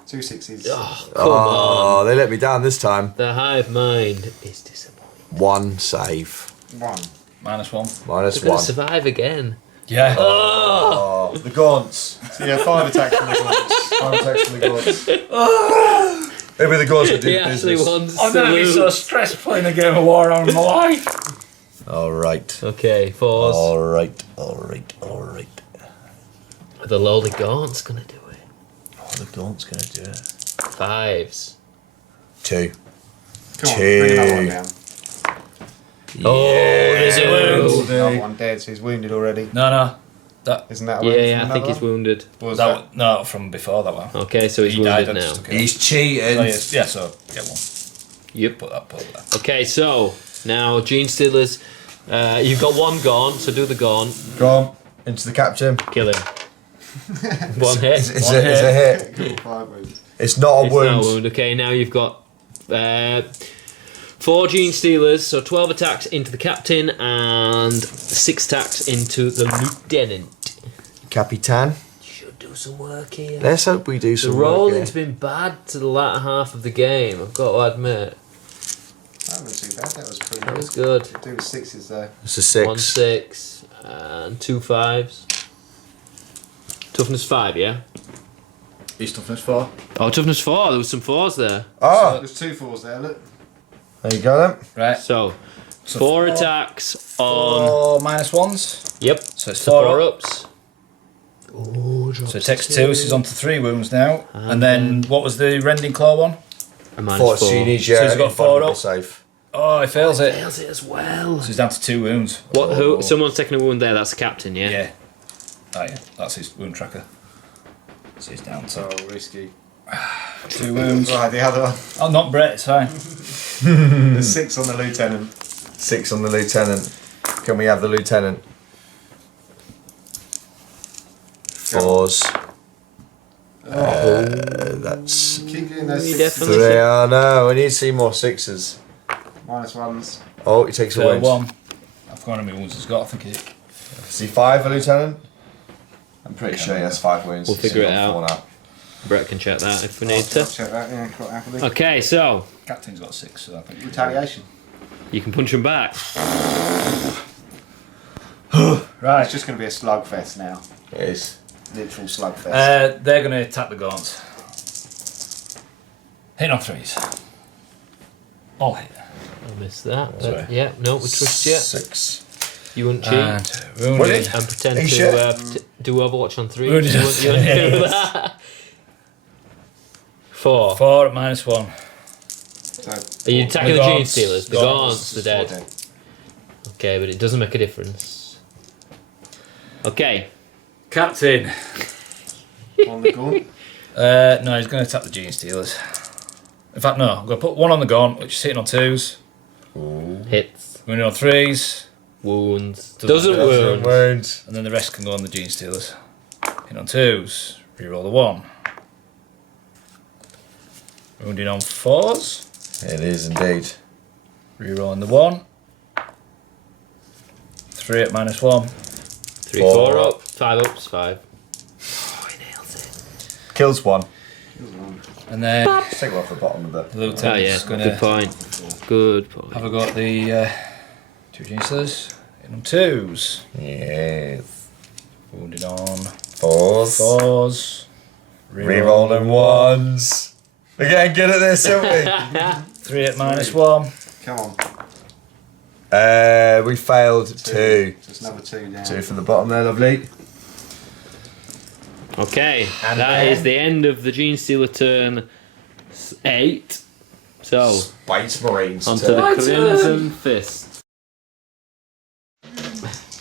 2 6s. Oh, come on. Oh, they let me down this time. The hive mind is disappointing. 1 save. 1. -1. Minus They're gonna 1. survive again. Yeah. Oh, Oh, the gaunts. So yeah, 5 attacks from the Gaunts. 5 attacks from the gaunts. Maybe the gaunts would do he the actually business. wants I'm to gonna be so lose. stressed playing a game of Warhammer in my life. All right. Okay, 4s. All right. All right. All right. The lowly Gaunt's gonna do it. Oh, the Gaunt's going to do it. 5s. 2. Come on, bring another one down. Oh, there's a wound. Another one dead, so he's wounded already. No. That Isn't that a wound? Yeah, from I think another he's one? wounded. What was that that? one- no, from before that one. Okay, so he's He died. wounded I now. just took it. He's cheating. Oh, yeah, so get one. Yep. Put that. Okay, so now Genestealers, you've got one Gaunt, so do the Gaunt. Go on. Into the captain. Kill him. One hit. It's a hit. Cool, 5 wounds. It's not a It's wound. not a wound. Okay, now you've got 4 Genestealers, so 12 attacks into the captain and 6 attacks into the lieutenant. Capitan. Should do some work here. Let's hope we do The some work rolling's here. been bad to the latter half of the game, I've got to admit. That wasn't too bad, that was pretty That good. was good. Do with 6s though. It's a 6. 1 6 and 2 5s. Toughness 5, yeah? He's toughness 4. Oh, toughness 4, there was some 4s there. Oh, There's 2 4s there, look. there you go then. Right. So, So 4 4 attacks on. 4 minus 1s. Yep, So it's so 4 4 up. ups. Oh, So it takes 2, so he's on to 3 wounds now. And then what was the rending claw one? A minus 4, 4. so you need your So he's got 4 invulnerable up. save. Oh, he fails it. Fails it as well. So he's down to 2 wounds. What? Who? Someone's taking a wound there. That's the captain, yeah. Yeah. Oh yeah, that's his wound tracker. So he's down to Oh, risky. 2 wounds. Right, the other one. Oh, not Brett, it's fine. There's 6 on the lieutenant. 6 on the lieutenant. Can we have the lieutenant? 4s. That's Keep getting those We 6s. definitely- 3. Oh no, we need to see more 6s. Minus 1s. Oh, he takes a So wound. 1. I've forgotten how many wounds he's got, I think it. Is he 5, a lieutenant? I'm pretty sure he has 5 wounds. We'll figure He's it got out. 4 now. Brett can check that if we I'll need to. check that, yeah, quite happily. Okay, so Captain's got 6, so I think. Retaliation. you can punch him back. Right. It's just going to be a slugfest now. It is. Literal slugfest. They're going to attack the Gaunts. Hit on 3s. All hit. I missed that. But Sorry. yeah, no, we trust you. 6. You wouldn't cheat And Would wounded. it? and pretend Are you to sure? do Overwatch on 3. Wounded. You wouldn't do that. 4. 4 at minus 1. So, Are you attacking the The Genestealers? The Gaunts. Gaunts, the dead. Okay, but it doesn't make a difference. Okay. Captain. On the Gaunt. No, he's going to attack the Genestealers. In fact, no. I'm going to put 1 on the Gaunt, which is sitting on 2s. Hits. Wounded on 3s. Wounds. Doesn't Doesn't wound. And then the rest can go on the Genestealers. Hit on 2s. Reroll the 1. Wounded on 4s. It is indeed. Rerolling the 1. 3 at minus 1. 3, 4 4 up. up. 5 ups, 5. Oh, he nails it. Kills 1. And then Let's take one off the bottom of the. Oh, yeah. Lieutenant's going Good to point. Good point. have a go at the 2 Genestealers. Hit on 2s. Yes. Wounded on 4s. 4s. Rerolling 1s. We're getting good at this, aren't we? 3 at minus 1. Come on. We failed 2. Just another 2 down. 2 from the bottom there, lovely. Okay, And that then- is the end of the Genestealer turn 8. So, Space Marines. onto turn. the Crimson Fist.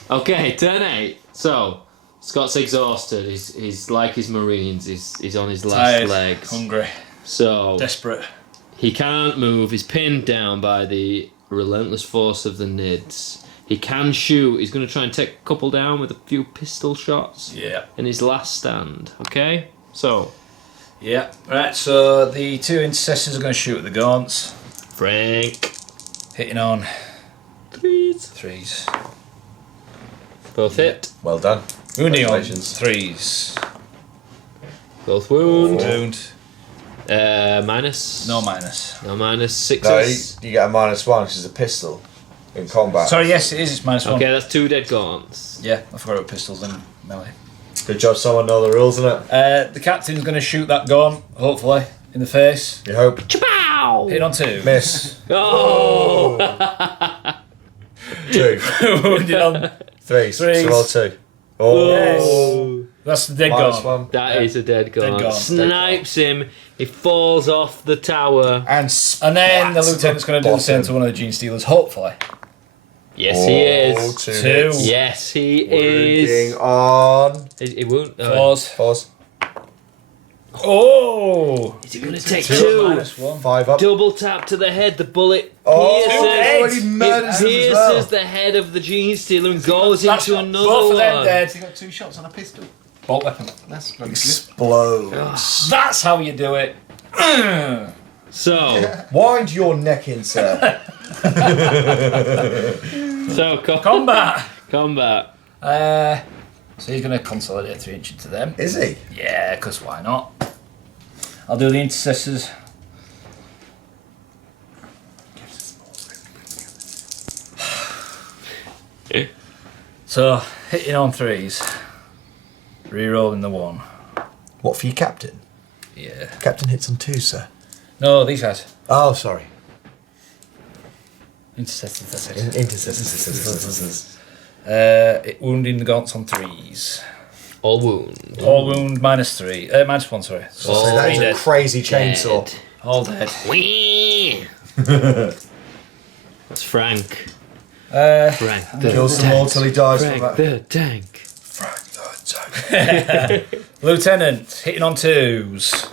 Okay, turn 8. So, Scott's exhausted. He's like his Marines. He's on his last Tired. legs. Hungry. So, Desperate. he can't move. He's pinned down by the relentless force of the Nids. He can shoot. He's going to try and take a couple down with a few pistol shots Yeah. in his last stand. Okay? So, Yeah. Right, so the 2 intercessors are going to shoot at the Gaunts. Frank. Hitting on 3s. 3s. Both hit. Well done. Wounding on Congratulations. 3s. Both wound. Wound. Minus. No minus. No minus. No, 6s. you get a -1 because it's a pistol in combat. Sorry, yes, it is. It's minus 1. Okay, that's 2 dead Gaunts. Yeah, I forgot about pistols and melee. Good job, someone know the rules, innit? The captain's going to shoot that Gaunt, hopefully, in the face. You hope. Chapow! Hitting on 2. Miss. Oh! 2. Wounded on 3. Threes. So roll 2. Oh. Yes. That's the dead Minus guard. 1. That is a dead guard. guard. Snipes him. He falls off the tower. And then the splats lieutenant's going to do the same to one of the Genestealers, hopefully. Yes, he is. Two. Yes, he Wounding is. on. He won't. Pause. Oh! Is he going to take Two. two? Minus 1. 5 up. Double tap to the head. The bullet Oh, he murders pierces, him as well. pierces the head of the Genestealer and goes That's into not- another both of them one. dead. He got 2 shots on a pistol. Bolt weapon. That's bloody good. Explodes. That's how you do it. So, Wind your neck in, sir. Combat. combat. So he's going to consolidate 3 inch into them. Is he? Yeah, because why not? I'll do the intercessors. So, hitting on 3s. Rerolling the 1. What for your captain? Yeah. Captain hits on 2, sir. No, these guys. Oh, sorry. Intercessors, that's it. Intercessors. Wounding the gaunts on 3s. All wound. All wound -3. -1, sorry. So All That is a dead. crazy chainsaw. Dead. All dead. Whee! That's Frank. Frank the Kills them all till he dies from Frank that. the tank. Lieutenant, hitting on 2s.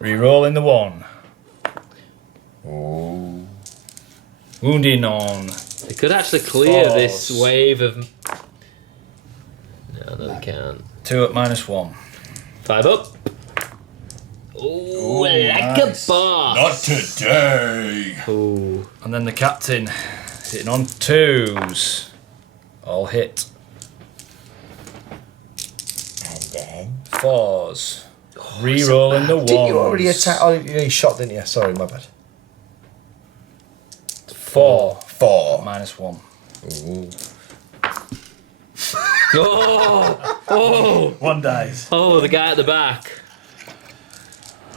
Rerolling the 1. Oh. Wounding on. They could actually clear this False. wave of. No, they can't. 2 at -1. 5 up. Oh, like nice. a boss. today. Ooh. And then the captain, hitting on 2s. All hit. And then. 4s. Rerolling the 1s. Didn't you already attack? Oh, you shot, didn't you? Sorry, my bad. 4. 4. -1. Ooh. Oh! Oh! 1 dies. Oh, the guy at the back.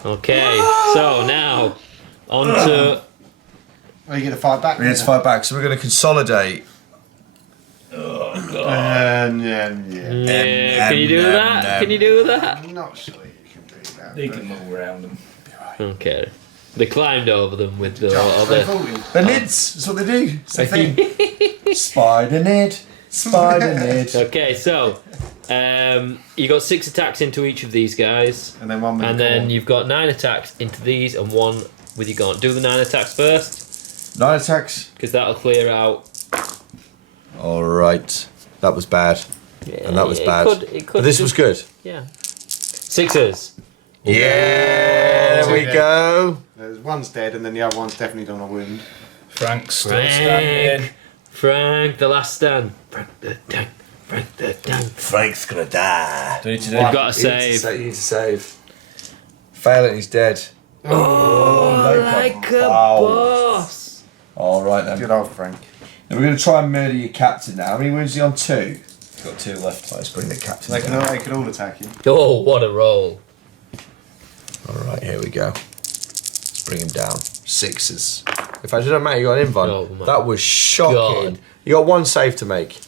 Okay, so now on to. Are you going to fight back? We need to fight back, so we're going to consolidate. Yeah, can you do that? Can you do that? I'm not sure you can do that. They can move around them. Okay. They climbed over them with the They're other. falling. The nids, that's what they do. It's the thing. Spider nid. Spider nid. Okay, so you got 6 attacks into each of these guys, And then 1 with and the then core. you've got 9 attacks into these and 1 with your gaunt. Do the 9 attacks first, 9 attacks. because that'll clear out. Alright. That was bad. And that was bad. It could But this was good. Yeah. 6s. Yeah, there we go. There's one's dead, and then the other one's definitely done a wound. Frank's still standing. Frank, the last stand. Frank the tank. Frank the tank. Frank's gonna die. Do you need to do You've got to save. You need to save. Fail it, he's dead. Like a Wow. boss. Alright then. Good old Frank. Now we're going to try and murder your captain now. How many wounds is he on? 2? He's got 2 left. Let's bring the captain They can down. all attack you. Oh, what a roll. Alright, here we go. Let's bring him down. 6s. If I didn't matter, you got an invuln. Oh my That was shocking. God. You got 1 save to make.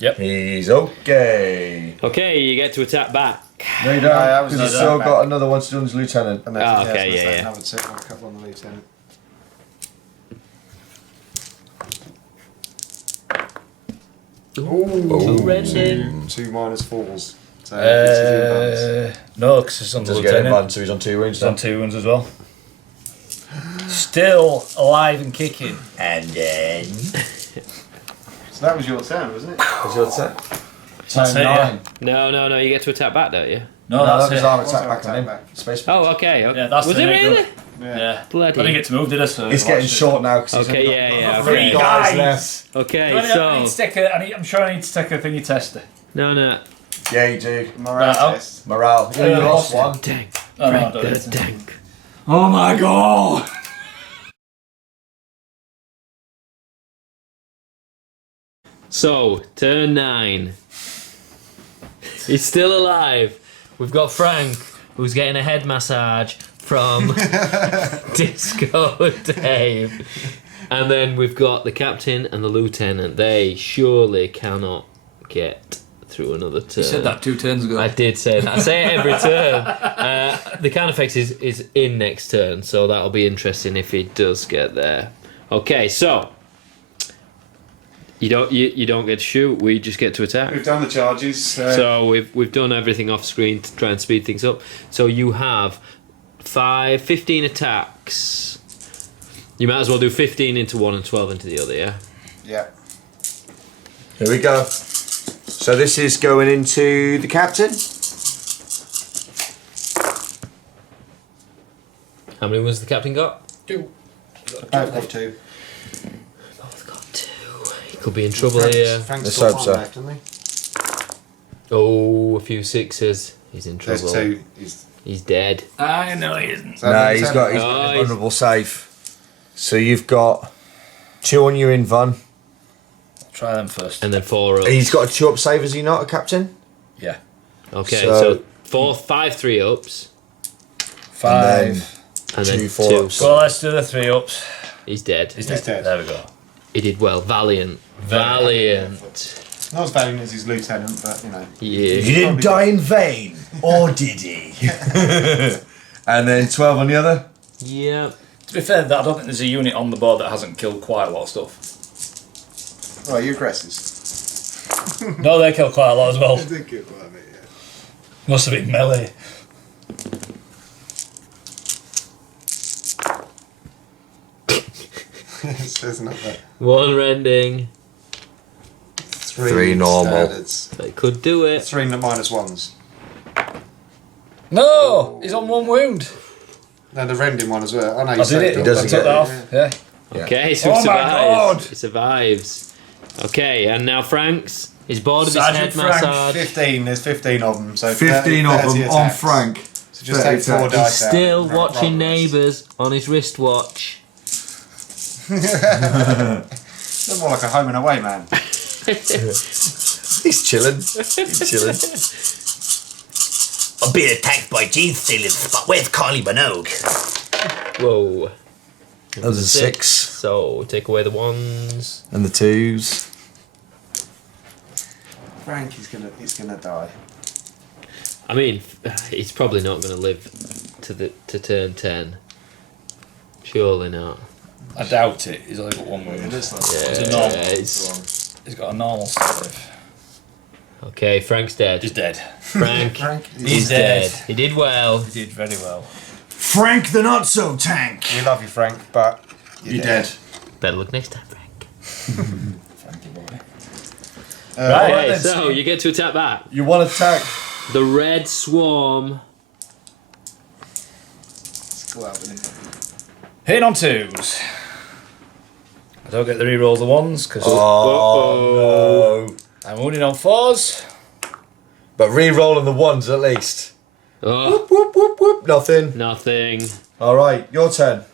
Yep. He's okay. Okay, you get to attack back. No, you don't. that was Because he's not still that got bad. another one to do on his lieutenant. And Ah, that's, okay, that's yeah. Another set, I'll couple on the lieutenant. Ooh, rending. 2 -4s. So this is No, because it's on the Doesn't get lieutenant. invuln, so he's on 2 wounds. He's on 2 wounds as well. Still alive and kicking. And then. So that was your turn, wasn't it? What's your attack? That's it, 9. No, you get to attack back, don't you? No, No, that's that was it. our Also attack back on him. attack Space. Oh, okay. Yeah, that's Was the it name, really? Yeah. Bloody. I didn't get to move, did I? So It's getting short now because Okay, yeah, okay. 3 guys. Okay, I need to so. take I'm sure I need to take a thingy tester. No. Yeah, you do. Morale Right, test. Morale. You lost one. Tank. Oh, no, I Frank don't the need to. tank. Oh my god! So, turn 9. He's still alive. We've got Frank, who's getting a head massage from Disco Dave. And then we've got the captain and the lieutenant. They surely cannot get through another turn. You said that 2 turns ago. I did say that. I say it every turn. The Carnifex is in next turn, so that'll be interesting if he does get there. Okay, so you don't get to shoot. We just get to attack. We've done the charges. So we've done everything off screen to try and speed things up. So you have 15 attacks. You might as well do 15 into one and 12 into the other, yeah? Yeah. Here we go. So this is going into the captain. How many wins the captain got? 2. I've got 2. Both got 2. He could be in trouble here. Frank's Let's got hope 1 so. left, hasn't he? Oh, a few 6s. He's in trouble. There's 2. He's dead. I know he isn't. No, he's got his Nice. vulnerable save. So you've got 2 on your invuln. Try them first. And then 4 up. He's got a 2 up save, has he not, a captain? Yeah. Okay, So- so 5 3 ups. 5. And then 2 4 2. ups. Well, let's do the 3 ups. He's dead. He's He's dead. dead. There we go. He did well. Valiant. Valiant. Not as valiant as his lieutenant, but you know. Yeah. He didn't die in vain, or did he? And then 12 on the other. Yeah. To be fair, I don't think there's a unit on the board that hasn't killed quite a lot of stuff. Oh, you aggressors. No, they killed quite a lot as well. They kill quite a bit, yeah. Must have been melee. There's not that. 1 rending. 3 normal. standards. They could do it. 3 -1s. No! He's on 1 wound. No, the rending one as well. I know I you did it. He doesn't I took get that it, off. Yeah. Yeah. Okay, so Oh he my survives. God. He survives. Okay, and now Frank's. He's bored of Sergeant his head Frank. massage. 15. There's 15 of them. So 15 of 30 them on attacks. Frank. So just take 4 attacks. dice out. Still Right, watching right. Neighbours on his wristwatch. That's more like a home and away man. He's chilling. He's chilling. I'm being attacked by Genestealers, but where's Carly Minogue? Whoa. That was a 6. So take away the 1s. And the 2s. Frank, he's gonna die. I mean, he's probably not going to live to turn 10. Surely not. I doubt it. He's only got 1 wound. It's like Yeah, It's a normal. it's- He's got a normal save. Okay, Frank's dead. He's dead. Frank, Frank, he's dead. dead. He did well. He did very well. Frank the Not So Tank. we love you, Frank, but you're dead. Better look next time, Frank. Frankie boy. Right. Okay, then, so you get to attack back. You want to attack? The Red Swarm. Let's go out with it. Hitting on 2s. I don't get the rerolls the 1s because Oh, no. I'm wounding on 4s. But re-rolling the 1s at least. Oh, Whoop, whoop, whoop, whoop. Nothing. nothing. All right, your turn.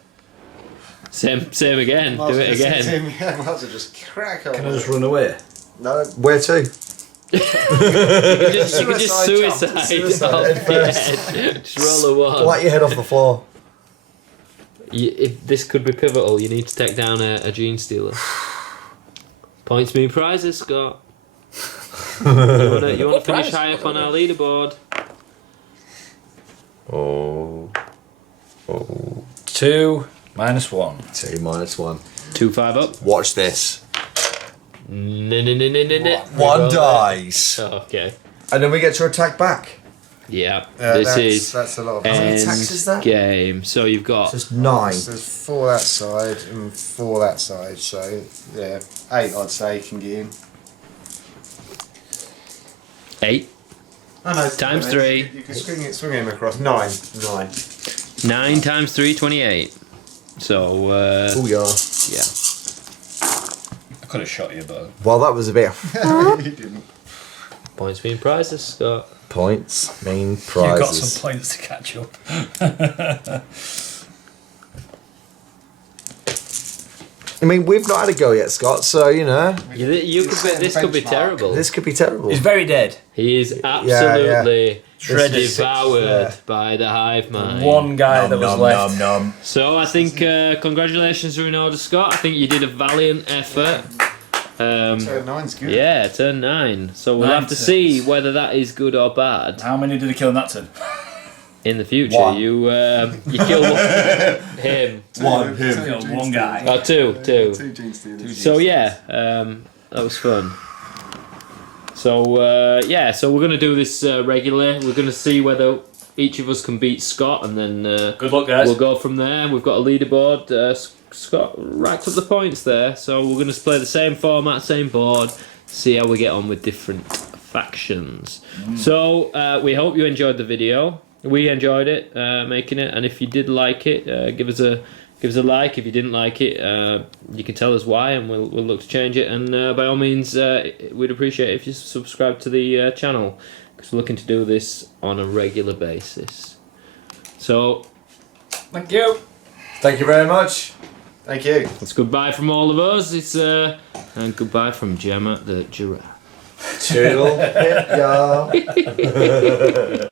Same again. Do it again. Yeah, might as well just crack on. Can I just run away? No, where to? You can just Suicide suicide jump. off the edge. Just roll a 1. Light your head off the floor. If this could be pivotal, you need to take down a Genestealer. Points mean prizes, Scott. You wanna finish prize? high up on our leaderboard? Oh. 2 minus 1. 2 minus 1. 2 5 up. Watch this. No. 1 dies. Oh, okay. And then we get to attack back. Yeah. That's a lot of many attacks is that? game. So you've got Just 9. So there's 4 that side and 4 that side, so yeah, 8 I'd say you can get in. 8. Oh, no, Times no, 3. You can swing him across. 9. 9 times 3, 28. So Oh, yeah. yeah. I could have shot you, but Well, that was a bit. You didn't. Points mean prizes, Scott. Points mean you've got prizes. some points to catch up. I mean, we've not had a go yet, Scott, so, you know, You could be, this could be benchmark. terrible. this could be terrible. He's very dead. He is absolutely Shredded. devoured Yeah. by the hive mind. One guy that was left. Nom. So I think congratulations are in order, Scott. I think you did a valiant effort. Turn 9's good. Yeah, turn 9. So we'll have to see whether that is good or bad. How many did he kill in that turn? In the future, One. you kill him. One. Killed one guy. Oh, two. Two Genestealers. So yeah, that was fun. So yeah, so we're gonna do this regularly. We're gonna see whether each of us can beat Scott, and then Good luck, guys. we'll go from there. We've got a leaderboard. Scott racked up the points there, so we're gonna play the same format, same board. See how we get on with different factions. So we hope you enjoyed the video. We enjoyed it making it, and if you did like it, give us a like. If you didn't like it, you can tell us why, and we'll look to change it. And by all means, we'd appreciate it if you subscribe to the channel, because we're looking to do this on a regular basis. So, Thank you. Thank you very much. Thank you. it's goodbye from all of us. It's and goodbye from Gemma the giraffe. Toodle. Hit ya.